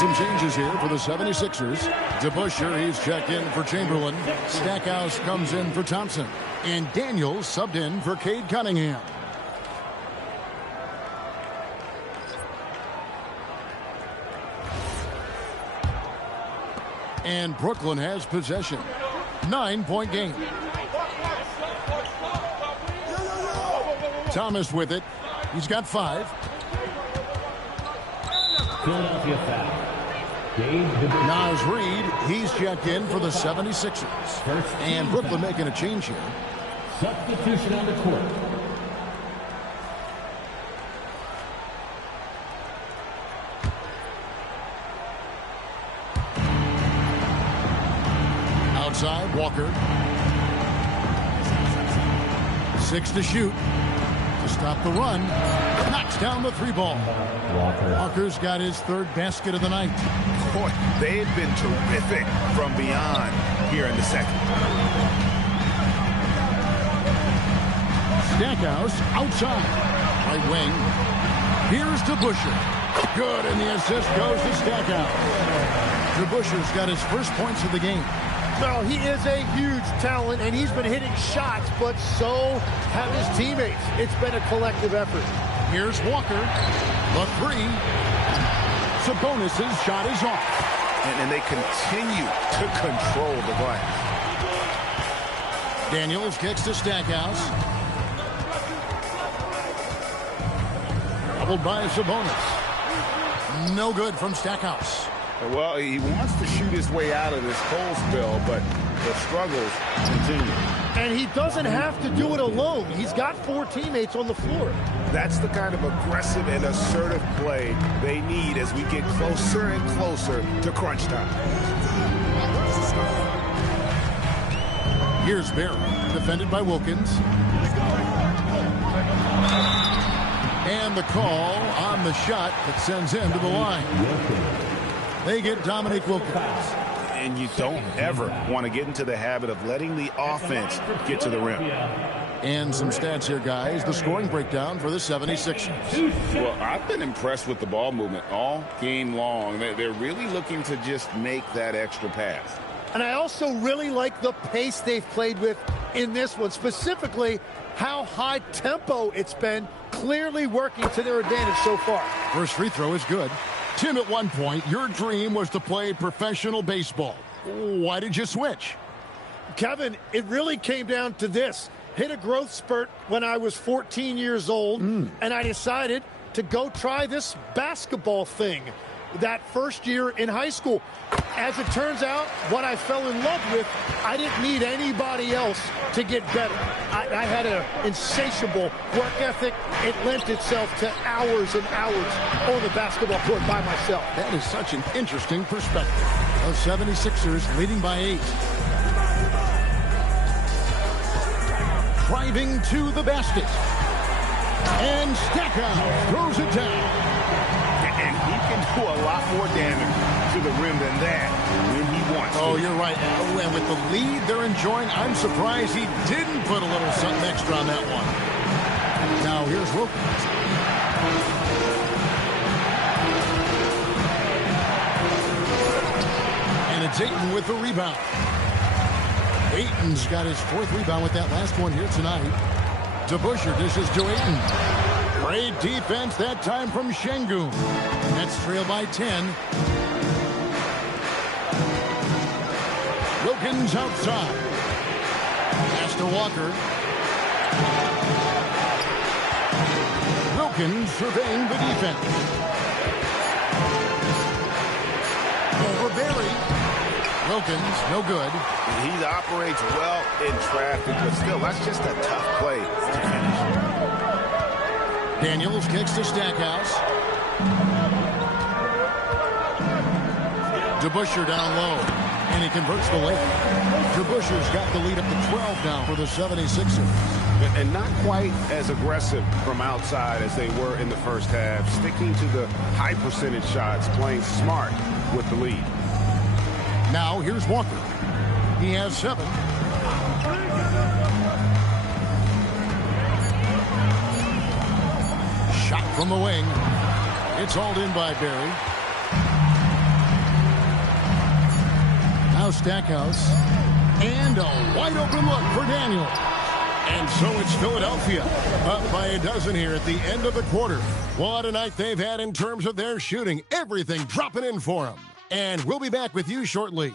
some changes here for the 76ers. DeBusschere, he's checked in for Chamberlain. Stackhouse comes in for Thompson. And Daniels subbed in for Cade Cunningham. And Brooklyn has possession. 9-point game. Thomas with it. He's got 5. Philadelphia foul. Naz Reid, he's checked in for the 76ers. And Brooklyn making a change here. Substitution on the court. Outside, Walker. 6 to shoot. To stop the run. Knocks down the 3-ball. Walker's got his 3rd basket of the night. Boy, they've been terrific from beyond here in the second. Stackhouse outside. Right wing. Here's DeBusschere. Good, and the assist goes to Stackhouse. DeBusschere's got his first points of the game. Well, he is a huge talent, and he's been hitting shots, but so have his teammates. It's been a collective effort. Here's Walker. The 3. Sabonis' shot is off. And they continue to control the glass. Daniels kicks to Stackhouse. Doubled by Sabonis. No good from Stackhouse. Well, he wants to shoot his way out of this cold spell, but the struggles continue. And he doesn't have to do it alone. He's got 4 teammates on the floor. That's the kind of aggressive and assertive play they need as we get closer and closer to crunch time. Here's Barry, defended by Wilkins. And the call on the shot that sends him to the line. They get Dominique Wilkins. And you don't ever want to get into the habit of letting the offense get to the rim. And some stats here, guys. The scoring breakdown for the 76ers. Well, I've been impressed with the ball movement all game long. They're really looking to just make that extra pass. And I also really like the pace they've played with in this one, specifically how high tempo it's been, clearly working to their advantage so far. First free throw is good. Tim, at one point, your dream was to play professional baseball. Why did you switch? Kevin, it really came down to this. Hit a growth spurt when I was 14 years old, and I decided to go try this basketball thing that first year in high school. As it turns out, what I fell in love with, I didn't need anybody else to get better. I had an insatiable work ethic. It lent itself to hours and hours on the basketball court by myself. That is such an interesting perspective. The 76ers leading by 8. Driving to the basket. And Stackhouse throws it down. And he can do a lot more damage to the rim than that when he wants to. Oh, you're right. And with the lead they're enjoying, I'm surprised he didn't put a little something extra on that one. Now here's Wilkins. And it's Ayton with the rebound. Ayton's got his 4th rebound with that last one here tonight. DeBusschere dishes to Ayton. Great defense that time from Şengün. Nets trail by 10. Wilkins outside. Pass to Walker. Wilkins surveying the defense. Over Barry. Wilkins, no good. He operates well in traffic, but still, that's just a tough play to finish. Daniels kicks to Stackhouse. DeBusschere down low, and he converts the layup. DeBusschere's got the lead up to 12 now for the 76ers. And not quite as aggressive from outside as they were in the first half, sticking to the high percentage shots, playing smart with the lead. Now here's Walker. He has 7. Shot from the wing. It's hauled in by Barry. now Stackhouse. And a wide open look for Daniel. And so it's Philadelphia up by a dozen here at the end of the quarter. What a night they've had in terms of their shooting. Everything dropping in for them. And we'll be back with you shortly.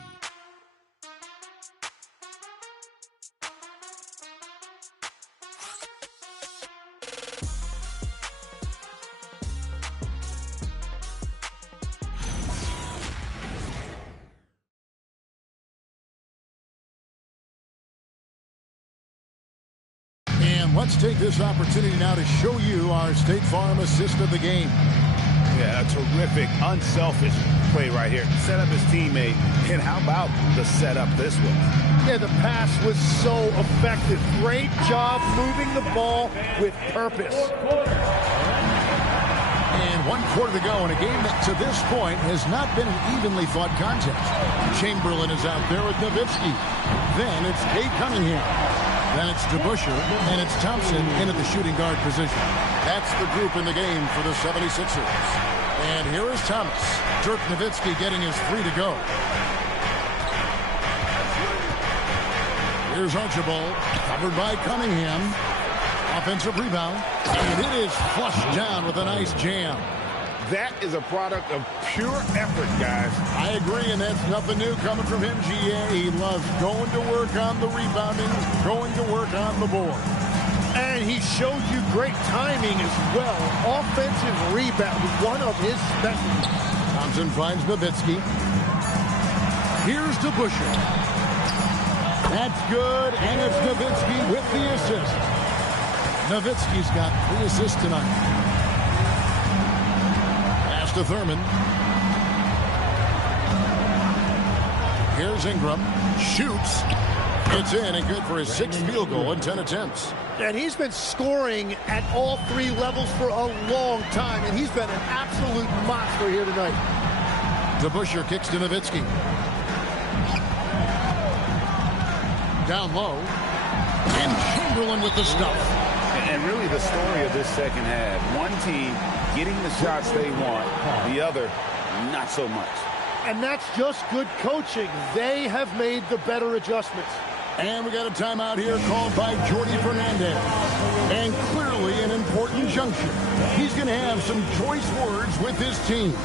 Let's take this opportunity now to show you our State Farm assist of the game. Yeah, a terrific, unselfish play right here. Set up his teammate, and how about the setup this was? Yeah, the pass was so effective. Great job moving the ball with purpose. And 1 quarter to go in a game that to this point has not been an evenly fought contest. Chamberlain is out there with Nowitzki. Then it's Cade Cunningham. Then it's DeBusschere, and it's Thompson in at the shooting guard position. That's the group in the game for the 76ers. And here is Thomas. Dirk Nowitzki getting his 3 to go. Here's Archibald, covered by Cunningham. Offensive rebound, and it is flushed down with a nice jam. That is a product of pure effort, guys. I agree, and that's nothing new coming from him, GA. He loves going to work on the rebounding, going to work on the board. And he showed you great timing as well. Offensive rebound, one of his specialties. Thompson finds Nowitzki. Here's DeBusschere. That's good, and it's Nowitzki with the assist. Nowitzki's got 3 assists tonight. To Thurman. Here's Ingram. Shoots. It's in and good for his 6th field goal in 10 attempts. And he's been scoring at all 3 levels for a long time, and he's been an absolute monster here tonight. DeBusschere kicks to Nowitzki. Down low. And Chamberlain with the stuff. And really the story of this second half. One team getting the shots they want, the other not so much. And that's just good coaching. They have made the better adjustments. And we got a timeout here called by Jordi Fernandez. And clearly an important juncture. He's going to have some choice words with his team.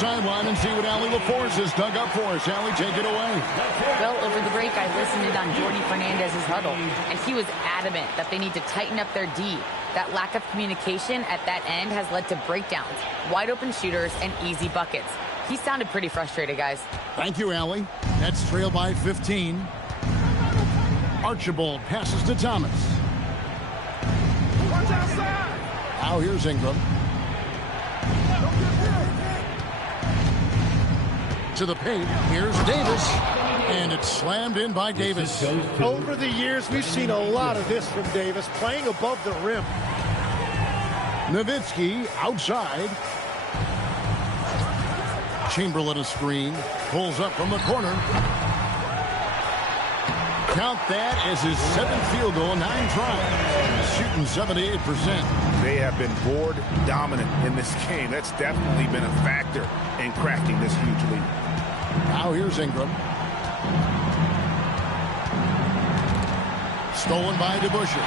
Sideline and see what Allie LaForce has dug up for us. Allie, take it away. Well, over the break, I listened in on Jordi Fernandez's huddle, and he was adamant that they need to tighten up their D. That lack of communication at that end has led to breakdowns, wide open shooters, and easy buckets. He sounded pretty frustrated, guys. Thank you, Allie. That's trailed by 15. Archibald passes to Thomas. Watch outside. Now here's Ingram. To the paint. Here's Davis. And it's slammed in by Davis. Over the years, we've seen a lot of this from Davis, playing above the rim. Nowitzki outside. Chamberlain a screen. Pulls up from the corner. Count that as his 7th field goal, 9 tries. Shooting 78%. They have been board dominant in this game. That's definitely been a factor in cracking this huge lead. Now here's Ingram. Stolen by DeBusschere.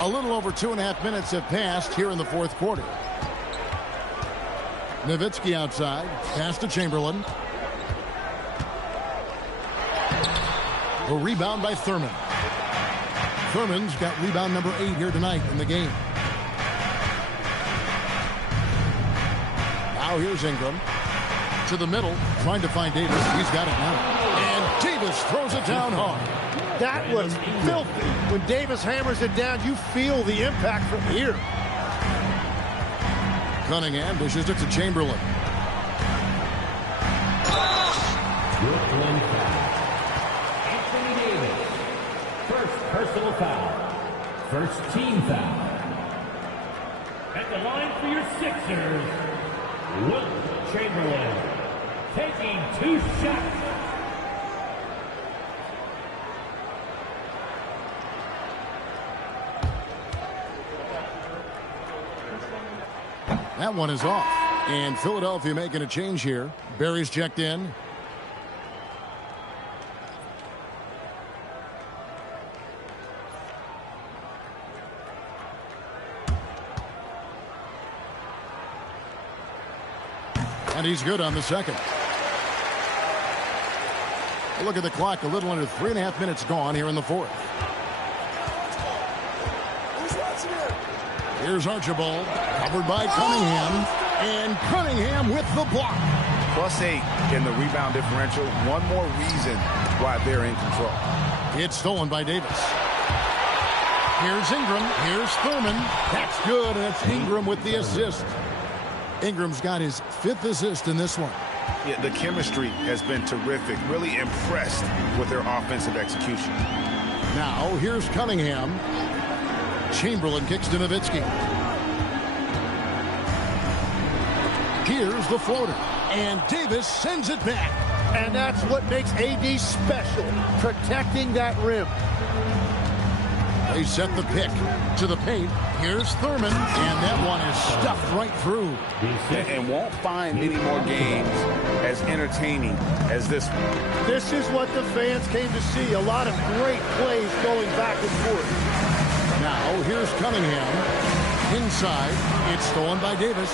A little over 2.5 minutes have passed here in the 4th quarter. Nowitzki outside. Pass to Chamberlain. A rebound by Thurman. Thurman's got rebound number 8 here tonight in the game. Now here's Ingram. To the middle, trying to find Davis. He's got it now. And Davis throws it down hard. That was filthy. When Davis hammers it down, you feel the impact from here. Cunningham dishes it to Chamberlain. Brooklyn foul. Anthony Davis. First personal foul. First team foul. At the line for your Sixers, Wilt Chamberlain. Taking 2 shots. That one is off. And Philadelphia making a change here. Barry's checked in. And he's good on the second. Look at the clock. A little under 3.5 minutes gone here in the fourth. Here's Archibald, covered by Cunningham, and Cunningham with the block. +8 in the rebound differential. One more reason why they're in control. It's stolen by Davis. Here's Ingram. Here's Thurman. That's good, and it's Ingram with the assist. Ingram's got his 5th assist in this one. Yeah, the chemistry has been terrific. Really impressed with their offensive execution. Now, here's Cunningham. Chamberlain kicks to Nowitzki. Here's the floater. And Davis sends it back. And that's what makes AD special, protecting that rim. They set the pick to the paint. Here's Thurman, and that one is stuffed right through. And won't find many more games as entertaining as this one. This is what the fans came to see. A lot of great plays going back and forth. Now, here's Cunningham. Inside, it's stolen by Davis.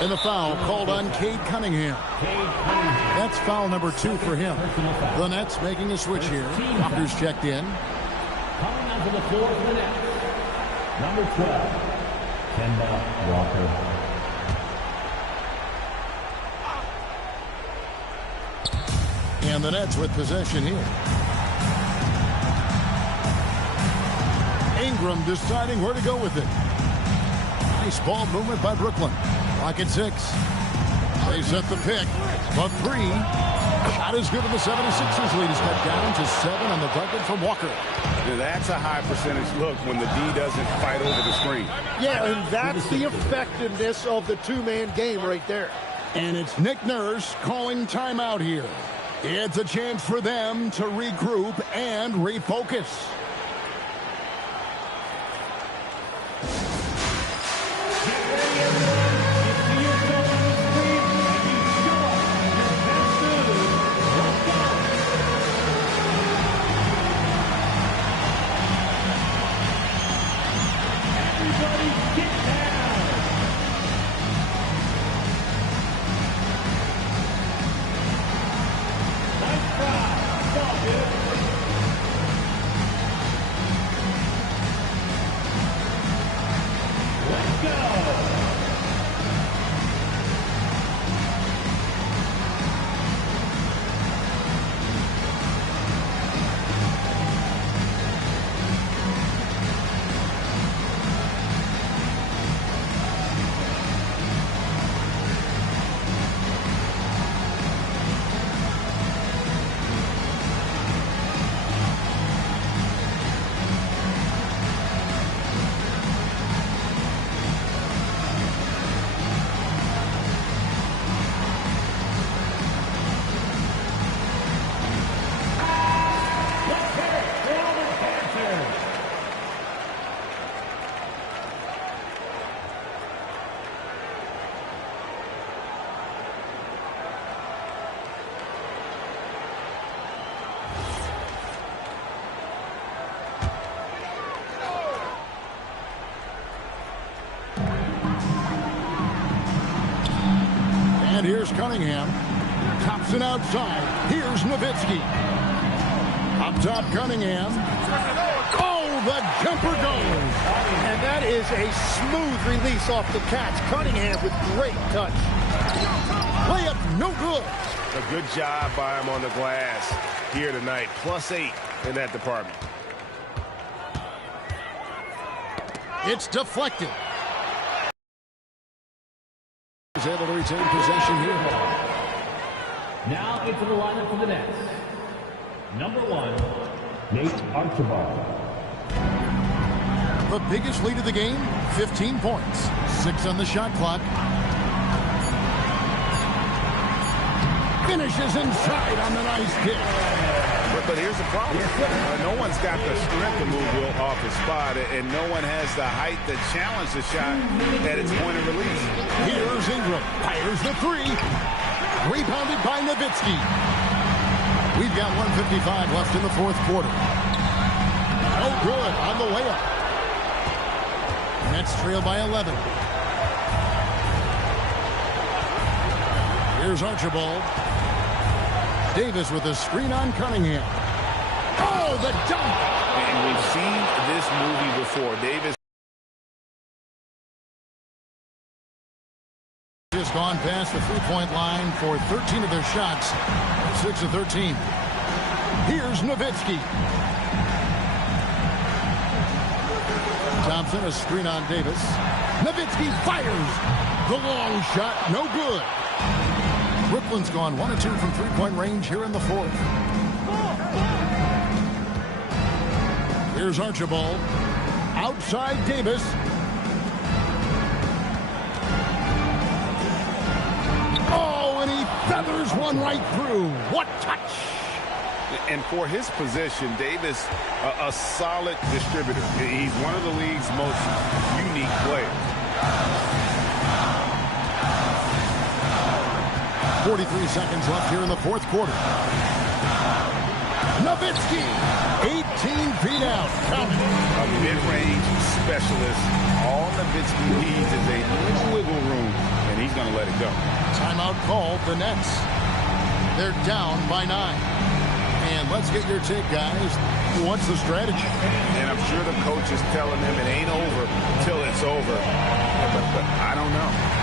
And the foul called on Cade Cunningham. That's foul number 2 for him. The Nets making a switch here. Walker's checked in. Coming onto the floor for the Nets, number 12, Kemba Walker. And the Nets with possession here. Ingram deciding where to go with it. Nice ball movement by Brooklyn. Clock at 6. They set the pick, but 3. Shot is good, and the 76ers lead is cut down to 7 on the bucket from Walker. Now that's a high percentage look when the D doesn't fight over the screen. Yeah, and that's the effectiveness of the two-man game right there. And it's Nick Nurse calling timeout here. It's a chance for them to regroup and refocus. And here's Cunningham. Thompson outside. Here's Nowitzki. Up top, Cunningham. Oh, the jumper goes. And that is a smooth release off the catch. Cunningham with great touch. Layup, no good. A good job by him on the glass here tonight. +8 in that department. It's deflected. Is able to retain possession here. Now into the lineup for the Nets. Number 1, Nate Archibald. The biggest lead of the game, 15 points. 6 on the shot clock. Finishes inside on the nice kick. But here's the problem. No one's got the strength to move Will off the spot, and no one has the height to challenge the shot at its point of release. Here's Ingram. Fires the three. Rebounded by Nowitzki. We've got 1:55 left in the fourth quarter. Oh, good on the layup. Nets trail by 11. Here's Archibald. Davis with a screen on Cunningham. Oh, the dunk! And we've seen this movie before. Davis just gone past the three-point line for 13 of their shots. 6 of 13. Here's Nowitzki. Thompson, a screen on Davis. Nowitzki fires. The long shot, no good. Brooklyn's gone 1 of 2 from three-point range here in the fourth. Here's Archibald. Outside Davis. Oh, and he feathers one right through. What touch! And for his position, Davis, a solid distributor. He's one of the league's most unique players. 43 seconds left here in the fourth quarter. Nowitzki, 18 feet out. A mid-range specialist. All Nowitzki needs is a little wiggle room, and he's going to let it go. Timeout called, the Nets. They're down by 9. And let's get your take, guys. What's the strategy? And I'm sure the coach is telling them it ain't over till it's over. But I don't know.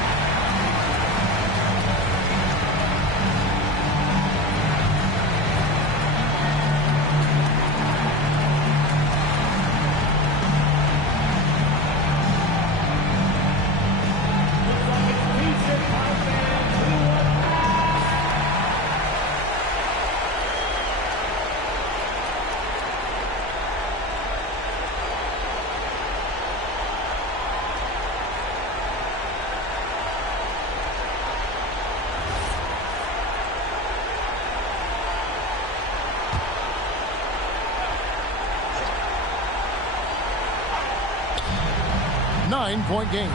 Nine-point game.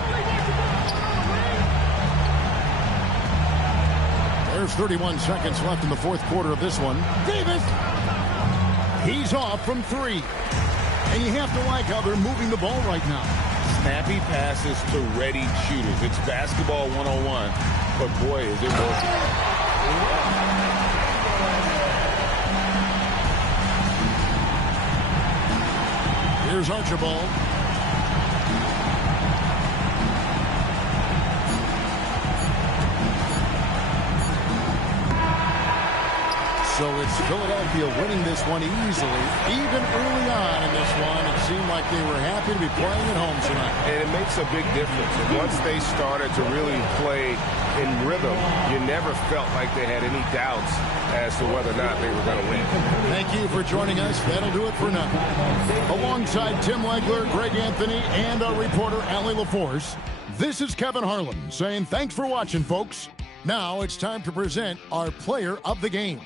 There's 31 seconds left in the fourth quarter of this one. Davis! He's off from 3. And you have to like how they're moving the ball right now. Snappy passes to ready shooters. It's basketball 101. But boy, is it working. Here's Archibald. So it's Philadelphia winning this one easily. Even early on in this one, it seemed like they were happy to be playing at home tonight. And it makes a big difference. And once they started to really play in rhythm, you never felt like they had any doubts as to whether or not they were going to win. Thank you for joining us. That'll do it for now. Alongside Tim Legler, Greg Anthony, and our reporter, Allie LaForce, this is Kevin Harlan saying thanks for watching, folks. Now it's time to present our player of the game.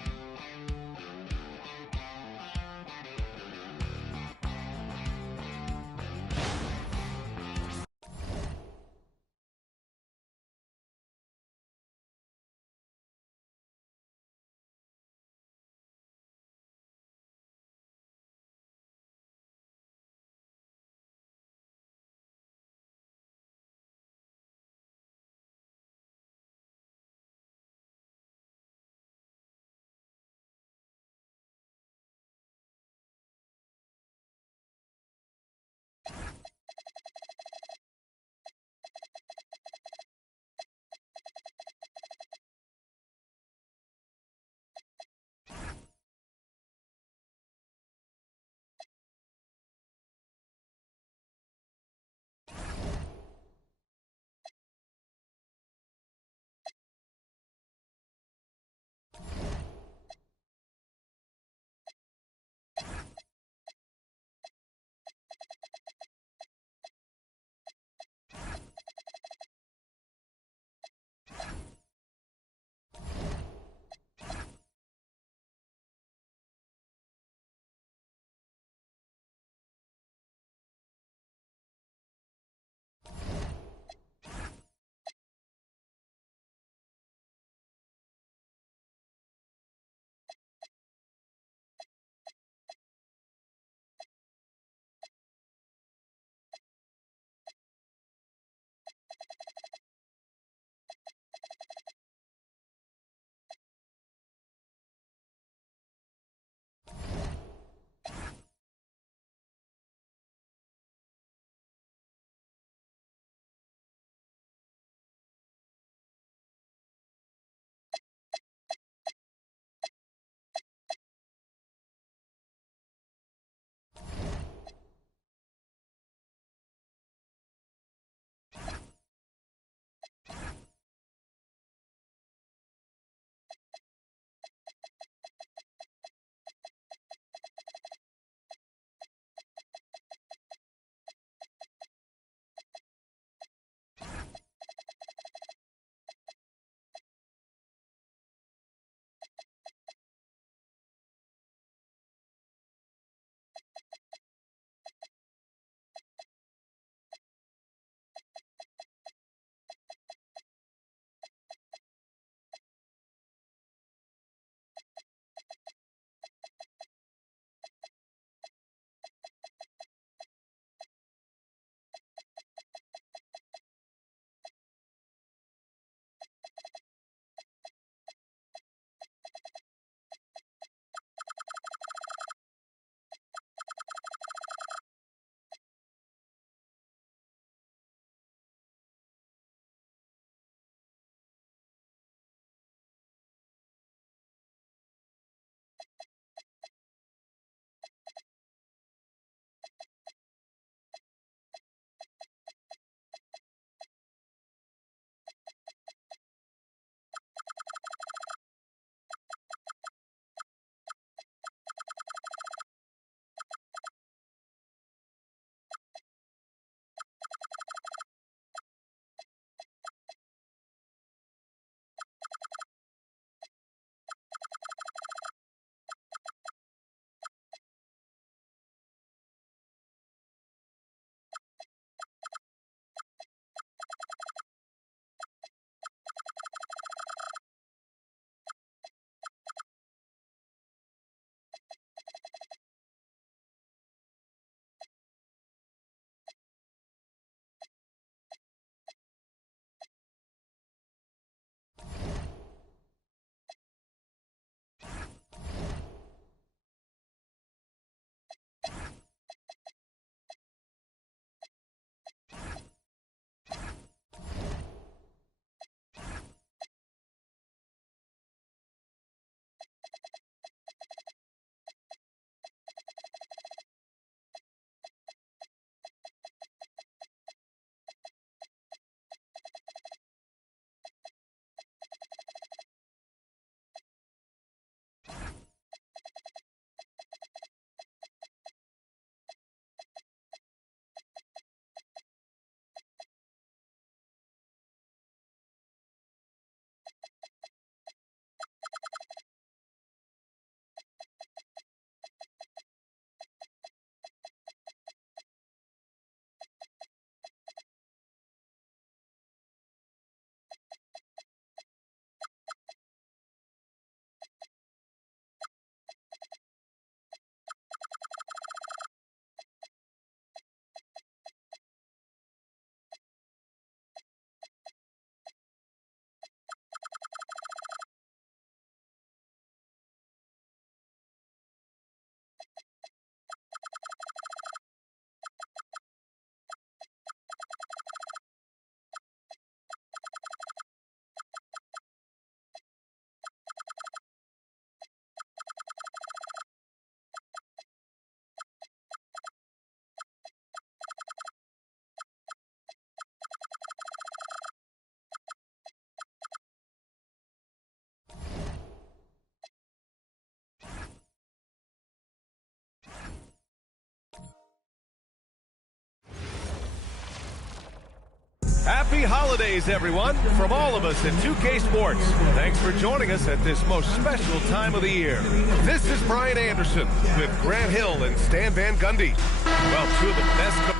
Happy holidays, everyone, from all of us at 2K Sports. Thanks for joining us at this most special time of the year. This is Brian Anderson with Grant Hill and Stan Van Gundy. Well, two of the best...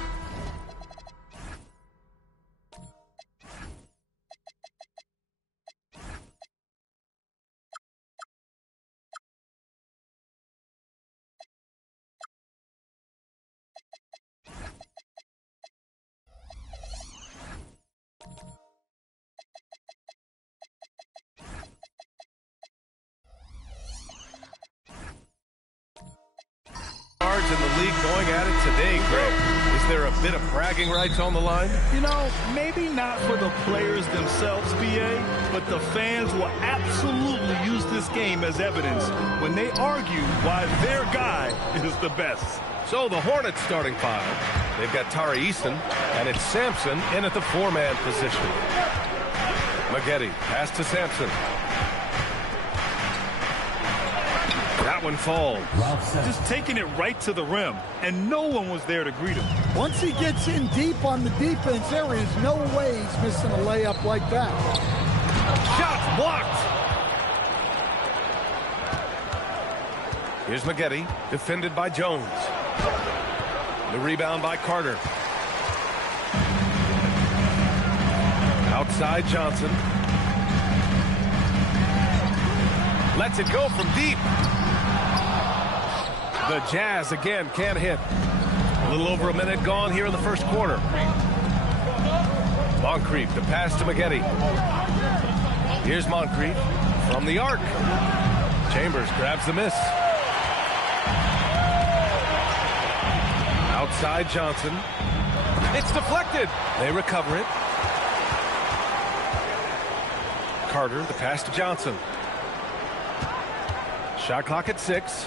in the league going at it today, Greg. Is there a bit of bragging rights on the line? You know, maybe not for the players themselves, BA, but the fans will absolutely use this game as evidence when they argue why their guy is the best. So the Hornets starting five. They've got Tari Eason, and it's Sampson in at the four-man position. Maggette, pass to Sampson. That one falls. Just taking it right to the rim, and no one was there to greet him. Once he gets in deep on the defense, there is no way he's missing a layup like that. Shot blocked. Here's Maggette, defended by Jones. The rebound by Carter. Outside Johnson. Lets it go from deep. The Jazz again can't hit. A little over a minute gone here in the first quarter. Moncrief, the pass to Maggette. Here's Moncrief from the arc. Chambers grabs the miss. Outside Johnson. It's deflected. They recover it. Carter, the pass to Johnson. Shot clock at 6.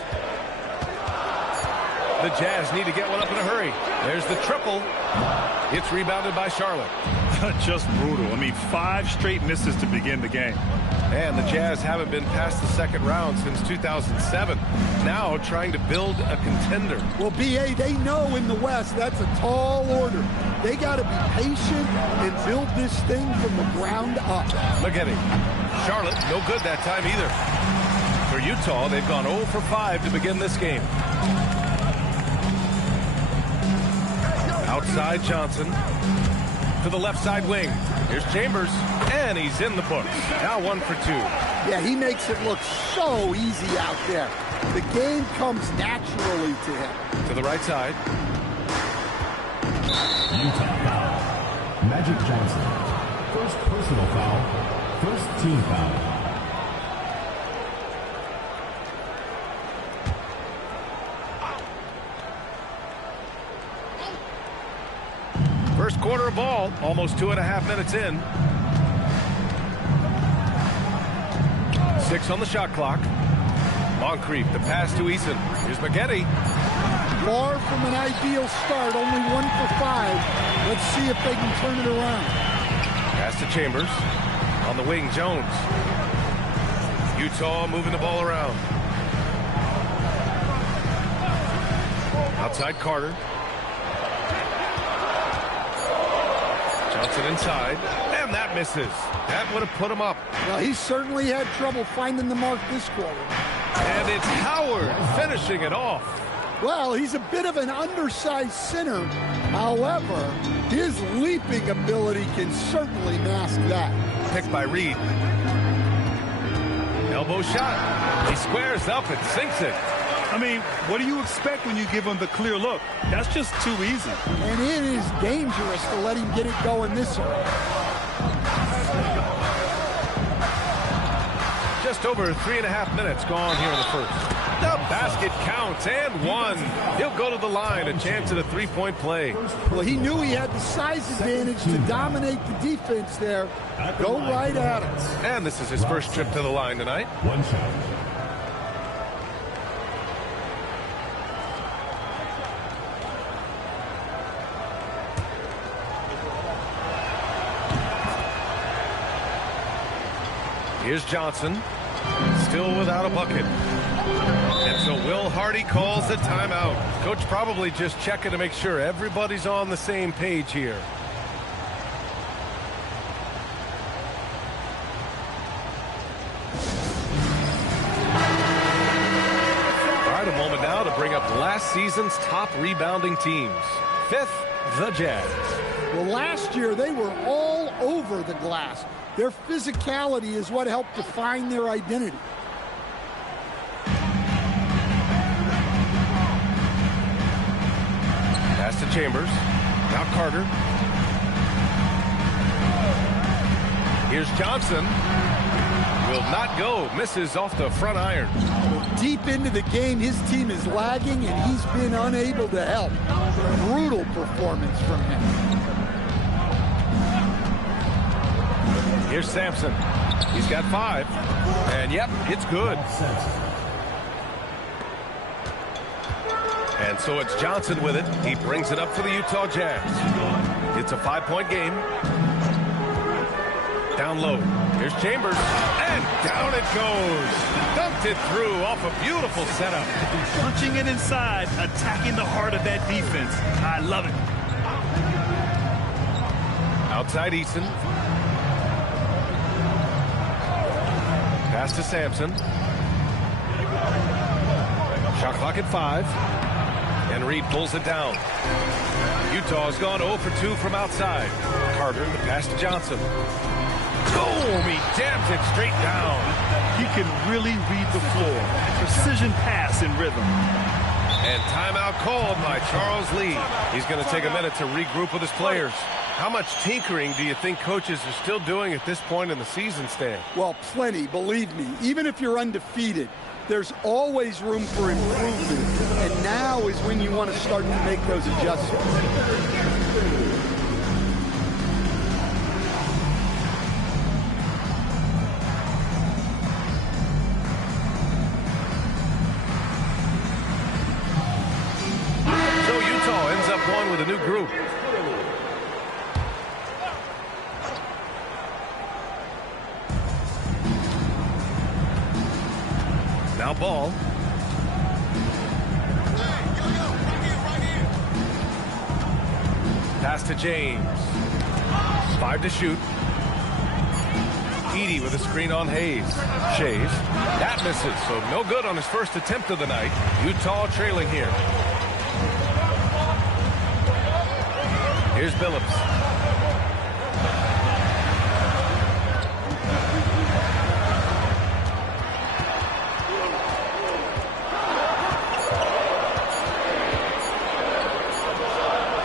The Jazz need to get one up in a hurry. There's the triple. It's rebounded by Charlotte. Just brutal. I mean, 5 straight misses to begin the game. And the Jazz haven't been past the second round since 2007. Now trying to build a contender. Well, BA, they know in the West that's a tall order. They got to be patient and build this thing from the ground up. Maggette. Charlotte, no good that time either. For Utah, they've gone 0 for 5 to begin this game. Outside Johnson to the left side wing. Here's Chambers, and he's in the books. Now 1 for 2. Yeah, he makes it look so easy out there. The game comes naturally to him. To the right side. Utah foul. Magic Johnson. First personal foul. First team foul. First quarter of ball, almost 2.5 minutes in. 6 on the shot clock. Moncrief, the pass to Eason. Here's Maggette. Far from an ideal start, only 1 for 5. Let's see if they can turn it around. Pass to Chambers. On the wing, Jones. Utah moving the ball around. Outside Carter. Johnson inside, and that misses. That would have put him up. Well, he certainly had trouble finding the mark this quarter. And it's Howard finishing it off. Well, he's a bit of an undersized center. However, his leaping ability can certainly mask that. Picked by Reed. Elbow shot. He squares up and sinks it. I mean, what do you expect when you give him the clear look? That's just too easy. And it is dangerous to let him get it going this early. Just over 3.5 minutes gone here in the first. The basket counts and 1. He'll go to the line, a chance at a 3-point play. Well, he knew he had the size advantage to dominate the defense there. Go right at it. And this is his first trip to the line tonight. 1 shot. Here's Johnson, still without a bucket. And so Will Hardy calls the timeout. Coach probably just checking to make sure everybody's on the same page here. bring up last season's top rebounding teams. 5th, the Jazz. Well, last year they were all over the glass. Their physicality is what helped define their identity. Pass to Chambers. Now Carter. Here's Johnson. Will not go. Misses off the front iron. Deep into the game, his team is lagging, and he's been unable to help. Brutal performance from him. Here's Sampson. He's got 5. And, yep, it's good. And so it's Johnson with it. He brings it up for the Utah Jazz. It's a 5-point game. Down low. Here's Chambers. And down it goes. Dunked it through off a beautiful setup. Punching it inside, attacking the heart of that defense. I love it. Outside Eason. Pass to Sampson. Shot clock at 5. And Reed pulls it down. Utah's gone 0 for 2 from outside. Carter, the pass to Johnson. Boom! He jams it straight down. He can really read the floor. Precision pass in rhythm. And timeout called by Charles Lee. He's going to take a minute to regroup with his players. How much tinkering do you think coaches are still doing at this point in the season, Stan? Well, plenty, believe me. Even if you're undefeated, there's always room for improvement. And now is when you want to start to make those adjustments. With a new group. Now ball. Pass to James. 5 to shoot. Edey with a screen on Hayes. Shays. That misses, so no good on his first attempt of the night. Utah trailing here. Here's Billups.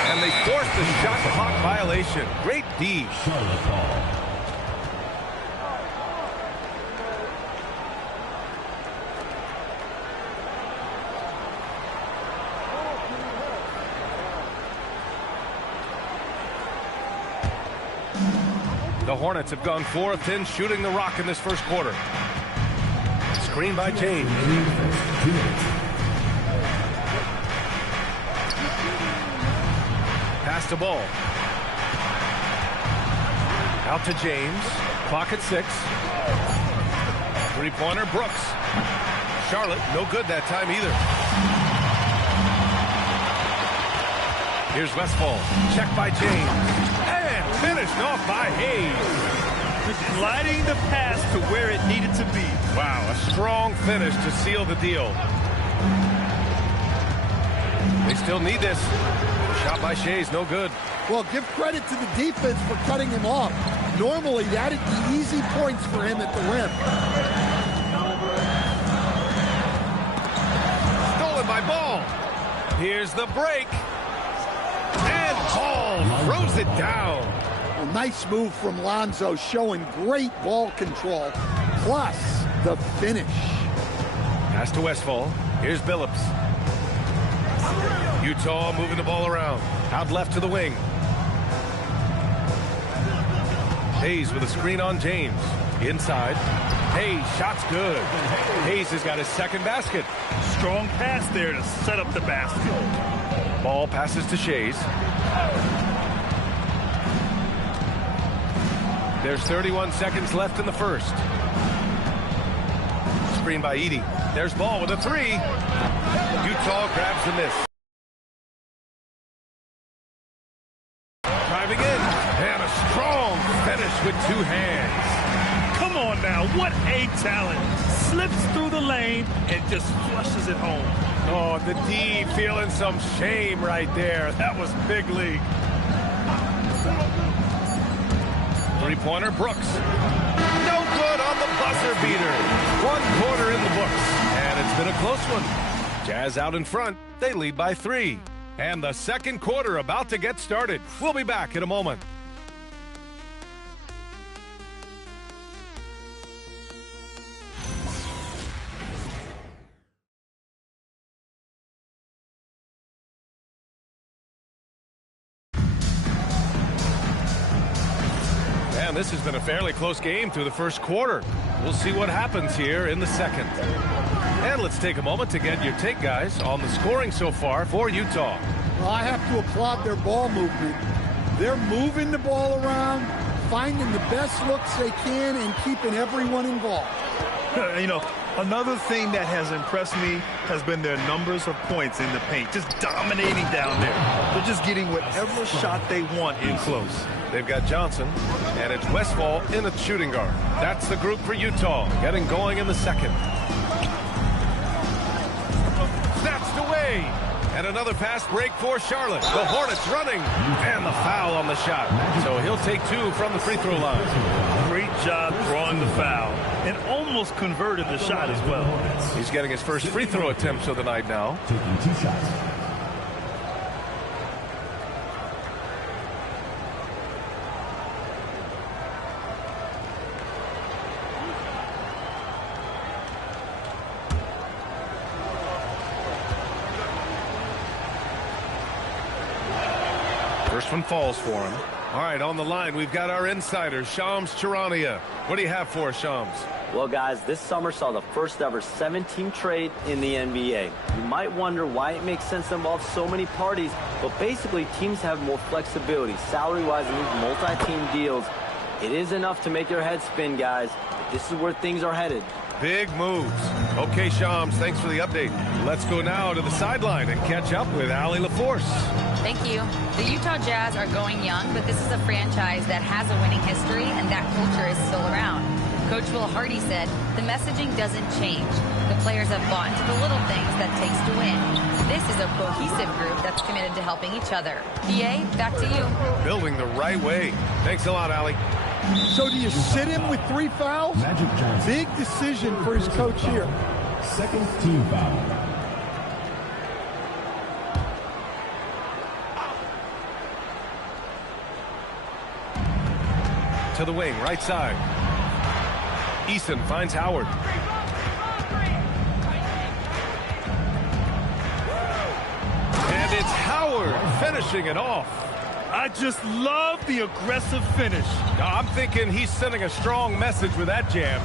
And they force the shot clock violation. Great D. The Hornets have gone 4 of 10 shooting the rock in this first quarter. Screen by James. Pass to ball. Out to James. Clock at 6. 3-pointer Brooks. Charlotte, no good that time either. Here's Westfall. Check by James. And finished off by Hayes. Gliding the pass to where it needed to be. Wow, a strong finish to seal the deal. They still need this. Shot by Shays, no good. Well, give credit to the defense for cutting him off. Normally, that'd be easy points for him at the rim. Stolen by Ball. Here's the break. And Ball throws it down. A nice move from Lonzo, showing great ball control, plus the finish. Pass to Westfall. Here's Billups. Utah moving the ball around. Out left to the wing. Hayes with a screen on James. Inside. Hayes, shot's good. Hayes has got his second basket. Strong pass there to set up the basket. Ball passes to Shays. There's 31 seconds left in the first. Screen by Edey. There's Ball with a 3. Utah grabs the miss. Driving in. And a strong finish with 2 hands. Come on now, what a talent. Slips through the lane and just flushes it home. Oh, the D feeling some shame right there. That was big league. Three-pointer, Brooks. No good on the buzzer beater. 1 quarter in the books, and it's been a close one. Jazz out in front. They lead by 3. And the second quarter about to get started. We'll be back in a moment. And this has been a fairly close game through the first quarter. We'll see what happens here in the second. And let's take a moment to get your take, guys, on the scoring so far for Utah. Well, I have to applaud their ball movement. They're moving the ball around, finding the best looks they can, and keeping everyone involved. You know, another thing that has impressed me has been their numbers of points in the paint, just dominating down there. They're just getting whatever shot they want in close. They've got Johnson, and it's Westfall in a shooting guard. That's the group for Utah, getting going in the second. Snatched away. And another fast break for Charlotte. The Hornets running. And the foul on the shot. So he'll take 2 from the free throw line. Great job drawing the foul. And almost converted the shot as well. He's getting his first free throw attempts of the night now. Taking 2 shots. First one falls for him. All right, on the line, we've got our insider, Shams Charania. What do you have for us, Shams? Well, guys, this summer saw the first ever 7-team trade in the NBA. You might wonder why it makes sense to involve so many parties, but basically teams have more flexibility salary-wise in these multi-team deals. It is enough to make your head spin, guys. This is where things are headed. Big moves. Okay, Shams, thanks for the update. Let's go now to the sideline and catch up with Allie LaForce. Thank you. The Utah Jazz are going young, but this is a franchise that has a winning history, and that culture is still around. Coach Will Hardy said, the messaging doesn't change. The players have bought into the little things that it takes to win. This is a cohesive group that's committed to helping each other. PA, back to you. Building the right way. Thanks a lot, Allie. So do you sit him with 3 fouls? Magic Johnson. Big decision for his coach here. Second team foul. To the wing, right side. Eason finds Howard. And it's Howard finishing it off. I just love the aggressive finish. I'm thinking he's sending a strong message with that jam.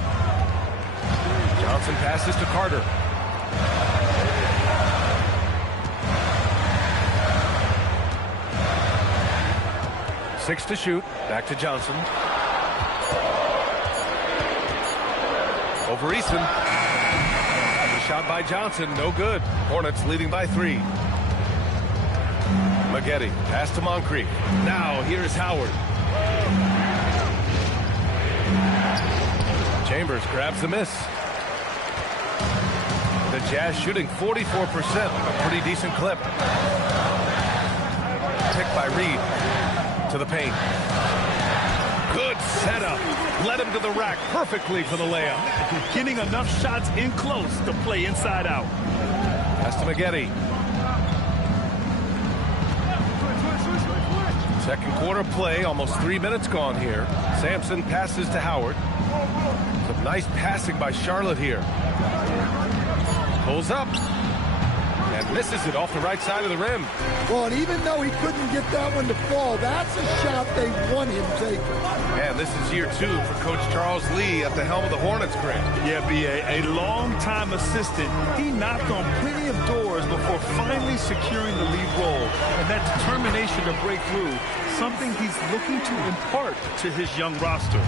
Johnson passes to Carter. Six to shoot. Back to Johnson. Over Eason. The shot by Johnson, no good. Hornets leading by 3. Maggette, pass to Moncrief. Now here's Howard. Chambers grabs the miss. The Jazz shooting 44%, a pretty decent clip. Picked by Reed to the paint. Good setup. Led him to the rack perfectly for the layup. Getting enough shots in close to play inside out. Pass to Maggette. Second quarter play, almost 3 minutes gone here. Sampson passes to Howard. Some nice passing by Charlotte here. Pulls up. And misses it off the right side of the rim. Well, and even though he couldn't get that one to fall, that's a shot they want him taking. And this is year 2 for Coach Charles Lee at the helm of the Hornets, Grant. Yeah, B.A., a long-time assistant. He knocked on plenty of doors before finally securing the lead role. And that determination to break through, something he's looking to impart to his young roster.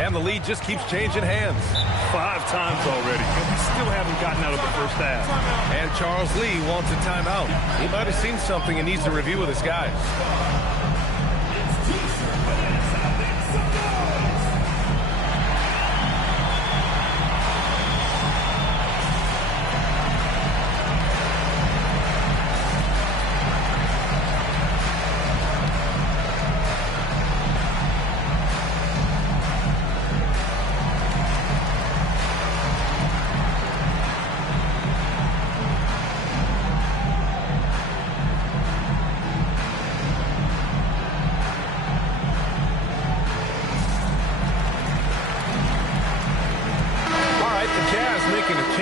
And the lead just keeps changing hands. 5 times already, and we still haven't gotten out of the first half. And Charles Lee wants a timeout. He might have seen something and needs to review with his guys.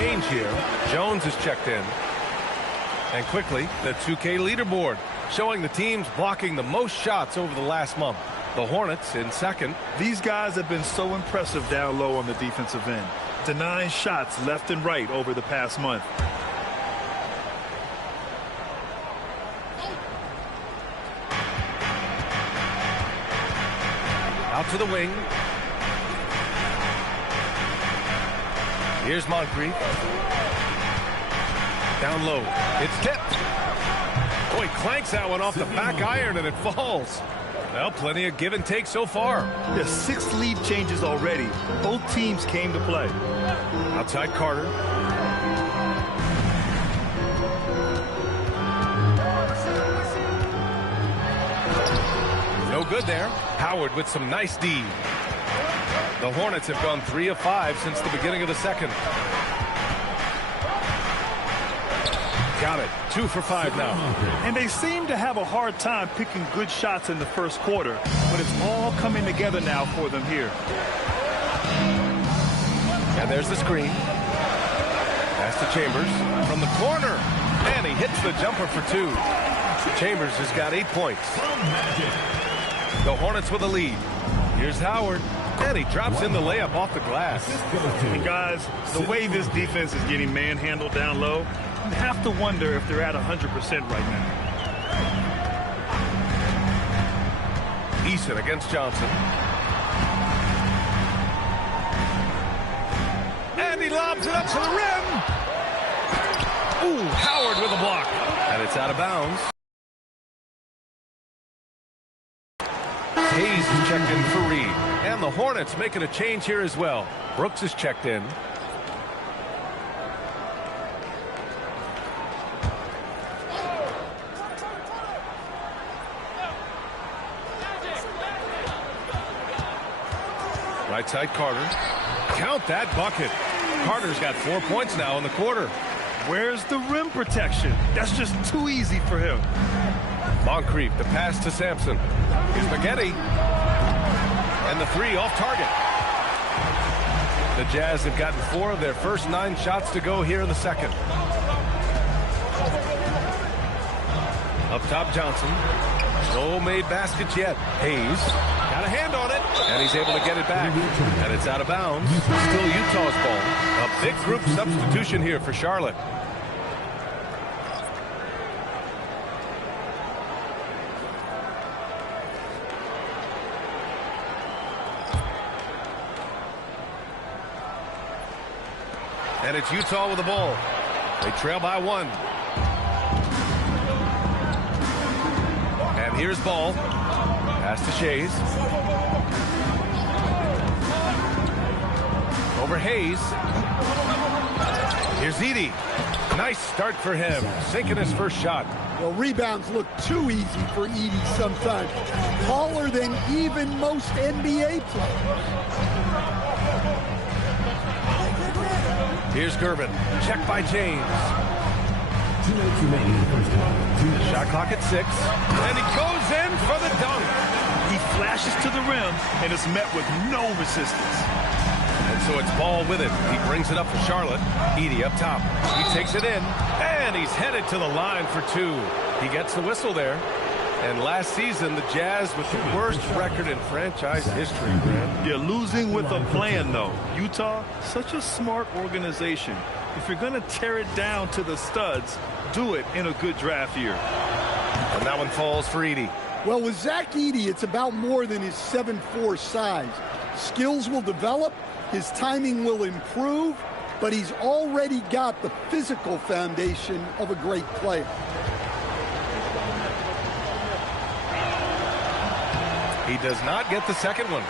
change here. Jones is checked in. And quickly, the 2K leaderboard showing the teams blocking the most shots over the last month. The Hornets in second. These guys have been so impressive down low on the defensive end, denying shots left and right over the past month. Out to the wing. Here's Moncrief. Down low. It's tipped. Boy, clanks that one off the back iron and it falls. Well, plenty of give and take so far. There's 6 lead changes already. Both teams came to play. Outside Carter. No good there. Howard with some nice D. The Hornets have gone 3 of 5 since the beginning of the second. Got it. 2 for 5 now. And they seem to have a hard time picking good shots in the first quarter, but it's all coming together now for them here. And there's the screen. Pass to Chambers from the corner. And he hits the jumper for 2. Chambers has got 8 points. The Hornets with a lead. Here's Howard. And he drops in the layup off the glass. And guys, the way this defense is getting manhandled down low, you have to wonder if they're at 100% right now. Eason against Johnson. And he lobs it up to the rim. Ooh, Howard with a block. And it's out of bounds. Hayes is checked in for Reed. And the Hornets making a change here as well. Brooks is checked in. Right side Carter. Count that bucket. Carter's got 4 points now in the quarter. Where's the rim protection? That's just too easy for him. Moncrief, the pass to Sampson. Here's Spaghetti. And the 3 off target. The Jazz have gotten 4 of their first 9 shots to go here in the second. Up top, Johnson. No made baskets yet. Hayes got a hand on it, and he's able to get it back. And it's out of bounds. Still Utah's ball. A big group substitution here for Charlotte. And it's Utah with the ball. They trail by 1. And here's Ball. Pass to Shays. Over Hayes. Here's Edey. Nice start for him. Sinking his first shot. Well, rebounds look too easy for Edey sometimes. Taller than even most NBA players. Here's Gervin. Checked by James. Shot clock at 6. And he goes in for the dunk. He flashes to the rim and is met with no resistance. And so it's Ball with it. He brings it up for Charlotte. Edey up top. He takes it in. And he's headed to the line for 2. He gets the whistle there. And last season, the Jazz with the worst record in franchise history, Grant. You're losing with a plan, though. Utah, such a smart organization. If you're going to tear it down to the studs, do it in a good draft year. And that one falls for Edey. Well, with Zach Edey, it's about more than his 7'4" size. Skills will develop, his timing will improve, but he's already got the physical foundation of a great player. He does not get the second one.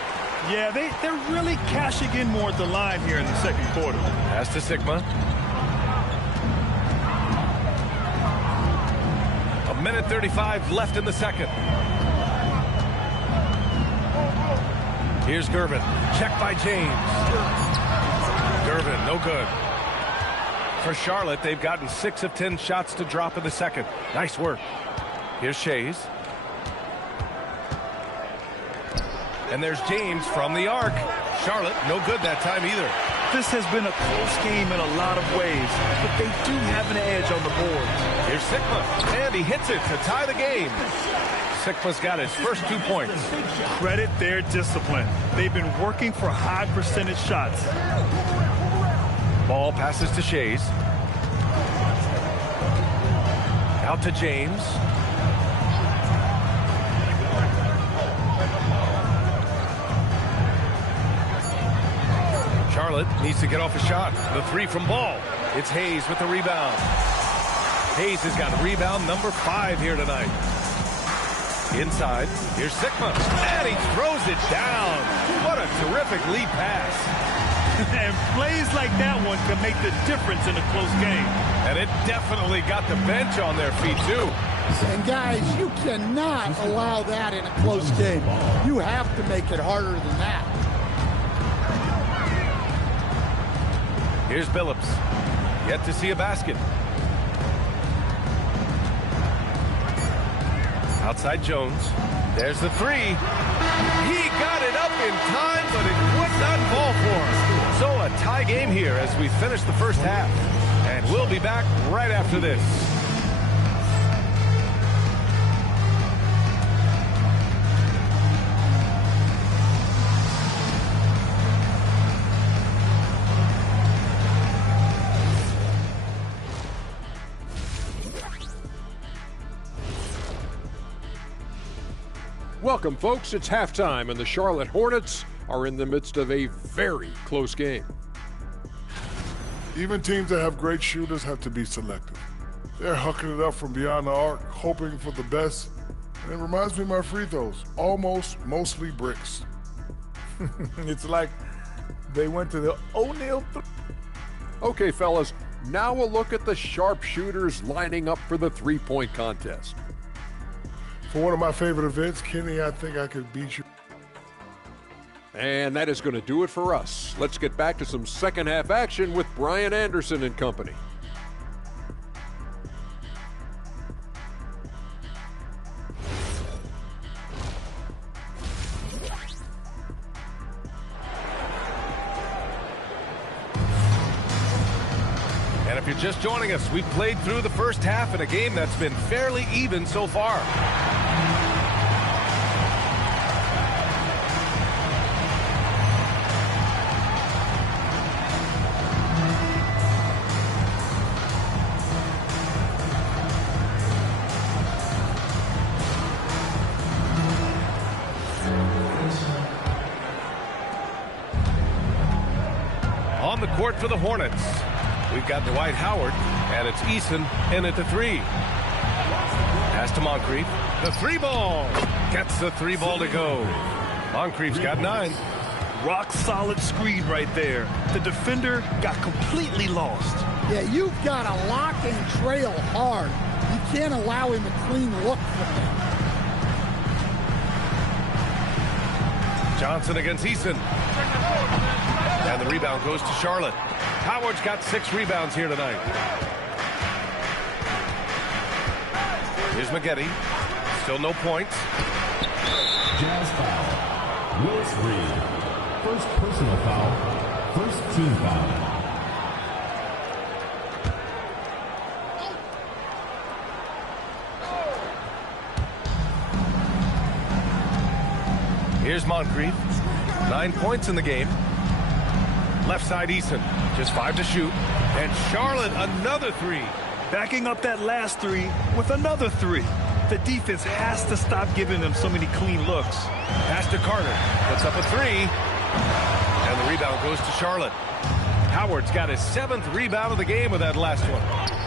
Yeah, they're really cashing in more at the line here in the second quarter. Pass to Sigma. 1:35 left in the second. Here's Gervin. Checked by James. Gervin, no good. For Charlotte, they've gotten 6 of 10 shots to drop in the second. Nice work. Here's Shays. And there's James from the arc. Charlotte, no good that time either. This has been a close game in a lot of ways, but they do have an edge on the board. Here's Sigma, and he hits it to tie the game. Sigma's got his first 2 points. Credit their discipline. They've been working for high percentage shots. Ball passes to Shays. Out to James. Charlotte needs to get off a shot. The 3 from Ball. It's Hayes with the rebound. Hayes has got rebound number 5 here tonight. Inside, here's Sigma, and he throws it down. What a terrific lead pass. And plays like that one can make the difference in a close game. And it definitely got the bench on their feet, too. And, guys, you cannot allow that in a close game. You have to make it harder than that. Here's Billups. Yet to see a basket. Outside Jones. There's the 3. He got it up in time, but it would not fall for him. So a tie game here as we finish the first half. And we'll be back right after this. Welcome, folks. It's halftime, and the Charlotte Hornets are in the midst of a very close game. Even teams that have great shooters have to be selective. They're hucking it up from beyond the arc, hoping for the best. And it reminds me of my free throws. Almost, mostly bricks. It's like they went to the O'Neal. Okay, fellas, now a look at the sharpshooters lining up for the three-point contest. For one of my favorite events, Kenny, I think I could beat you. And that is going to do it for us. Let's get back to some second half action with Brian Anderson and company. And if you're just joining us, we've played through the first half in a game that's been fairly even so far. On the court for the Hornets, we've got Dwight Howard, and it's Eason in at the 3. Pass to Moncrief. The 3 ball. Gets the 3 ball to go. Moncrief's got 9. Rock solid screen right there. The defender got completely lost. Yeah, you've got to lock and trail hard. You can't allow him a clean look from there. Johnson against Eason. And the rebound goes to Charlotte. Howard's got 6 rebounds here tonight. Here's Maggette. Still no points. Jazz foul. Willis Reed. First personal foul. First team foul. Here's Moncrief. 9 points in the game. Left side Eason. Just 5 to shoot. And Charlotte another 3. Backing up that last 3 with another 3. The defense has to stop giving them so many clean looks. Pass to Carter. Puts up a 3. And the rebound goes to Charlotte. Howard's got his 7th rebound of the game with that last one.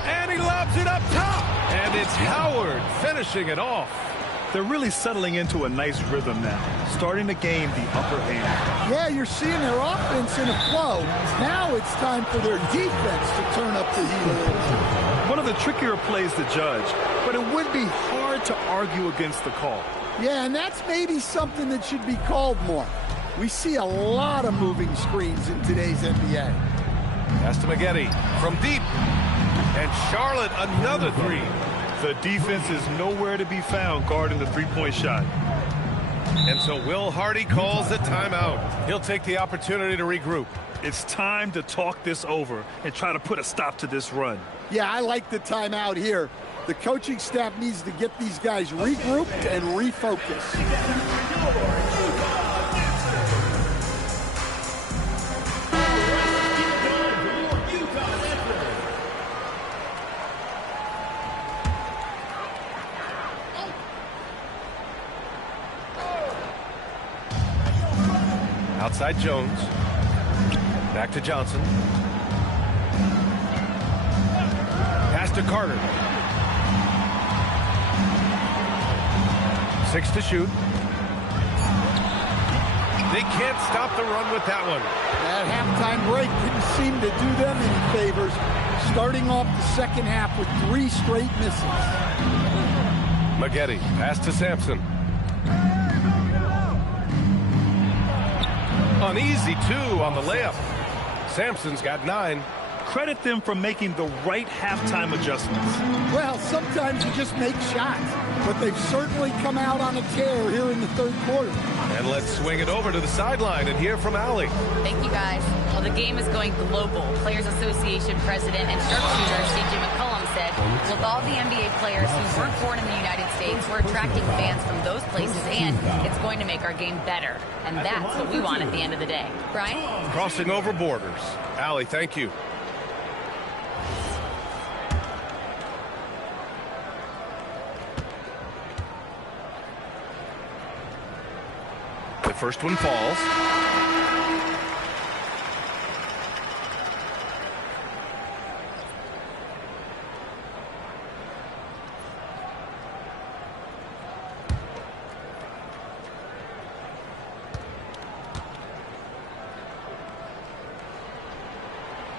And he lobs it up top. And it's Howard finishing it off. They're really settling into a nice rhythm now, starting to gain the upper hand. Yeah, you're seeing their offense in a flow. Now it's time for their defense to turn up the heat a little bit. One of the trickier plays to judge, but it would be hard to argue against the call. Yeah, and that's maybe something that should be called more. We see a lot of moving screens in today's NBA. Pass to Maggette from deep. And Charlotte another 3. The defense is nowhere to be found guarding the three-point shot. And so Will Hardy calls the timeout. He'll take the opportunity to regroup. It's time to talk this over and try to put a stop to this run. Yeah, I like the timeout here. The coaching staff needs to get these guys regrouped and refocused. Outside Jones. Back to Johnson. Pass to Carter. 6 to shoot. They can't stop the run with that one. That halftime break didn't seem to do them any favors. Starting off the second half with 3 straight misses. Maggette, pass to Sampson. An easy 2 on the layup. Sampson's got 9. Credit them for making the right halftime adjustments. Well, sometimes you just make shots, but they've certainly come out on a tear here in the third quarter. And let's swing it over to the sideline and hear from Allie. Thank you, guys. Well, the game is going global. Players Association President and sharpshooter C.J. McCollum said, with all the NBA players who weren't born in the United States, we're attracting fans from those places, and it's going to make our game better. And that's what we want at the end of the day. Brian? Crossing over borders. Allie, thank you. The first one falls.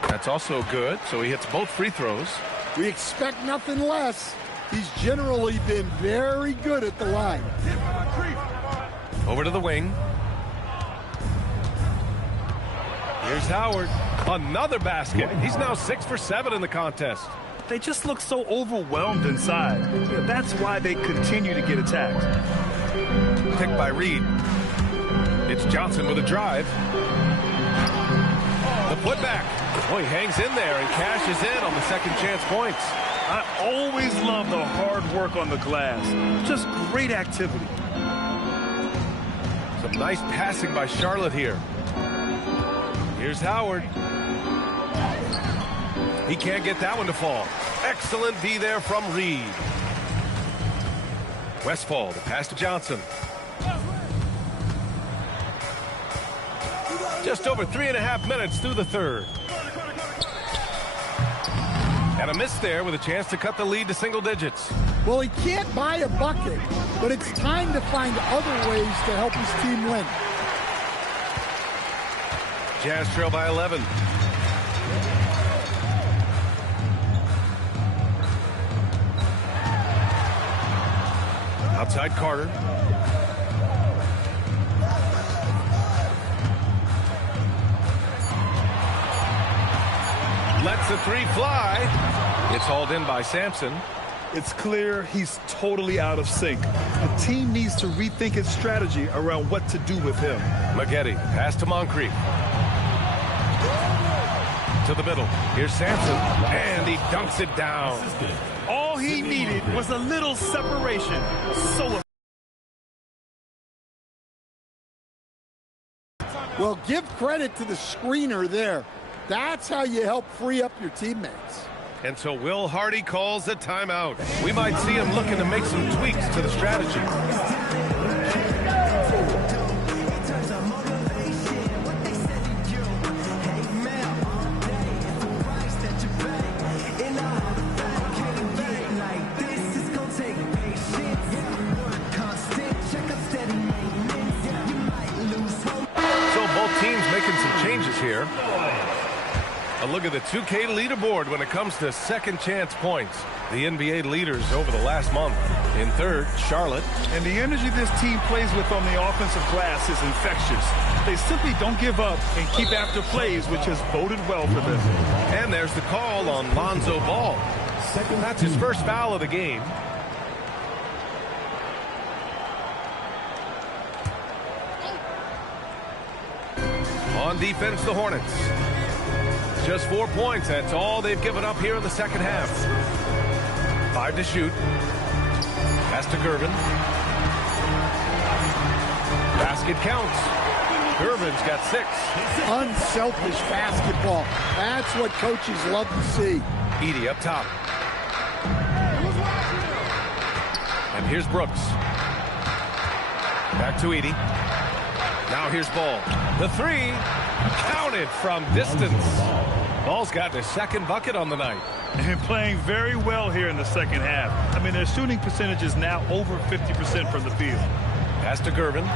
That's also good, so he hits both free throws. We expect nothing less. He's generally been very good at the line. Over to the wing. Here's Howard. Another basket. He's now 6 for 7 in the contest. They just look so overwhelmed inside. Yeah, that's why they continue to get attacked. Picked by Reed. It's Johnson with a drive. The putback. Oh, he hangs in there and cashes in on the second chance points. I always love the hard work on the glass. Just great activity. Some nice passing by Charlotte here. Here's Howard. He can't get that one to fall. Excellent D there from Reed. Westfall, the pass to Johnson. Just over 3.5 minutes through the third. And a miss there with a chance to cut the lead to single digits. Well, he can't buy a bucket, but it's time to find other ways to help his team win. Jazz trail by 11. Outside Carter. Lets the 3 fly. It's hauled in by Sampson. It's clear he's totally out of sync. The team needs to rethink its strategy around what to do with him. Maggette, pass to Moncrief. To the middle. Here's Sampson, and he dunks it down. All he needed was a little separation. So well, give credit to the screener there. That's how you help free up your teammates. And so Will Hardy calls a timeout. We might see him looking to make some tweaks to the strategy. So both teams making some changes here. A look at the 2K leaderboard when it comes to second chance points. The NBA leaders over the last month. In third, Charlotte. And the energy this team plays with on the offensive glass is infectious. They simply don't give up and keep after plays, which has boded well for them. And there's the call on Lonzo Ball. That's his first foul of the game. On defense, the Hornets. Just 4 points. That's all they've given up here in the second half. 5 to shoot. Pass to Gervin. Basket counts. Gervin's got 6. Unselfish basketball. That's what coaches love to see. Edey up top. And here's Brooks. Back to Edey. Now here's Ball. The 3 counted from distance. Ball's got their second bucket on the night. And playing very well here in the second half. I mean, their shooting percentage is now over 50% from the field. Pass to Gervin.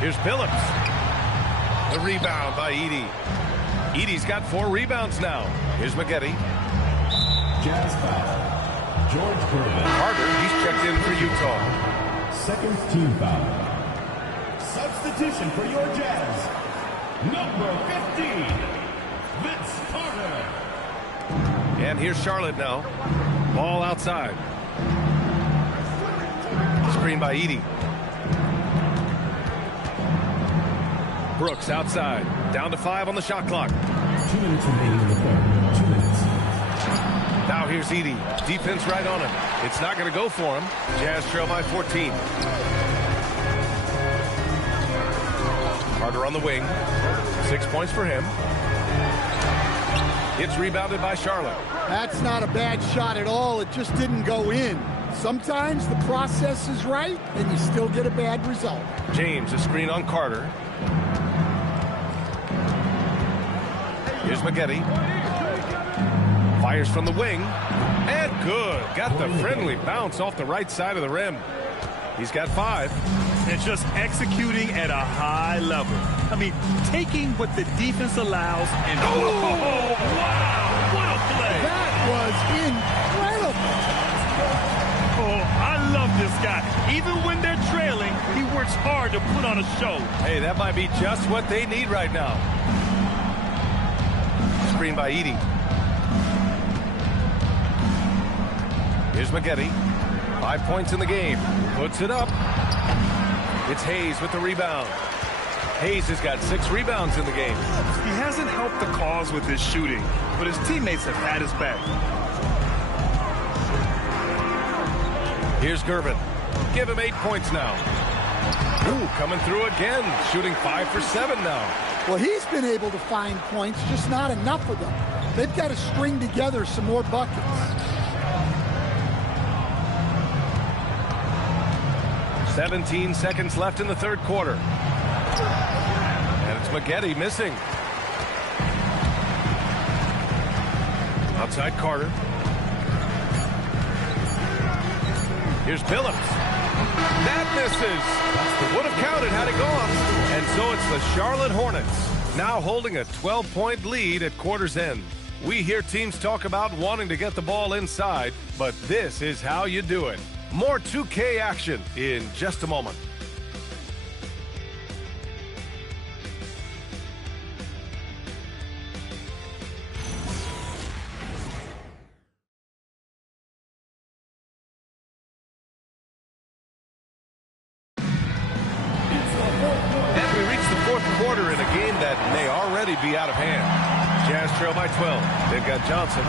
Here's Billups. The rebound by Edey. Edey's got 4 rebounds now. Here's Maggette. Jazz foul. George Gervin. Carter, he's checked in for Utah. Second team foul. Substitution for your Jazz. Number 15, Vince Carter. And here's Charlotte now. Ball outside. Screen by Edey. Brooks outside. Down to 5 on the shot clock. 2 minutes remaining in the third. 2 minutes. Now here's Edey. Defense right on him. It's not going to go for him. Jazz trail by 14. Carter on the wing. 6 points for him. It's rebounded by Charlotte. That's not a bad shot at all. It just didn't go in. Sometimes the process is right, and you still get a bad result. James, a screen on Carter. Here's Maggette. Fires from the wing. And good. Got the friendly bounce off the right side of the rim. He's got 5. And just executing at a high level. I mean, taking what the defense allows and... Oh, wow! What a play! That was incredible! Oh, I love this guy. Even when they're trailing, he works hard to put on a show. Hey, that might be just what they need right now. Screen by Edey. Here's Maggette. 5 points in the game. Puts it up. It's Hayes with the rebound. Hayes has got 6 rebounds in the game. He hasn't helped the cause with his shooting, but his teammates have had his back. Here's Gervin. Give him 8 points now. Ooh, coming through again. Shooting 5 for 7 now. Well, he's been able to find points, just not enough of them. They've got to string together some more buckets. 17 seconds left in the third quarter. And it's Maggette missing. Outside Carter. Here's Billups. That misses. Would have counted had it gone. And so it's the Charlotte Hornets now holding a 12-point lead at quarter's end. We hear teams talk about wanting to get the ball inside, but this is how you do it. More 2K action in just a moment. And we reach the fourth quarter in a game that may already be out of hand. Jazz trail by 12. They've got Johnson.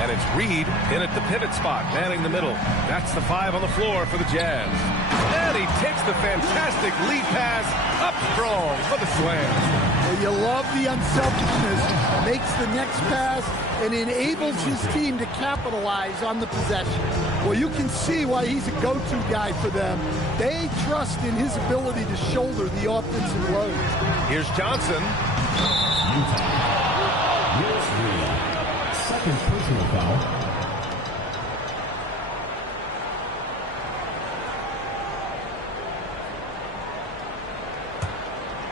And it's Reed in at the pivot spot, manning the middle. That's the 5 on the floor for the Jazz. And he takes the fantastic lead pass up strong for the slam. Well, you love the unselfishness. Makes the next pass and enables his team to capitalize on the possession. Well, you can see why he's a go-to guy for them. They trust in his ability to shoulder the offensive load. Here's Johnson. Here's Reed. Second personal foul.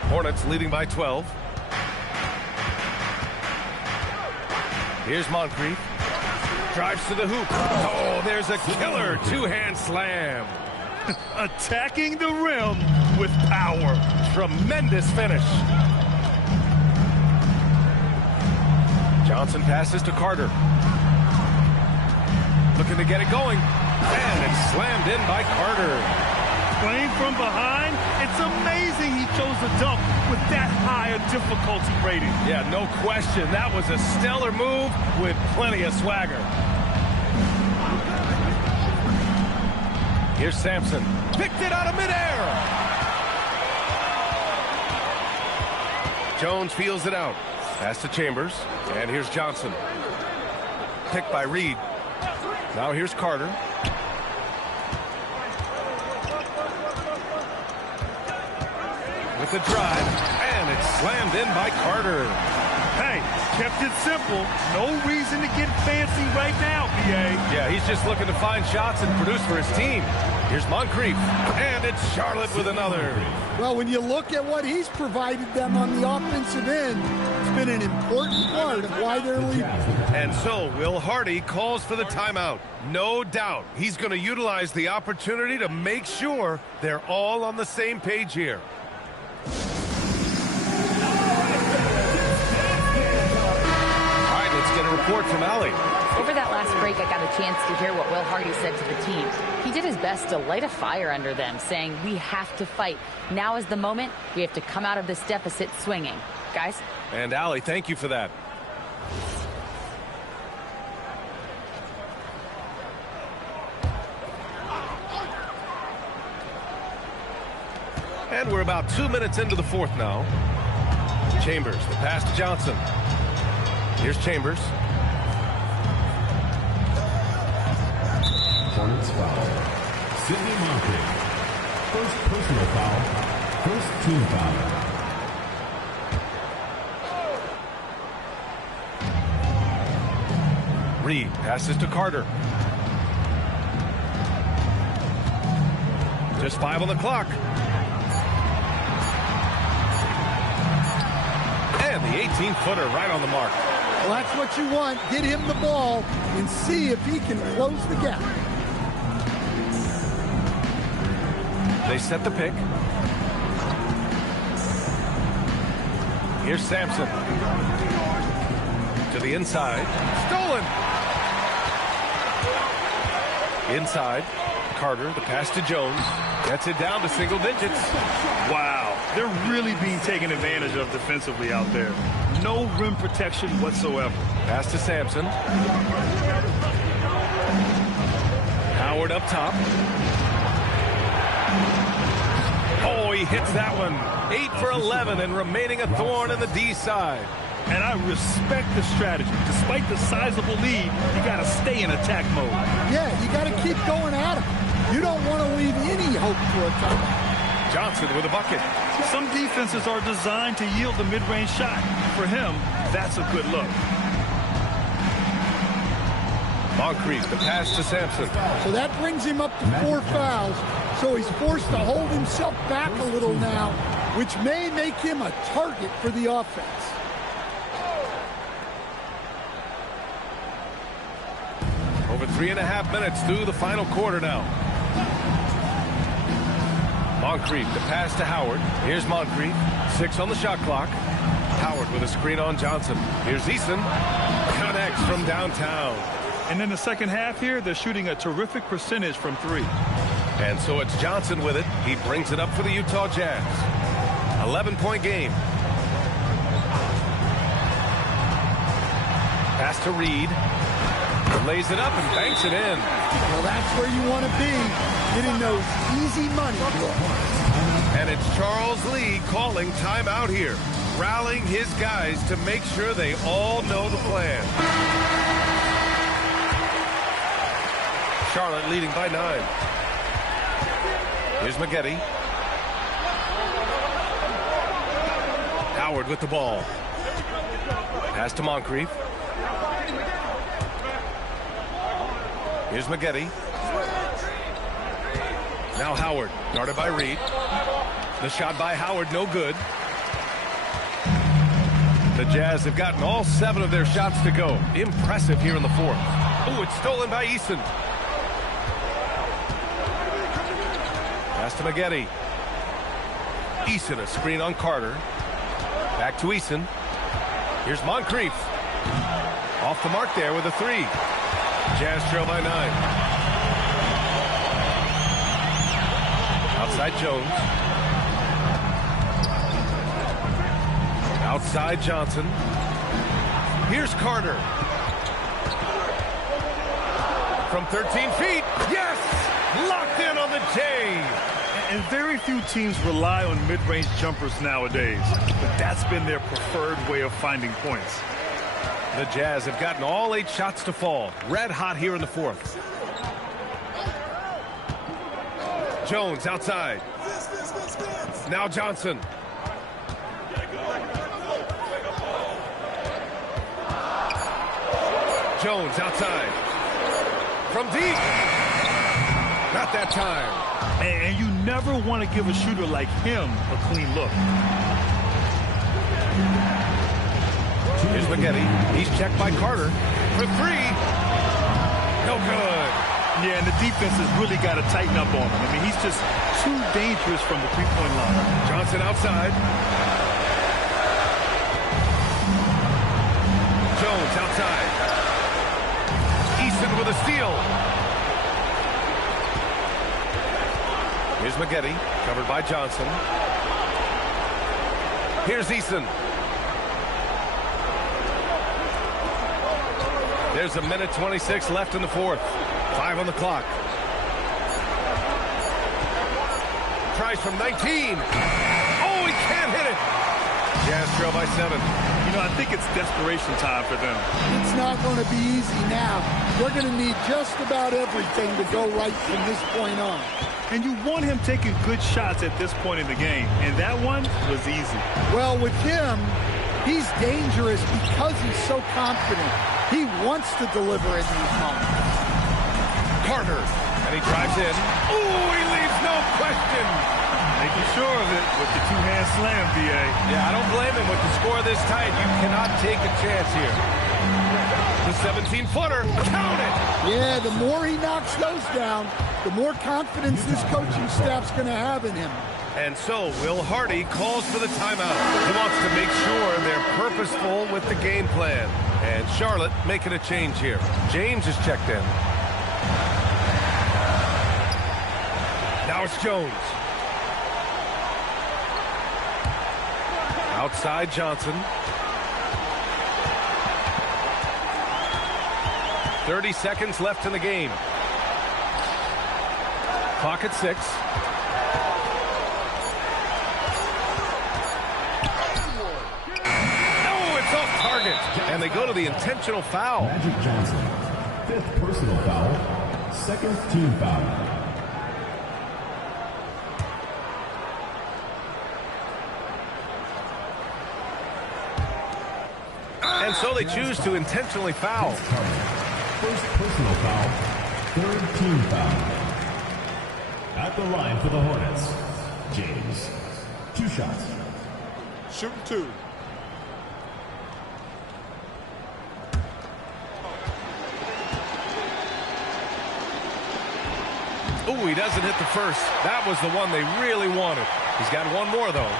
Hornets leading by 12. Here's Moncrief. Drives to the hoop. Oh, there's a killer two-hand slam. Attacking the rim with power. Tremendous finish. Johnson passes to Carter. Looking to get it going. And it's slammed in by Carter. Playing from behind, it's amazing chose the dunk with that high a difficulty rating. Yeah, no question. That was a stellar move with plenty of swagger. Here's Sampson. Picked it out of midair. Jones feels it out. Pass to Chambers. And here's Johnson. Picked by Reed. Now here's Carter. With the drive. And it's slammed in by Carter. Hey, kept it simple. No reason to get fancy right now, B.A. Yeah, he's just looking to find shots and produce for his team. Here's Moncrief. And it's Charlotte with another. Well, when you look at what he's provided them on the offensive end, it's been an important part of why they're leading. And so Will Hardy calls for the timeout. No doubt he's going to utilize the opportunity to make sure they're all on the same page here. Let's get a report from Allie. Over that last break, I got a chance to hear what Will Hardy said to the team. He did his best to light a fire under them, saying, we have to fight. Now is the moment. We have to come out of this deficit swinging. Guys? And Allie, thank you for that. And we're about 2 minutes into the fourth now. Chambers, the pass to Johnson. Here's Chambers. Hornets foul. Sidney Moncrief. First personal foul. First team foul. Reed passes to Carter. Just 5 on the clock. And the 18-footer right on the mark. Well, that's what you want. Get him the ball and see if he can close the gap. They set the pick. Here's Sampson. To the inside. Stolen. Inside. Carter, the pass to Jones. Gets it down to single digits. Wow, they're really being taken advantage of defensively out there. No rim protection whatsoever. Pass to Sampson. Howard up top. Oh, he hits that one. 8 for 11 and remaining a thorn in the D side. And I respect the strategy. Despite the sizable lead, you got to stay in attack mode. Yeah, you got to keep going at him. You don't want to leave any hope for a timeout. Johnson with a bucket. Some defenses are designed to yield the mid-range shot. For him, that's a good look. Moncrief, the pass to Sampson. So that brings him up to 4 fouls. So he's forced to hold himself back a little now, which may make him a target for the offense. Over 3.5 minutes through the final quarter now. Moncrief, the pass to Howard. Here's Moncrief. 6 on the shot clock. Howard with a screen on Johnson. Here's Eason. Connects from downtown. And in the second half here, they're shooting a terrific percentage from 3. And so it's Johnson with it. He brings it up for the Utah Jazz. 11-point game. Pass to Reed. Lays it up and banks it in. Well, that's where you want to be, getting those easy money looks. And it's Charles Lee calling timeout here, rallying his guys to make sure they all know the plan. Charlotte leading by 9. Here's Maggette. Howard with the ball. Pass to Moncrief. Here's Maggette. Now Howard, guarded by Reed. The shot by Howard, no good. The Jazz have gotten all 7 of their shots to go. Impressive here in the fourth. Oh, it's stolen by Eason. Pass to Maggette. Eason, a screen on Carter. Back to Eason. Here's Moncrief. Off the mark there with a 3. Jazz trail by 9. Outside Jones. Outside Johnson. Here's Carter. From 13 feet. Yes! Locked in on the J. And very few teams rely on mid-range jumpers nowadays, but that's been their preferred way of finding points. The Jazz have gotten all 8 shots to fall. Red hot here in the fourth. Jones outside. Now Johnson. Jones outside. From deep. Not that time. And you never want to give a shooter like him a clean look. Here's McGetty. He's checked by Carter for 3. No good. Yeah, and the defense has really got to tighten up on him. I mean, he's just too dangerous from the three-point line. Johnson outside. Jones outside. Easton with a steal. Here's McGetty, covered by Johnson. Here's Easton. There's a minute 26 left in the fourth. 5 on the clock. Tries from 19. Oh, he can't hit it. Jazz trail by 7. You know, I think it's desperation time for them. It's not going to be easy now. They're going to need just about everything to go right from this point on. And you want him taking good shots at this point in the game. And that one was easy. Well, with him, he's dangerous because he's so confident. He wants to deliver in these moments. Carter, and he drives in. Ooh, he leaves no question. Making sure of it with the two-hand slam, B.A. Yeah, I don't blame him with the score this tight. You cannot take a chance here. The 17-footer, count it. Yeah, the more he knocks those down, the more confidence this coaching staff's going to have in him. And so Will Hardy calls for the timeout. He wants to make sure they're purposeful with the game plan. And Charlotte making a change here. James is checked in. Now it's Jones. Outside Johnson. 30 seconds left in the game. Clock at 6. No, it's off target. And they go to the intentional foul. Magic Johnson, 5th personal foul, 2nd team foul. And so they choose to intentionally foul. 1st personal foul, 3rd team foul. At the line for the Hornets, James. 2 shots. Shooting 2. Ooh, he doesn't hit the first. That was the one they really wanted. He's got one more, though.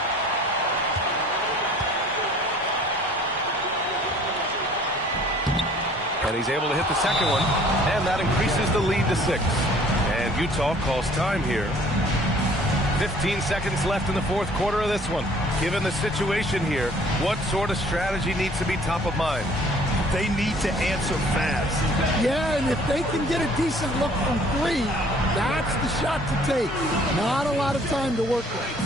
And he's able to hit the second one, and that increases the lead to 6. And Utah calls time here. 15 seconds left in the fourth quarter of this one. Given the situation here, what sort of strategy needs to be top of mind? They need to answer fast. Yeah, and if they can get a decent look from 3, that's the shot to take. Not a lot of time to work with.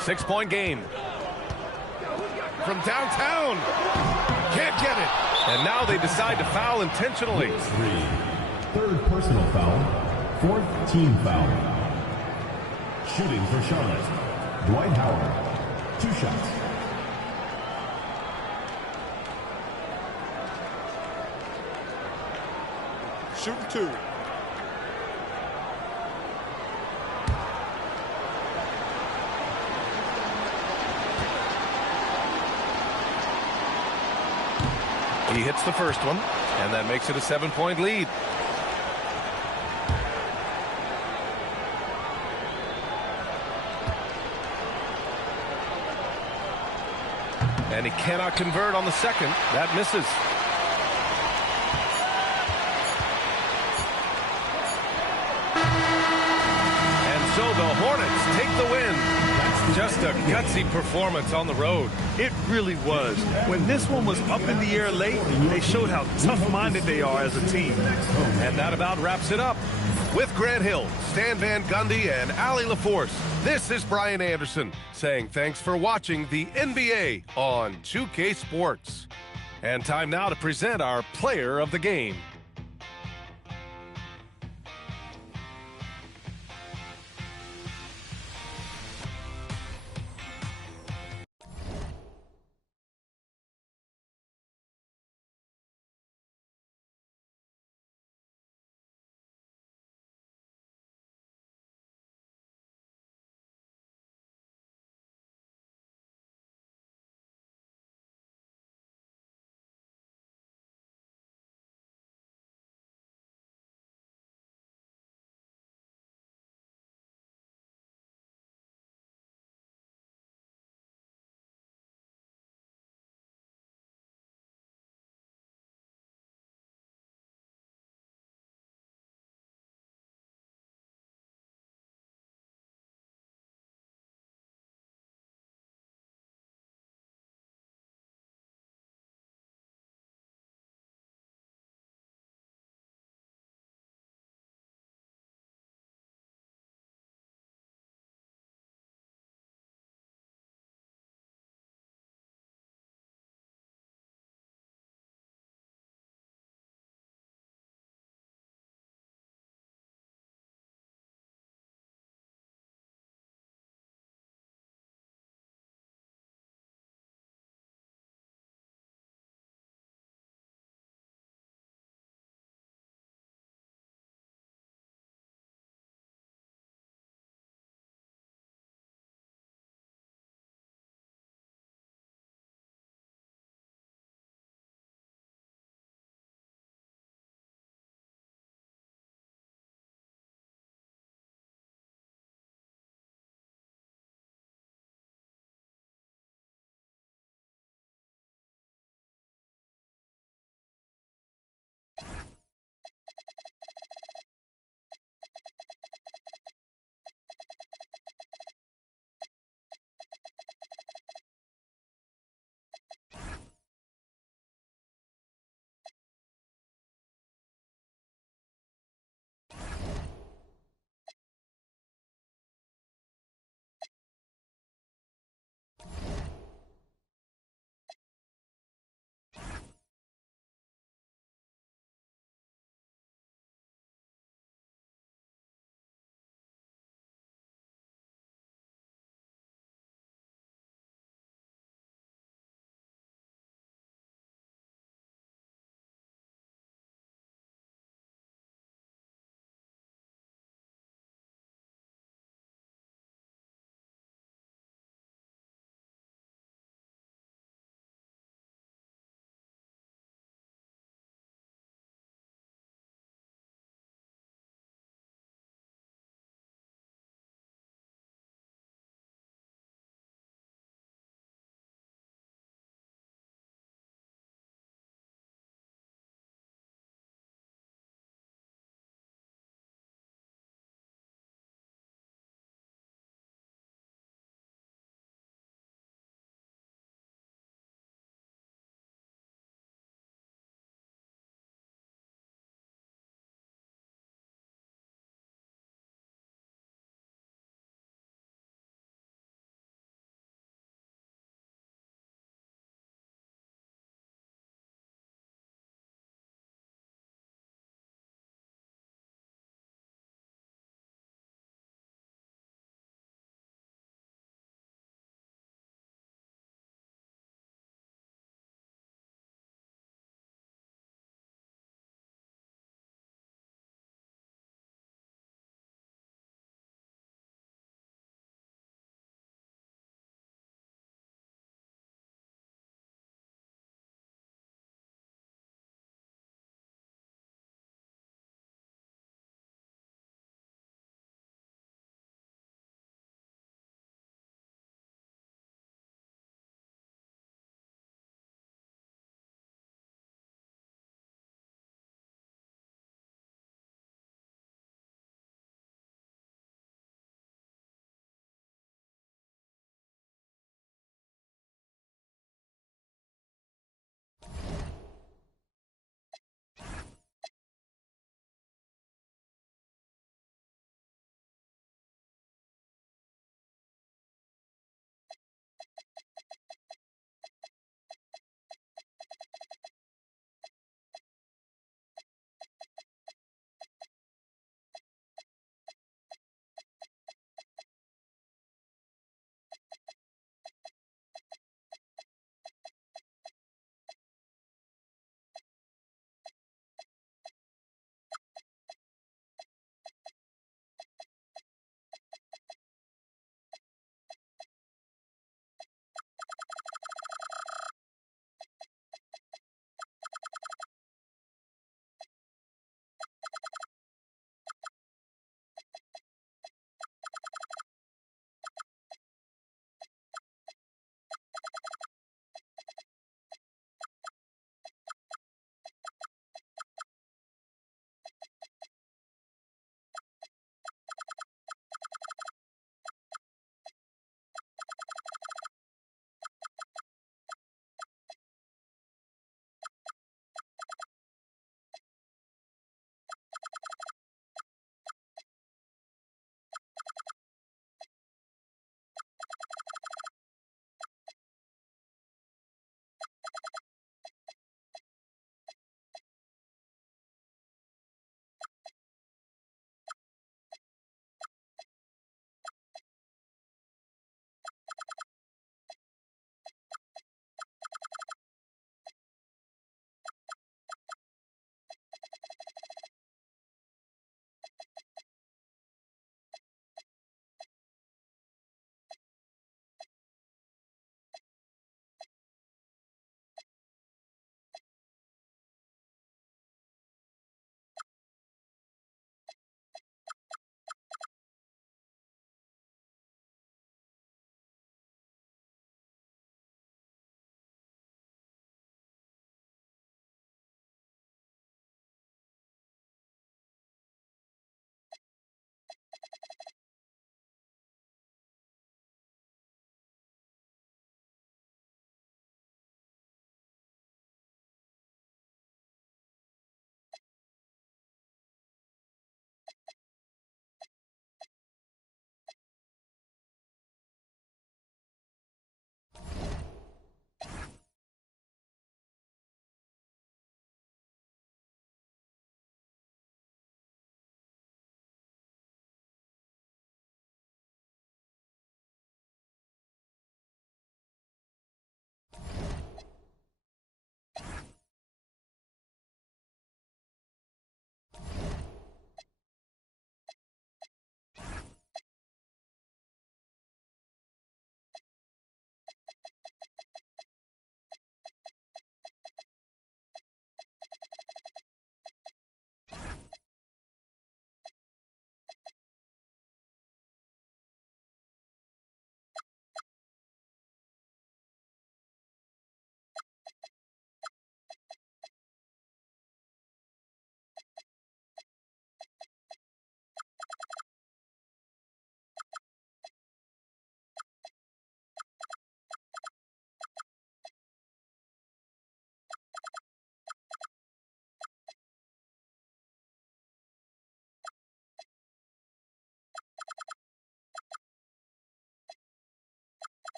Six-point game. From downtown. Can't get it. And now they decide to foul intentionally. 3rd personal foul, 4th team foul. Shooting for Charlotte, Dwight Howard. 2 shots. Shooting 2. He hits the first one, and that makes it a 7-point lead. And he cannot convert on the second. That misses. And so the Hornets take the win. Just a gutsy performance on the road. It really was. When this one was up in the air late, they showed how tough-minded they are as a team. And that about wraps it up. With Grant Hill, Stan Van Gundy, and Allie LaForce, this is Brian Anderson saying thanks for watching the NBA on 2K Sports. And time now to present our player of the game.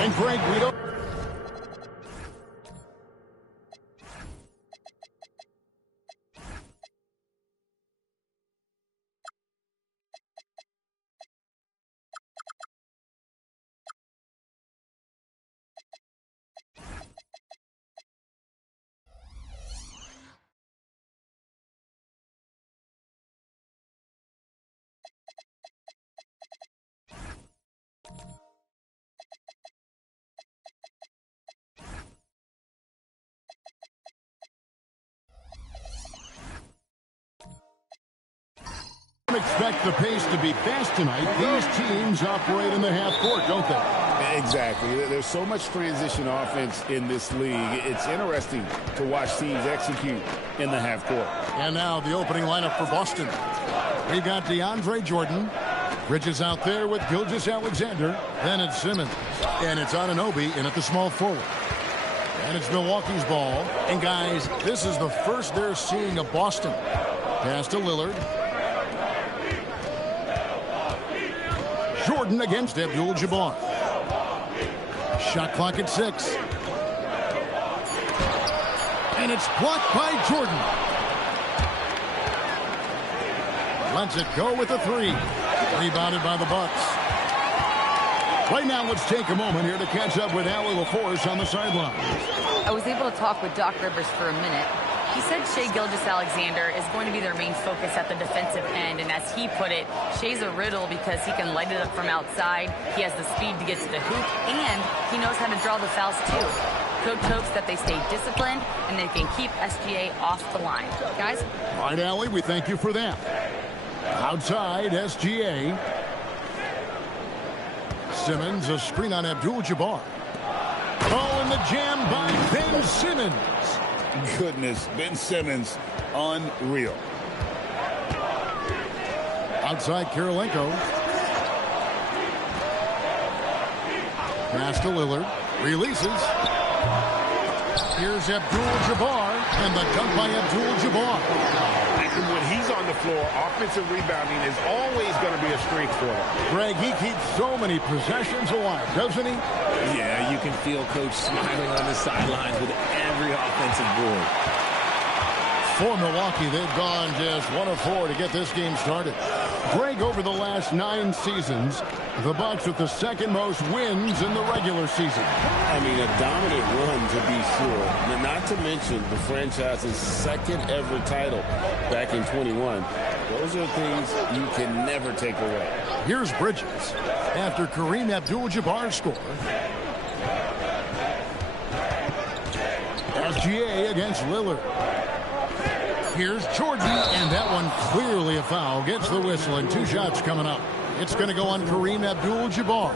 And Greg, we don't... expect the pace to be fast tonight. These teams operate in the half court, don't they? Exactly. There's so much transition offense in this league. It's interesting to watch teams execute in the half court. And now the opening lineup for Boston. We've got DeAndre Jordan. Bridges out there with Gilgeous-Alexander. Then it's Simmons. And it's Anunoby in at the small forward. And it's Milwaukee's ball. And guys, this is the first they're seeing of Boston. Pass to Lillard. Jordan against Abdul-Jabbar. Shot clock at 6. And it's blocked by Jordan. Lets it go with a 3. Rebounded by the Bucks. Right now, let's take a moment here to catch up with Allie LaForce on the sideline. I was able to talk with Doc Rivers for a minute. He said Shai Gilgeous-Alexander is going to be their main focus at the defensive end, and as he put it, Shai's a riddle because he can light it up from outside, he has the speed to get to the hoop, and he knows how to draw the fouls too. Coach hopes that they stay disciplined and they can keep SGA off the line. Guys? All right, Allie, we thank you for that. Outside, SGA. Simmons, a screen on Abdul-Jabbar. Oh, and the jam by Ben Simmons. Goodness, Ben Simmons, unreal. Outside, Kirilenko. Pass to Lillard. Releases. Here's Abdul-Jabbar, and the dunk by Abdul-Jabbar. When he's on the floor, offensive rebounding is always going to be a strength for him. Greg, he keeps so many possessions alive, doesn't he? Yeah, you can feel Coach smiling on the sidelines with every offensive board. For Milwaukee, they've gone just 1 of 4 to get this game started. Greg, over the last 9 seasons, the Bucks with the second most wins in the regular season. I mean, a dominant run to be sure. Now, not to mention the franchise's second ever title back in 21. Those are things you can never take away. Here's Bridges after Kareem Abdul-Jabbar score. SGA against Lillard. Here's Jordan, and that one clearly a foul. Gets the whistle, and 2 shots coming up. It's going to go on Kareem Abdul-Jabbar.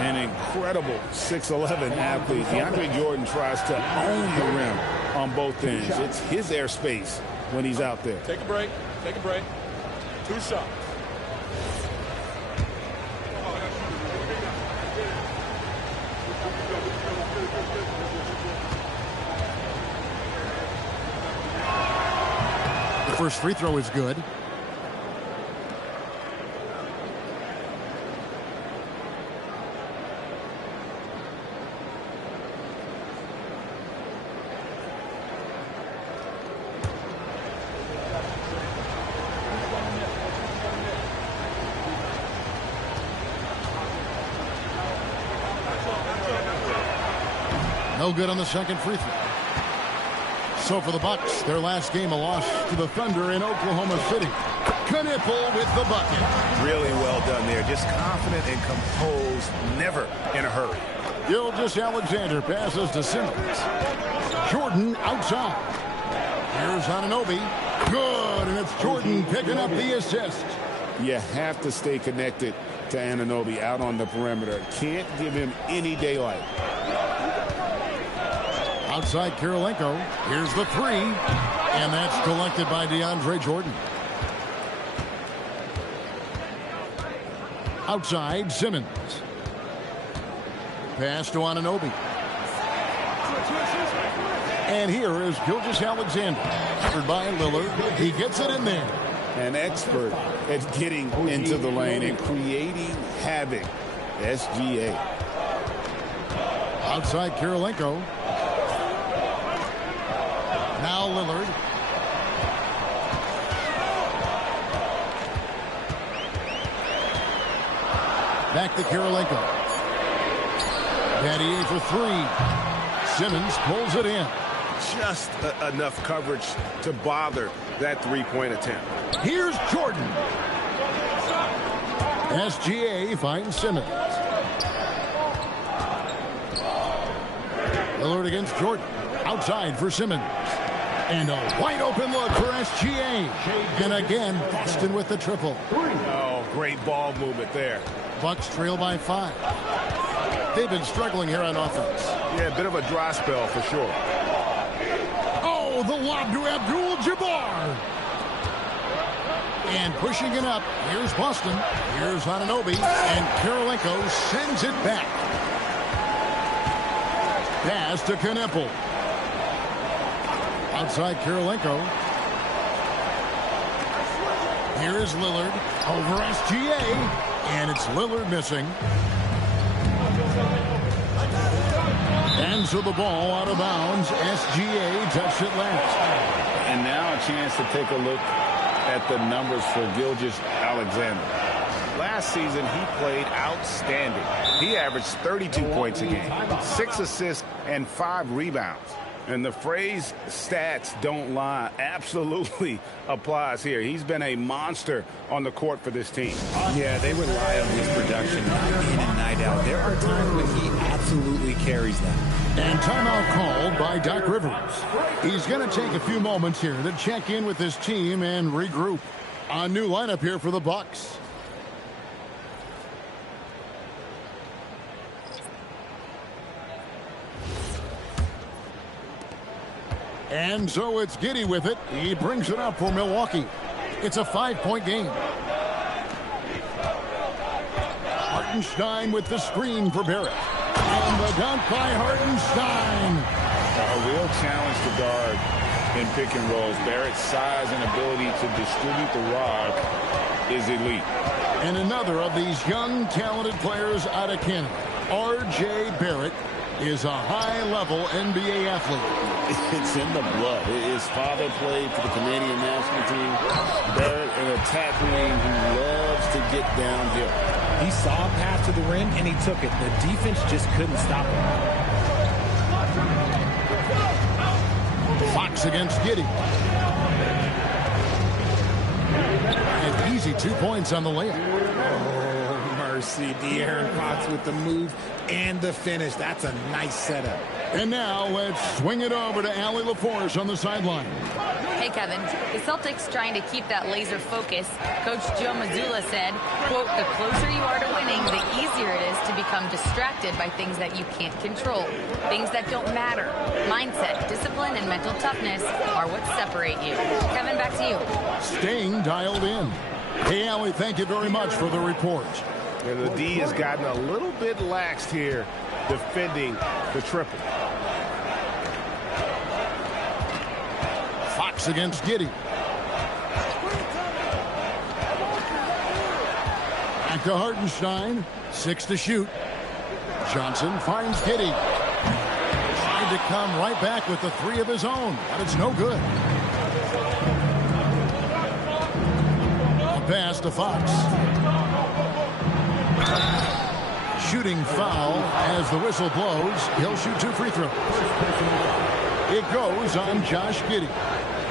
An incredible 6'11" athlete. DeAndre Jordan tries to own the rim on both ends. It's his airspace when he's out there. Take a break. Take a break. 2 shots. The first free throw is good. No good on the second free throw. So for the Bucks, their last game a loss to the Thunder in Oklahoma City. Knipple with the bucket. Really well done there. Just confident and composed, never in a hurry. Gilgeous-Alexander passes to Simmons. Jordan outside. Here's Anunoby. Good, and it's Jordan picking up the assist. You have to stay connected to Anunoby out on the perimeter. Can't give him any daylight. Outside Kirilenko. Here's the 3. And that's collected by DeAndre Jordan. Outside Simmons. Pass to Anunoby. And here is Gilgeous-Alexander. Covered by Lillard. He gets it in there. an expert at getting into the lane and creating havoc. SGA. Outside Kirilenko. Now Lillard. Back to Kirilenko. Battier for three. Simmons pulls it in. Just enough coverage to bother that three-point attempt. Here's Jordan. SGA finds Simmons. Lillard against Jordan. Outside for Simmons. And a wide open look for SGA. And again, Boston with the triple. Oh, great ball movement there. Bucks trail by 5. They've been struggling here on offense. Yeah, a bit of a dry spell for sure. Oh, the lob to Abdul-Jabbar. And pushing it up. Here's Boston. Here's Anunoby. And Kirilenko sends it back. Pass to Kneppel. Outside Kirilenko. Here is Lillard over SGA. And it's Lillard missing. And so the ball out of bounds. SGA touched it last. And now a chance to take a look at the numbers for Gilgeous-Alexander. Last season, he played outstanding. He averaged 32 points a game, 6 assists, and 5 rebounds. And the phrase stats don't lie absolutely applies here. He's been a monster on the court for this team. Yeah, they rely on his production night in and night out. There are times when he absolutely carries them. And timeout called by Doc Rivers. He's going to take a few moments here to check in with his team and regroup. A new lineup here for the Bucks. And so it's Giddey with it. He brings it up for Milwaukee. It's a 5-point game. Hartenstein with the screen for Barrett. And the dunk by Hartenstein. A real challenge to guard in pick and rolls. Barrett's size and ability to distribute the rock is elite. And another of these young, talented players out of Canada, R.J. Barrett, is a high-level NBA athlete. It's in the blood. His father played for the Canadian national team. Barrett, an attack wing who loves to get downhill. He saw a path to the rim, and he took it. The defense just couldn't stop him. Fox against Giddey. An easy 2 points on the layup. Oh, mercy. De'Aaron Fox with the move and the finish. That's a nice setup. And now let's swing it over to Allie LaForce on the sideline. Hey, Kevin. The Celtics trying to keep that laser focus. Coach Joe Mazzulla said, quote, the closer you are to winning, the easier it is to become distracted by things that you can't control. Things that don't matter. Mindset, discipline, and mental toughness are what separate you. Kevin, back to you. Staying dialed in. Hey, Allie, thank you very much for the report. And the D has gotten a little bit laxed here defending the triple. Fox against Giddey. Back to Hartenstein. 6 to shoot. Johnson finds Giddey. Tried to come right back with the 3 of his own, but it's no good. A pass to Fox. Shooting foul as the whistle blows. He'll shoot 2 free throws. It goes on Josh Giddey.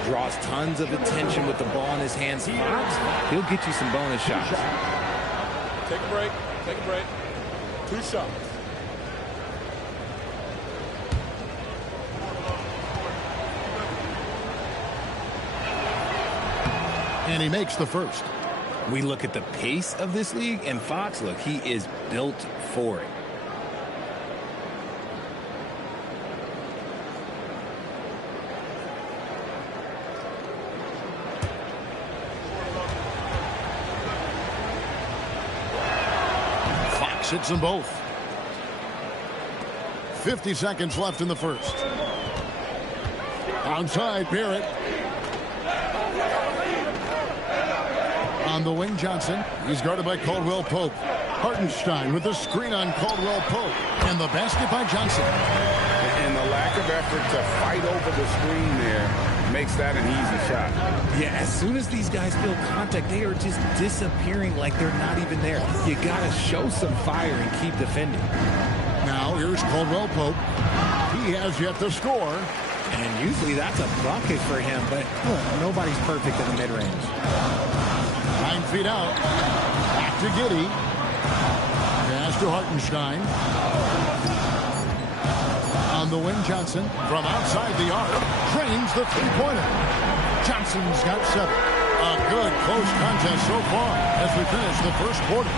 Draws tons of attention with the ball in his hands. Fox, he'll get you some bonus shots. Take a break. Take a break. 2 shots. And he makes the first. We look at the pace of this league, and Fox, look, he is built for it. Fox hits them both. 50 seconds left in the first. Outside, Barrett. On the wing, Johnson. He's guarded by Caldwell Pope. Hartenstein with the screen on Caldwell Pope. And the basket by Johnson. And the lack of effort to fight over the screen there makes that an easy shot. Yeah, as soon as these guys feel contact, they are just disappearing like they're not even there. You got to show some fire and keep defending. Now here's Caldwell Pope. He has yet to score. And usually that's a bucket for him, but nobody's perfect in the mid-range. 9 feet out. Back to Giddey. Pass to Hartenstein. On the wing, Johnson from outside the arc drains the three-pointer. Johnson's got 7. A good close contest so far as we finish the first quarter.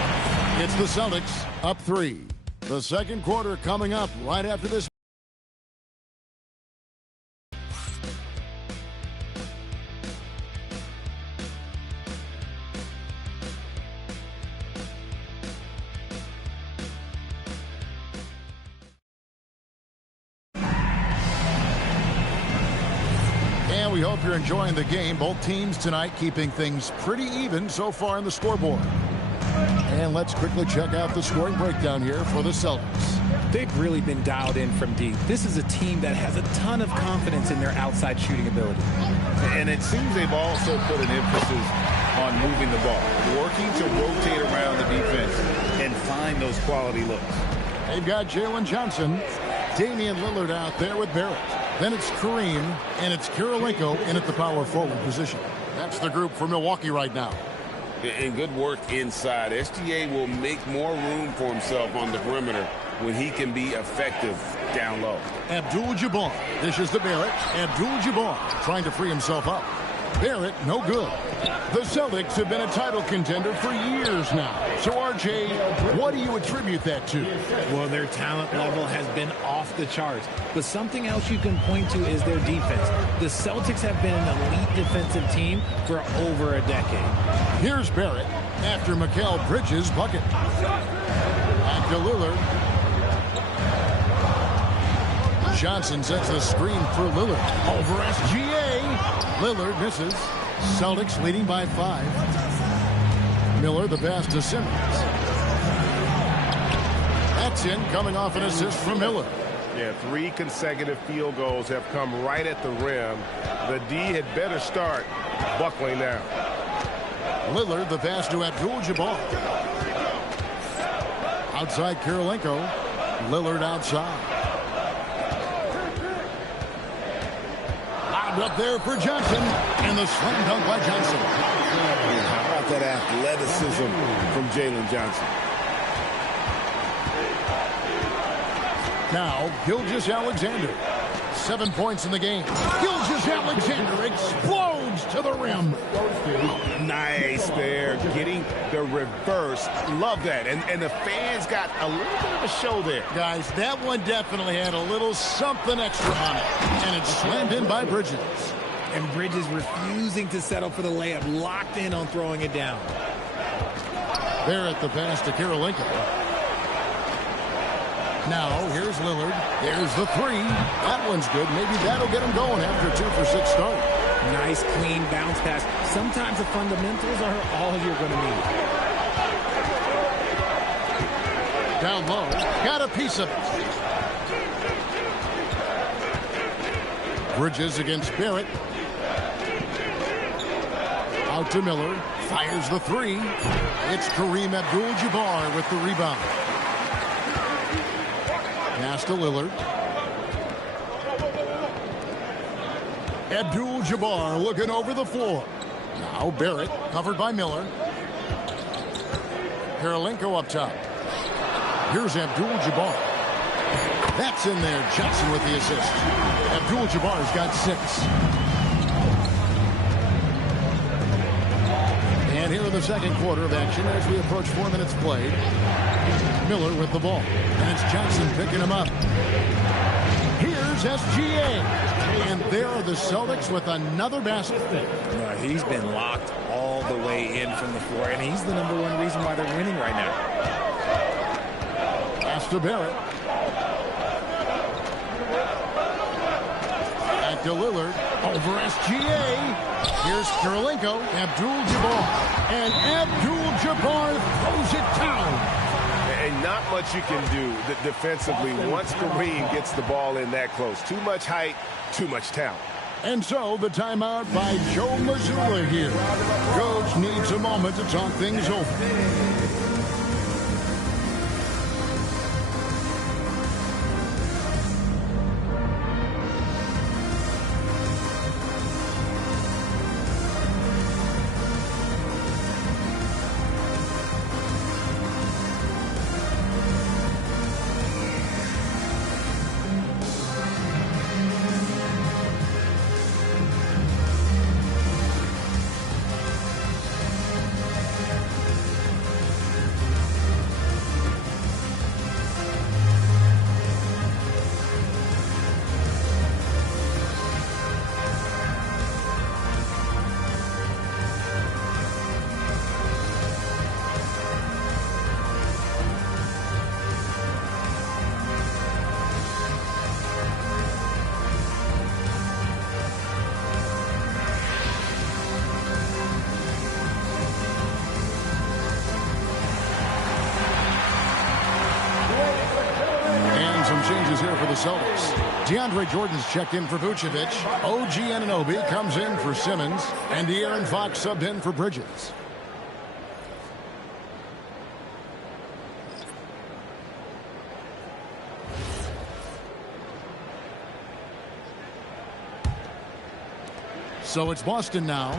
It's the Celtics up 3. The second quarter coming up right after this. And we hope you're enjoying the game. Both teams tonight keeping things pretty even so far in the scoreboard. And let's quickly check out the scoring breakdown here for the Celtics. They've really been dialed in from deep. This is a team that has a ton of confidence in their outside shooting ability. And it seems they've also put an emphasis on moving the ball, working to rotate around the defense and find those quality looks. They've got Jalen Johnson, Damian Lillard out there with Barrett. Then it's Kareem, and it's Kirilenko in at the power forward position. That's the group for Milwaukee right now. And good work inside. SGA will make more room for himself on the perimeter when he can be effective down low. Abdul-Jabbar dishes to Barrett. Abdul-Jabbar trying to free himself up. Barrett, no good. The Celtics have been a title contender for years now. So, RJ, what do you attribute that to? Well, their talent level has been off the charts. But something else you can point to is their defense. The Celtics have been an elite defensive team for over a decade. Here's Barrett after Mikal Bridges' bucket. Back to Lillard. Johnson sets the screen for Lillard. Over SGA. Lillard misses. Celtics leading by 5. Miller the pass to Simmons. That's in, coming off an assist from Miller. Yeah, 3 consecutive field goals have come right at the rim. The D had better start buckling now. Lillard the pass to Abdul-Jabbar. Outside Kirilenko. Lillard outside. Up there for Johnson, and the slam dunk by Johnson. How about that athleticism from Jalen Johnson? Now, Gilgeous-Alexander. 7 points in the game. Gilgeous-Alexander explodes to the rim. Nice there, getting the reverse. Love that. And the fans got a little bit of a show there. Guys, that one definitely had a little something extra on it. And it's slammed in by Bridges. And Bridges refusing to settle for the layup, locked in on throwing it down. Barrett the pass to Kirilenko. Now, here's Lillard. There's the 3. That one's good. Maybe that'll get him going after a 2-for-6 start. Nice, clean bounce pass. Sometimes the fundamentals are all you're going to need. Down low. Got a piece of it. Bridges against Barrett. Out to Miller. Fires the 3. It's Kareem Abdul-Jabbar with the rebound. Pass to Lillard. Abdul-Jabbar looking over the floor. Now Barrett covered by Miller. Kirilenko up top. Here's Abdul-Jabbar. That's in there. Johnson with the assist. Abdul-Jabbar's got 6. And here in the second quarter of action as we approach 4 minutes played. Miller with the ball. And it's Johnson picking him up. Here's SGA. And there are the Celtics with another basket. He's been locked all the way in from the floor, and he's the #1 reason why they're winning right now. Pass to Barrett. Back to Lillard. Over SGA. Here's Kirilenko. Abdul-Jabbar. And Abdul-Jabbar throws it down. And not much you can do defensively once Kareem gets the ball in that close. Too much height, too much talent. And so the timeout by Joe Mazzulla here. Coach needs a moment to talk things over. Changes here for the Celtics. DeAndre Jordan's checked in for Vucevic. OG Anunoby comes in for Simmons. And De'Aaron Fox subbed in for Bridges. So it's Boston now.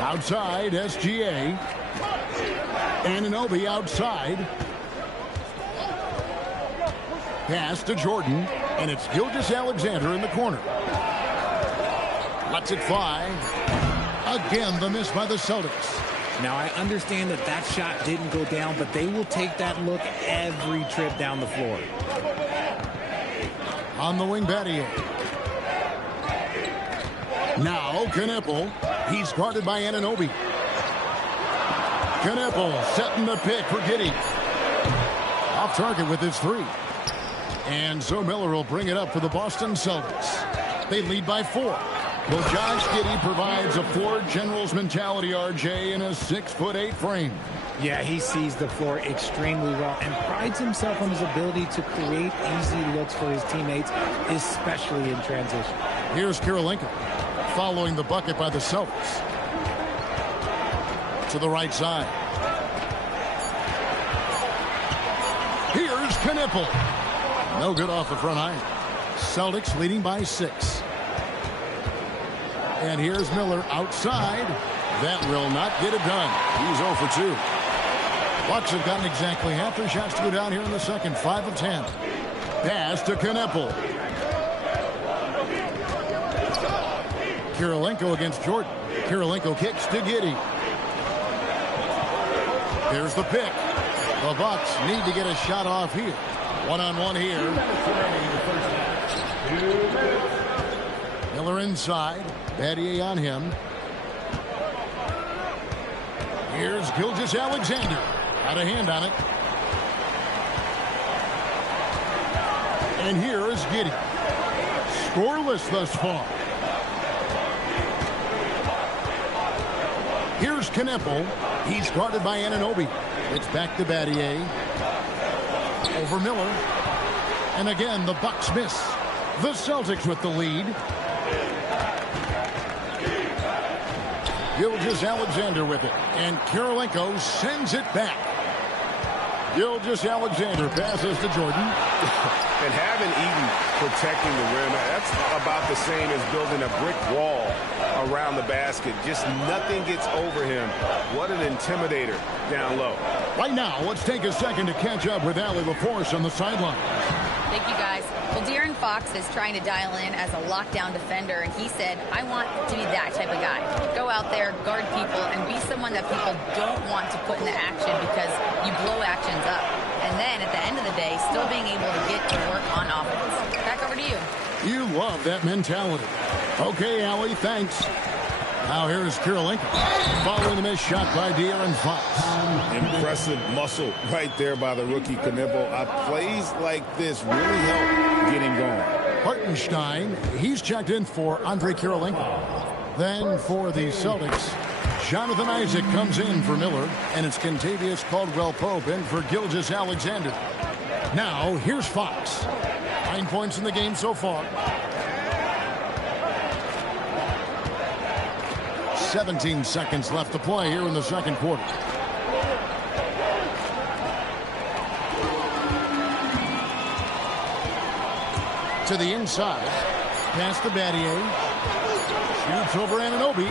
Outside, SGA. Anunoby outside. Pass to Jordan, and it's Gilgeous-Alexander in the corner. Lets it fly. Again, the miss by the Celtics. Now, I understand that that shot didn't go down, but they will take that look every trip down the floor. On the wing, Battier. Now, Kneppel. He's guarded by Anunoby. Kneppel setting the pick for Giddey. Off target with his three. And so Miller will bring it up for the Boston Celtics. They lead by 4. Well, Josh Giddey provides a Ford Generals mentality, RJ, in a 6'8" frame. Yeah, he sees the floor extremely well and prides himself on his ability to create easy looks for his teammates, especially in transition. Here's Kirilenko following the bucket by the Celtics. To the right side. Here's Kneppel. No good off the front iron. Celtics leading by 6. And here's Miller outside. That will not get it done. He's 0 for 2. Bucks have gotten exactly half their shots to go down here in the second. 5 of 10. Pass to Kneppel. Kirilenko against Jordan. Kirilenko kicks to Giddey. Here's the pick. The Bucks need to get a shot off here. One-on-one here. Miller inside. Battier on him. Here's Gilgeous-Alexander. Got a hand on it. And here is Giddey. Scoreless thus far. Here's Kneppel. He's guarded by Anunoby. It's back to Battier. Over Miller. And again, the Bucks miss. The Celtics with the lead. Gilgeous-Alexander with it. And Kirilenko sends it back. Gilgeous-Alexander passes to Jordan. And having Eaton protecting the rim, that's about the same as building a brick wall around the basket. Just nothing gets over him. What an intimidator down low. Right now, let's take a second to catch up with Allie LaForce on the sideline. Thank you, guys. Well, De'Aaron Fox is trying to dial in as a lockdown defender, and he said, I want to be that type of guy. Go out there, guard people, and be someone that people don't want to put into action because you blow actions up. And then, at the end of the day, still being able to get to work on offense. Back over to you. You love that mentality. Okay, Allie, thanks. Now here's Kirilenko following the missed shot by De'Aaron Fox. Impressive muscle right there by the rookie Kneppel. Plays like this really help get him going. Hartenstein, he's checked in for Andre Kirilenko. Then for the Celtics, Jonathan Isaac comes in for Miller, and it's Kentavious Caldwell-Pope in for Gilgeous-Alexander. Now, here's Fox. 9 points in the game so far. 17 seconds left to play here in the second quarter. To the inside. Pass to Battier. Shoots over Anunoby.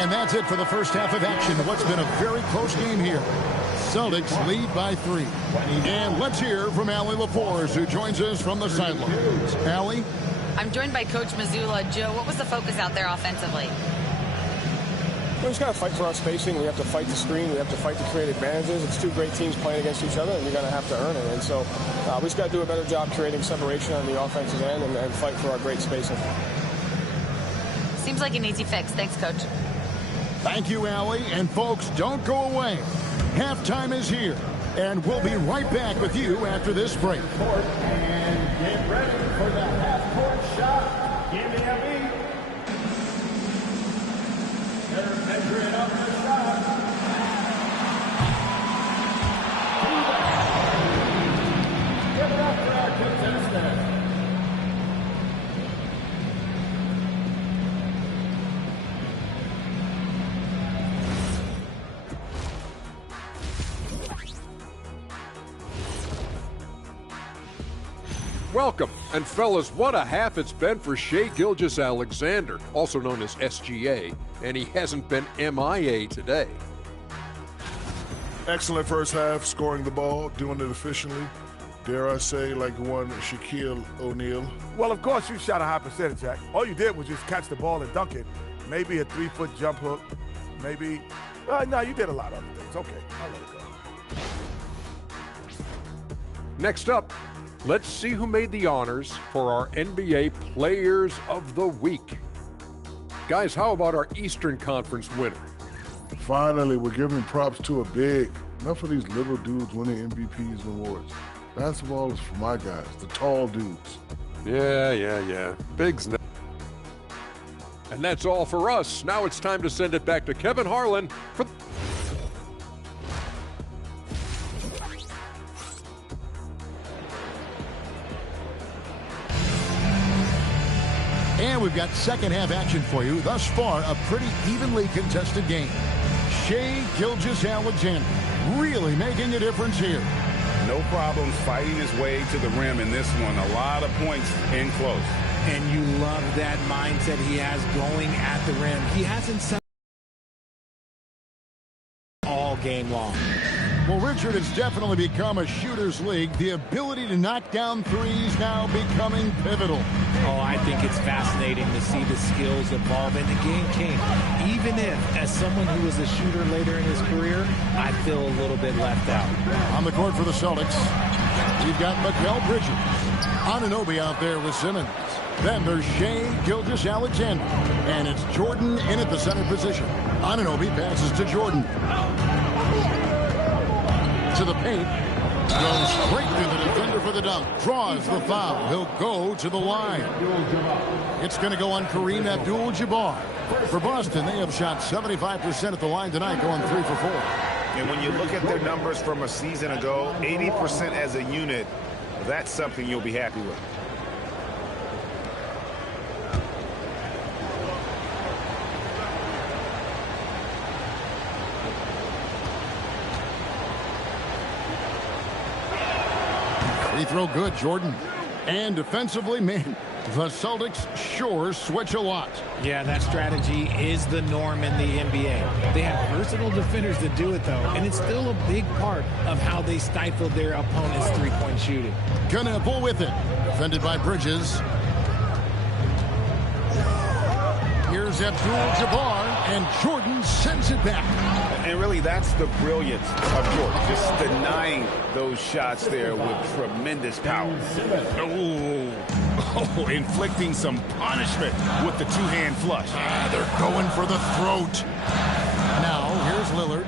And that's it for the first half of action. What's been a very close game here. Celtics lead by 3. And let's hear from Allie LaForce, who joins us from the sidelines. Allie? I'm joined by Coach Mazzulla. Joe, what was the focus out there offensively? We just got to fight for our spacing. We have to fight the screen. We have to fight to create advantages. It's two great teams playing against each other, and you're going to have to earn it. And so we just got to do a better job creating separation on the offensive end and fight for our great spacing. Seems like an easy fix. Thanks, Coach. Thank you, Allie. And folks, don't go away. Halftime is here, and we'll be right back with you after this break. And get ready for the half-court shot. Give me a beat. They're measuring up the shot. Give it up for our contestant. Welcome. And fellas, what a half it's been for Shai Gilgeous-Alexander, also known as SGA, and he hasn't been MIA today. Excellent first half, scoring the ball, doing it efficiently. Dare I say, like one Shaquille O'Neal. Well, of course, you shot a high percentage, Jack. All you did was just catch the ball and dunk it. Maybe a 3-foot jump hook. Maybe. No, you did a lot of other things. Okay, I'll let it go. Next up, let's see who made the honors for our NBA Players of the Week. Guys, how about our Eastern Conference winner? Finally, we're giving props to a big. Enough of these little dudes winning MVPs and awards. Basketball is for my guys, the tall dudes. Yeah. Bigs. And that's all for us. Now it's time to send it back to Kevin Harlan for... And we've got second half action for you. Thus far, a pretty evenly contested game. Shai Gilgeous-Alexander really making a difference here. No problem fighting his way to the rim in this one. A lot of points in close. And you love that mindset he has going at the rim. He hasn't set all game long. Well, Richard, it's definitely become a shooter's league. The ability to knock down threes now becoming pivotal. Oh, I think it's fascinating to see the skills evolve and the game change. Even if, as someone who was a shooter later in his career, I feel a little bit left out. On the court for the Celtics, we've got Mikal Bridges. Anunoby out there with Simmons. Then there's Shai Gilgeous-Alexander. And it's Jordan in at the center position. Anunoby passes to Jordan. To the paint. Goes straight to the defender for the dunk. Draws the foul. He'll go to the line. It's going to go on Kareem Abdul-Jabbar. For Boston, they have shot 75% at the line tonight, going 3 for 4. And when you look at their numbers from a season ago, 80% as a unit, that's something you'll be happy with. Free throw good, Jordan. And defensively, man, the Celtics sure switch a lot. Yeah, that strategy is the norm in the NBA. They have versatile defenders that do it, though, and it's still a big part of how they stifle their opponent's three-point shooting. Knuppel with it. Defended by Bridges. Here's Abdul-Jabbar, and Jordan sends it back. And really, that's the brilliance of Jordan, just denying those shots there with tremendous power. Oh, inflicting some punishment with the two-hand flush. They're going for the throat. Now, here's Lillard.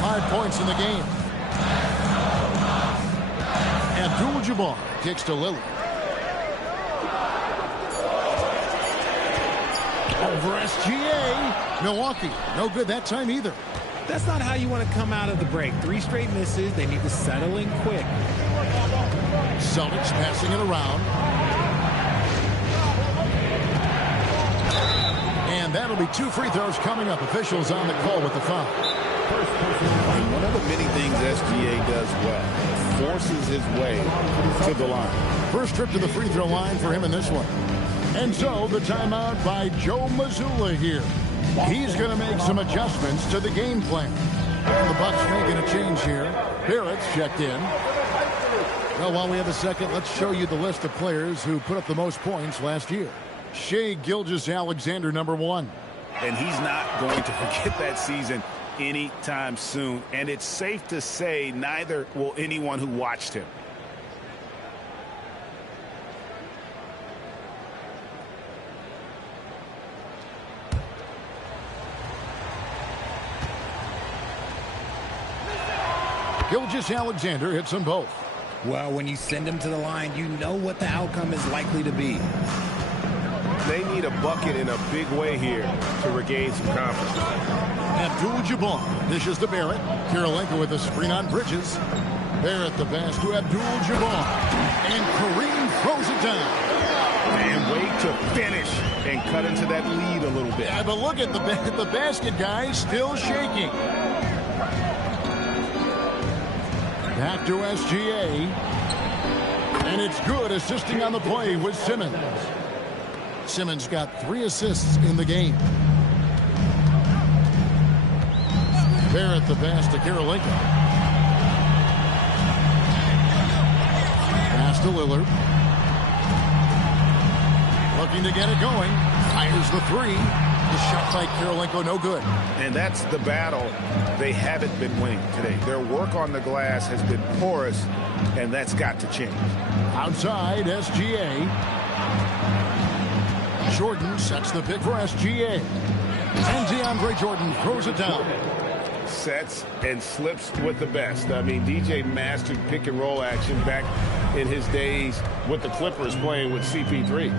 5 points in the game. Abdul-Jabbar kicks to Lillard. Over SGA. Milwaukee, no good that time either. That's not how you want to come out of the break. 3 straight misses. They need to settle in quick. Celtics passing it around. And that'll be 2 free throws coming up. Officials on the call with the foul. One of the many things SGA does well, forces his way to the line. First trip to the free throw line for him in this one. And so the timeout by Joe Mazzulla here. He's going to make some adjustments to the game plan. The Bucks making a change here. Barrett's checked in. Well, while we have a second, let's show you the list of players who put up the most points last year. Shai Gilgeous-Alexander, number 1. And he's not going to forget that season anytime soon. And it's safe to say neither will anyone who watched him. Gilgeous-Alexander hits them both. Well, when you send them to the line, you know what the outcome is likely to be. They need a bucket in a big way here to regain some confidence. Abdul-Jabbar dishes to Barrett. Kirilenko with a screen on Bridges. Barrett the pass to Abdul-Jabbar. And Kareem throws it down. And wait to finish and cut into that lead a little bit. Yeah, but look at the basket, guys, still shaking. Back to SGA. And it's good, assisting on the play with Simmons. Simmons got 3 assists in the game. Barrett the pass to Kirilenko. Pass to Lillard. Looking to get it going. Fires the 3. The shot by Kirilenko, no good. And that's the battle they haven't been winning today. Their work on the glass has been porous, and that's got to change. Outside, SGA. Jordan sets the pick for SGA. And DeAndre Jordan throws it down. Sets and slips with the best. I mean, DJ mastered pick and roll action back in his days with the Clippers playing with CP3.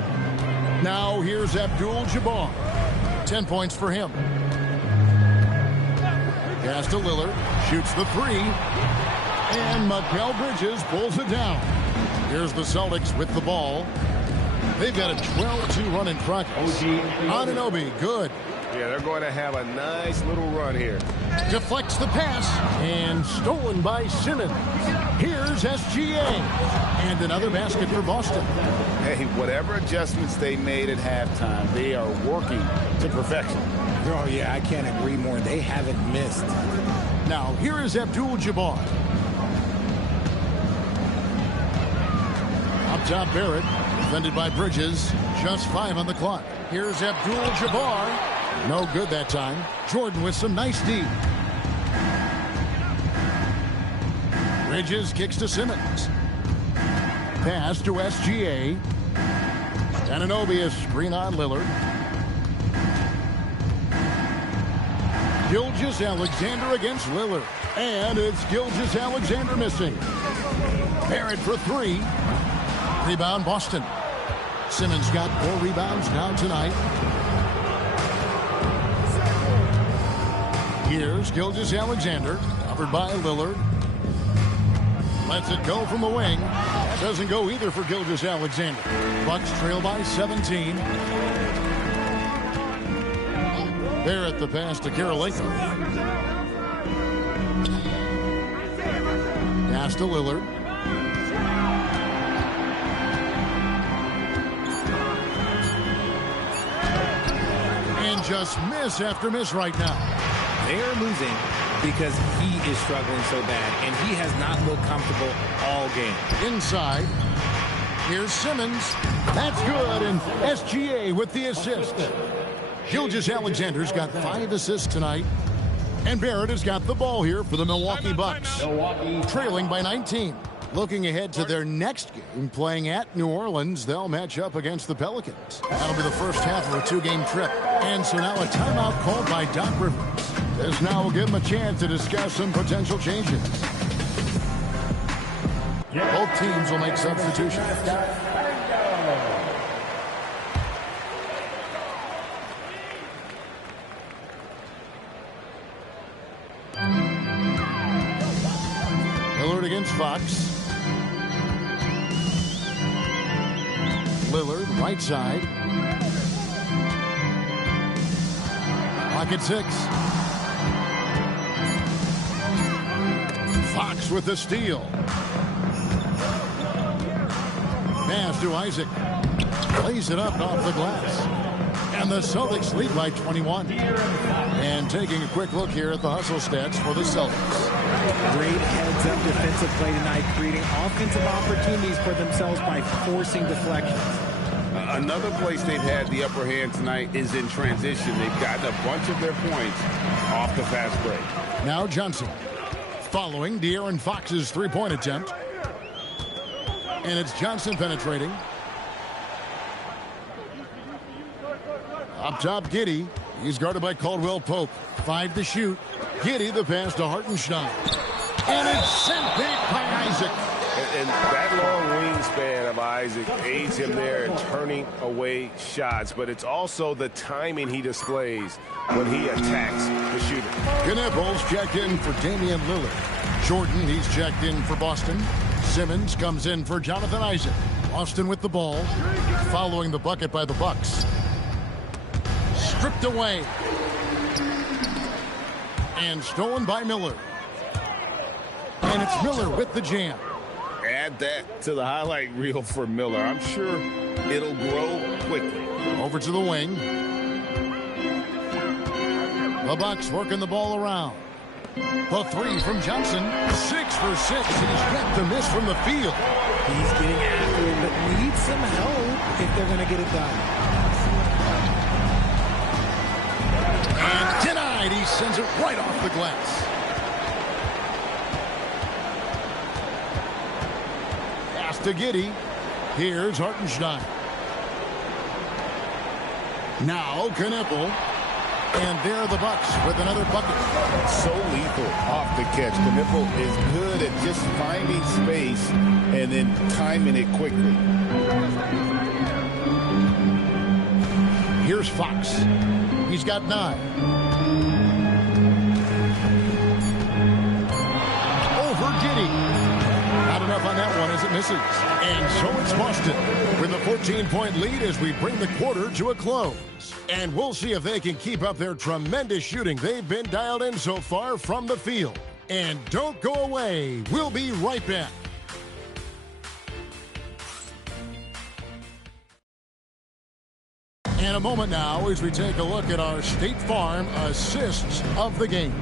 Now here's Abdul-Jabbar. 10 points for him. Pass to Lillard. Shoots the 3. And Mikal Bridges pulls it down. Here's the Celtics with the ball. They've got a 12-2 run in progress. Anunoby, good. Yeah, they're going to have a nice little run here. Deflects the pass. And stolen by Simmons. Here's SGA. And another basket for Boston. Hey, whatever adjustments they made at halftime, they are working to perfection. Oh, yeah, I can't agree more. They haven't missed. Now, here is Abdul-Jabbar. Up top, Barrett. Defended by Bridges. Just 5 on the clock. Here's Abdul-Jabbar. No good that time. Jordan with some nice D. Bridges kicks to Simmons. Pass to SGA. Anunoby a screen on Lillard. Gilgeous-Alexander against Lillard. And it's Gilgeous-Alexander missing. Barrett for 3. Rebound Boston. Simmons got 4 rebounds now tonight. Here's Gilgeous-Alexander, covered by Lillard. Lets it go from the wing. Doesn't go either for Gilgeous-Alexander. Bucks trail by 17. Barrett the pass to Kirilenko. Pass to Lillard. And just miss after miss right now. They're losing because he is struggling so bad, and he has not looked comfortable all game. Inside. Here's Simmons. That's good, and SGA with the assist. Gilgeous-Alexander's got 5 assists tonight. And Barrett has got the ball here for the Milwaukee Bucks. Trailing by 19. Looking ahead to their next game, playing at New Orleans, they'll match up against the Pelicans. That'll be the first half of a 2-game trip. And so now a timeout called by Doc Rivers. This now will give them a chance to discuss some potential changes. Both teams will make substitutions. Lillard against Fox. Lillard, right side. Pocket 6. Fox with the steal. Pass to Isaac. Plays it up off the glass. And the Celtics lead by 21. And taking a quick look here at the hustle stats for the Celtics. Great heads-up defensive play tonight, creating offensive opportunities for themselves by forcing deflections. Another place they've had the upper hand tonight is in transition. They've gotten a bunch of their points off the fast break. Now Johnson. Following De'Aaron Fox's three-point attempt. And it's Johnson penetrating. Up top, Giddey. He's guarded by Caldwell Pope. 5 to shoot. Giddey, the pass to Hartenstein. And it's sent back by Isaac. And that long wingspan of Isaac aids him there in turning away shots. But it's also the timing he displays when he attacks the shooter. Knipples checked in for Damian Lillard. Jordan, he's checked in for Boston. Simmons comes in for Jonathan Isaac. Austin with the ball. Following the bucket by the Bucks. Stripped away. And stolen by Miller. And it's Miller with the jam. Add that to the highlight reel for Miller. I'm sure it'll grow quickly. Over to the wing. The Bucks working the ball around. The three from Johnson. 6 for 6. He's got to miss from the field. He's getting after it, but needs some help if they're going to get it done. And denied. He sends it right off the glass. Pass to Giddey. Here's Hartenstein. Now Knippel. And there are the Bucks with another bucket. So lethal off the catch. Knippel is good at just finding space and then timing it quickly. Here's Fox. He's got 9. Over Giddey. Not enough on that one as it misses. And so it's Boston with a 14-point lead as we bring the quarter to a close. And we'll see if they can keep up their tremendous shooting they've been dialed in so far from the field. And don't go away. We'll be right back. In a moment now as we take a look at our State Farm assists of the game.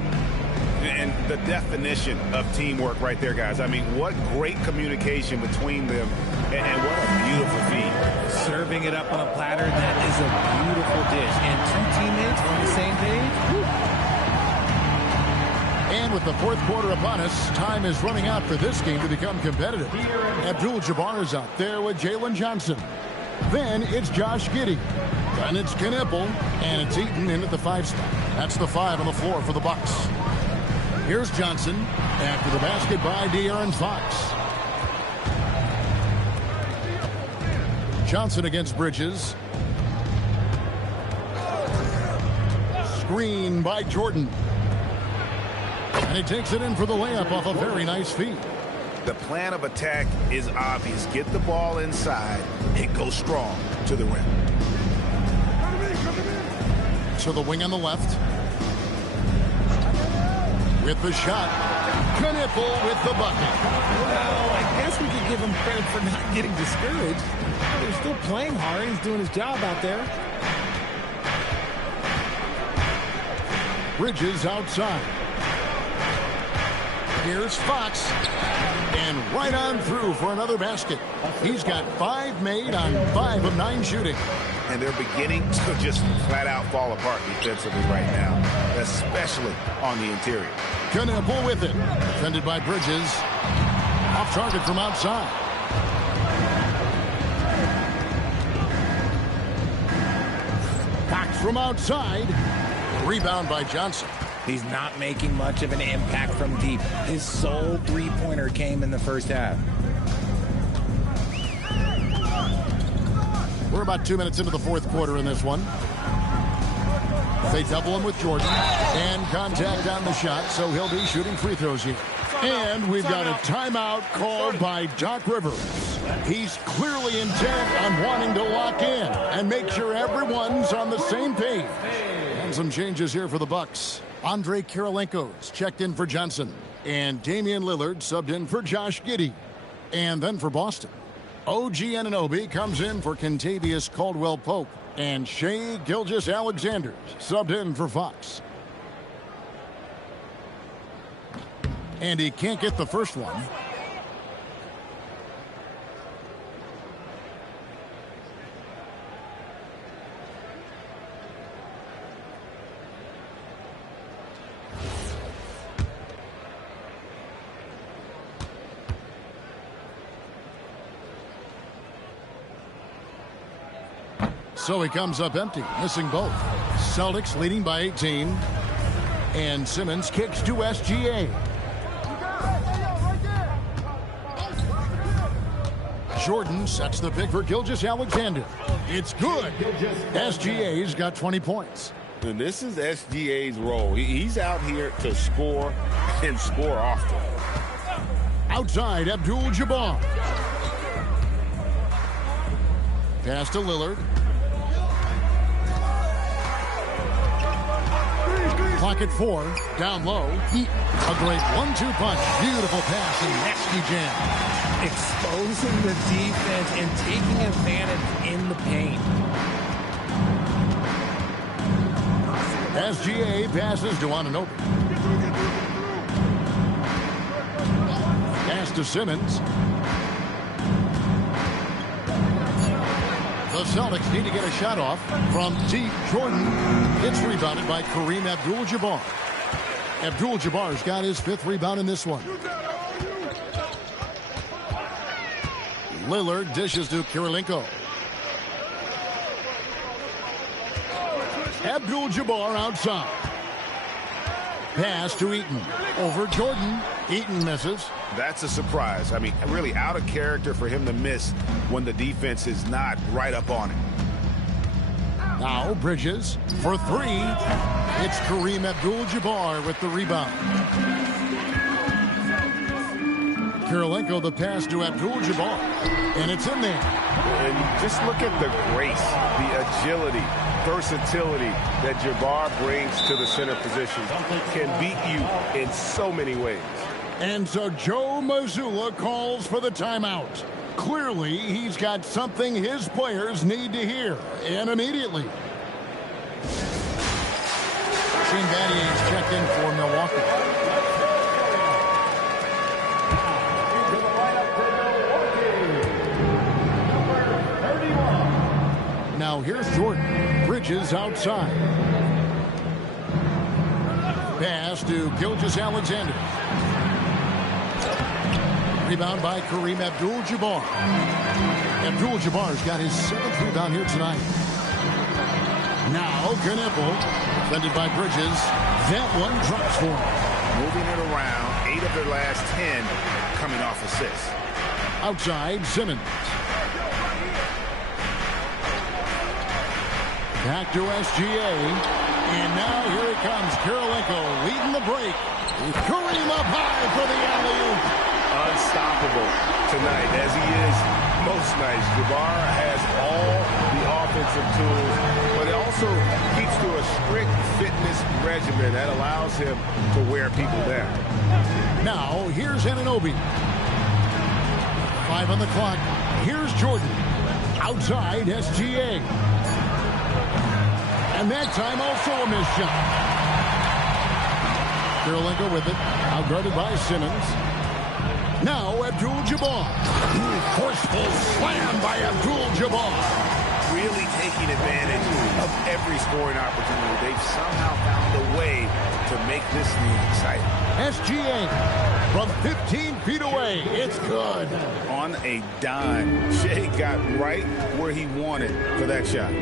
And the definition of teamwork right there, guys. I mean, what great communication between them, and what a beautiful feed. Serving it up on a platter, that is a beautiful dish. And 2 teammates on the same page. Woo. And with the fourth quarter upon us, time is running out for this game to become competitive. Abdul-Jabbar is out there with Jalen Johnson. Then it's Josh Giddey. Then it's Knippel, and it's Eaton in at the 5 spot. That's the 5 on the floor for the Bucks. Here's Johnson after the basket by De'Aaron Fox. Johnson against Bridges. Screen by Jordan. And he takes it in for the layup off a very nice feed. The plan of attack is obvious. Get the ball inside and go strong to the rim. To the wing on the left. With the shot. Knippel with the bucket. Well, I guess we could give him credit for not getting discouraged. He's still playing hard. He's doing his job out there. Bridges outside. Here's Fox. And right on through for another basket. He's got 5 made on 5 of 9 shooting. And they're beginning to just flat out fall apart defensively right now, especially on the interior. Knippel with it. Defended by Bridges. Off target from outside. Fox from outside. Rebound by Johnson. He's not making much of an impact from deep. His sole three-pointer came in the first half. We're about 2 minutes into the fourth quarter in this one. They double him with Jordan. And contact on the shot, so he'll be shooting free throws here. And we've got a timeout called by Doc Rivers. He's clearly intent on wanting to lock in and make sure everyone's on the same page. And some changes here for the Bucks. Andre Kirilenko's checked in for Johnson. And Damian Lillard subbed in for Josh Giddey. And then for Boston, OG Anunoby comes in for Kentavious Caldwell-Pope. And Shai Gilgeous-Alexander subbed in for Fox. And he can't get the first one. So he comes up empty, missing both. Celtics leading by 18. And Simmons kicks to SGA. Jordan sets the pick for Gilgeous-Alexander. It's good. SGA's got 20 points. And this is SGA's role. He's out here to score and score often. Outside, Abdul-Jabbar. Pass to Lillard. Clock at 4. Down low. A great 1-2 punch. Beautiful pass and nasty jam. Exposing the defense and taking advantage in the paint. SGA passes to Anunoby. Pass to Simmons. The Celtics need to get a shot off from deep. Jordan. It's rebounded by Kareem Abdul-Jabbar. Abdul-Jabbar's got his 5th rebound in this one. Lillard dishes to Kirilenko. Abdul-Jabbar outside. Pass to Eaton. Over Jordan. Eaton misses. That's a surprise. I mean, really out of character for him to miss when the defense is not right up on him. Now Bridges for 3. It's Kareem Abdul-Jabbar with the rebound. Kirilenko the pass to Abdul-Jabbar. And it's in there. And just look at the grace, the agility, versatility that Jabbar brings to the center position. Can beat you in so many ways. And so Joe Mazzulla calls for the timeout. Clearly, he's got something his players need to hear, and immediately. Shane Battier's checked in for Milwaukee. Now here's Jordan. Bridges outside. Pass to Gilgeous-Alexander. Rebound by Kareem Abdul-Jabbar. Abdul-Jabbar's got his 7th rebound here tonight. Now Knueppel, defended by Bridges. That one drops for him. Moving it around, 8 of their last 10 coming off assists. Outside, Simmons. Back to SGA. And now here he comes, Kirilenko leading the break. Kareem up high for the alley-oop. Unstoppable tonight, as he is most nights. Jabbar has all the offensive tools, but it also keeps to a strict fitness regimen that allows him to wear people down. Now, here's Anunoby. 5 on the clock. Here's Jordan. Outside, SGA. And that time also a missed shot. Kirilenko with it. Outguarded by Simmons. Now Abdul-Jabbar. Forceful slam by Abdul-Jabbar. Really taking advantage of every scoring opportunity. They've somehow found a way to make this league exciting. SGA from 15 feet away. It's good. On a dime. Shai got right where he wanted for that shot.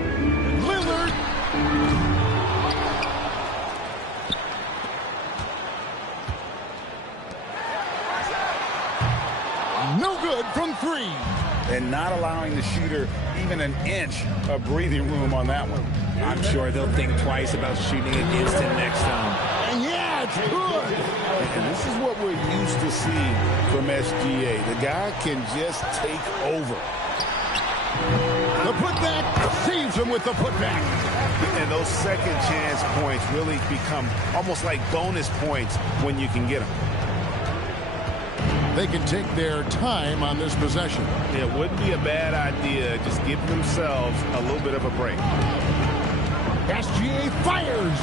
Lillard. No good from 3. and not allowing the shooter even an inch of breathing room on that one. I'm sure they'll think twice about shooting against him next time. And yeah, it's good. And this is what we're used to seeing from SGA. The guy can just take over. The putback saves him with the putback. And those second chance points really become almost like bonus points when you can get them. They can take their time on this possession. It wouldn't be a bad idea. Just give themselves a little bit of a break. SGA fires.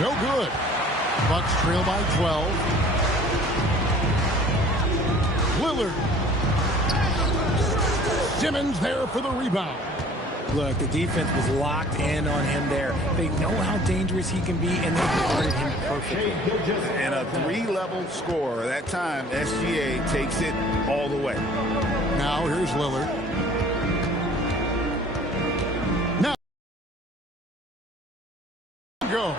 No good. Bucks trail by 12. Lillard. Simmons there for the rebound. Look, the defense was locked in on him there. They know how dangerous he can be, and they guarded him perfectly. And a three-level score. That time, SGA takes it all the way. Now here's Lillard. Now go.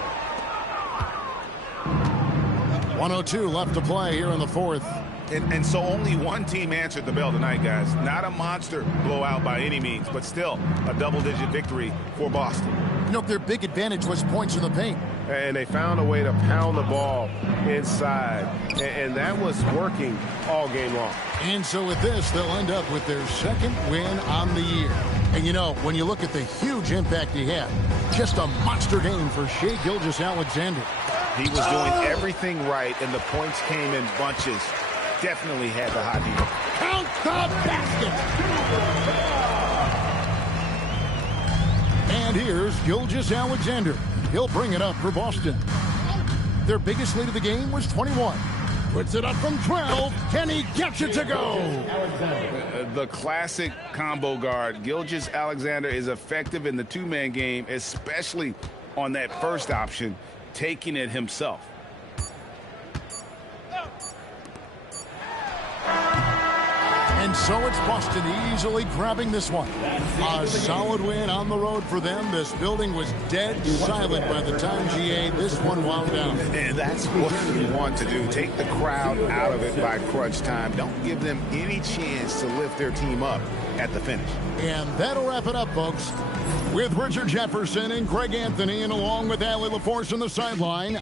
1:02 left to play here in the fourth. And so only one team answered the bell tonight, guys. Not a monster blowout by any means, but still a double-digit victory for Boston. You know, their big advantage was points in the paint. And they found a way to pound the ball inside. And that was working all game long. And so with this, they'll end up with their second win on the year. And, you know, when you look at the huge impact he had, just a monster game for Shai Gilgeous-Alexander. He was doing everything right, and the points came in bunches. Definitely had the hot hand. Count the basket. And here's Gilgeous-Alexander. He'll bring it up for Boston. Their biggest lead of the game was 21. Puts it up from 12. Can he get it to go? The classic combo guard. Gilgeous-Alexander is effective in the two-man game, especially on that first option, taking it himself. And so it's Boston easily grabbing this one. A solid win on the road for them. This building was dead silent by the time GA this one wound down. And that's what you want to do. Take the crowd out of it by crunch time. Don't give them any chance to lift their team up at the finish. And that'll wrap it up, folks. With Richard Jefferson and Greg Anthony, and along with Allie LaForce on the sideline.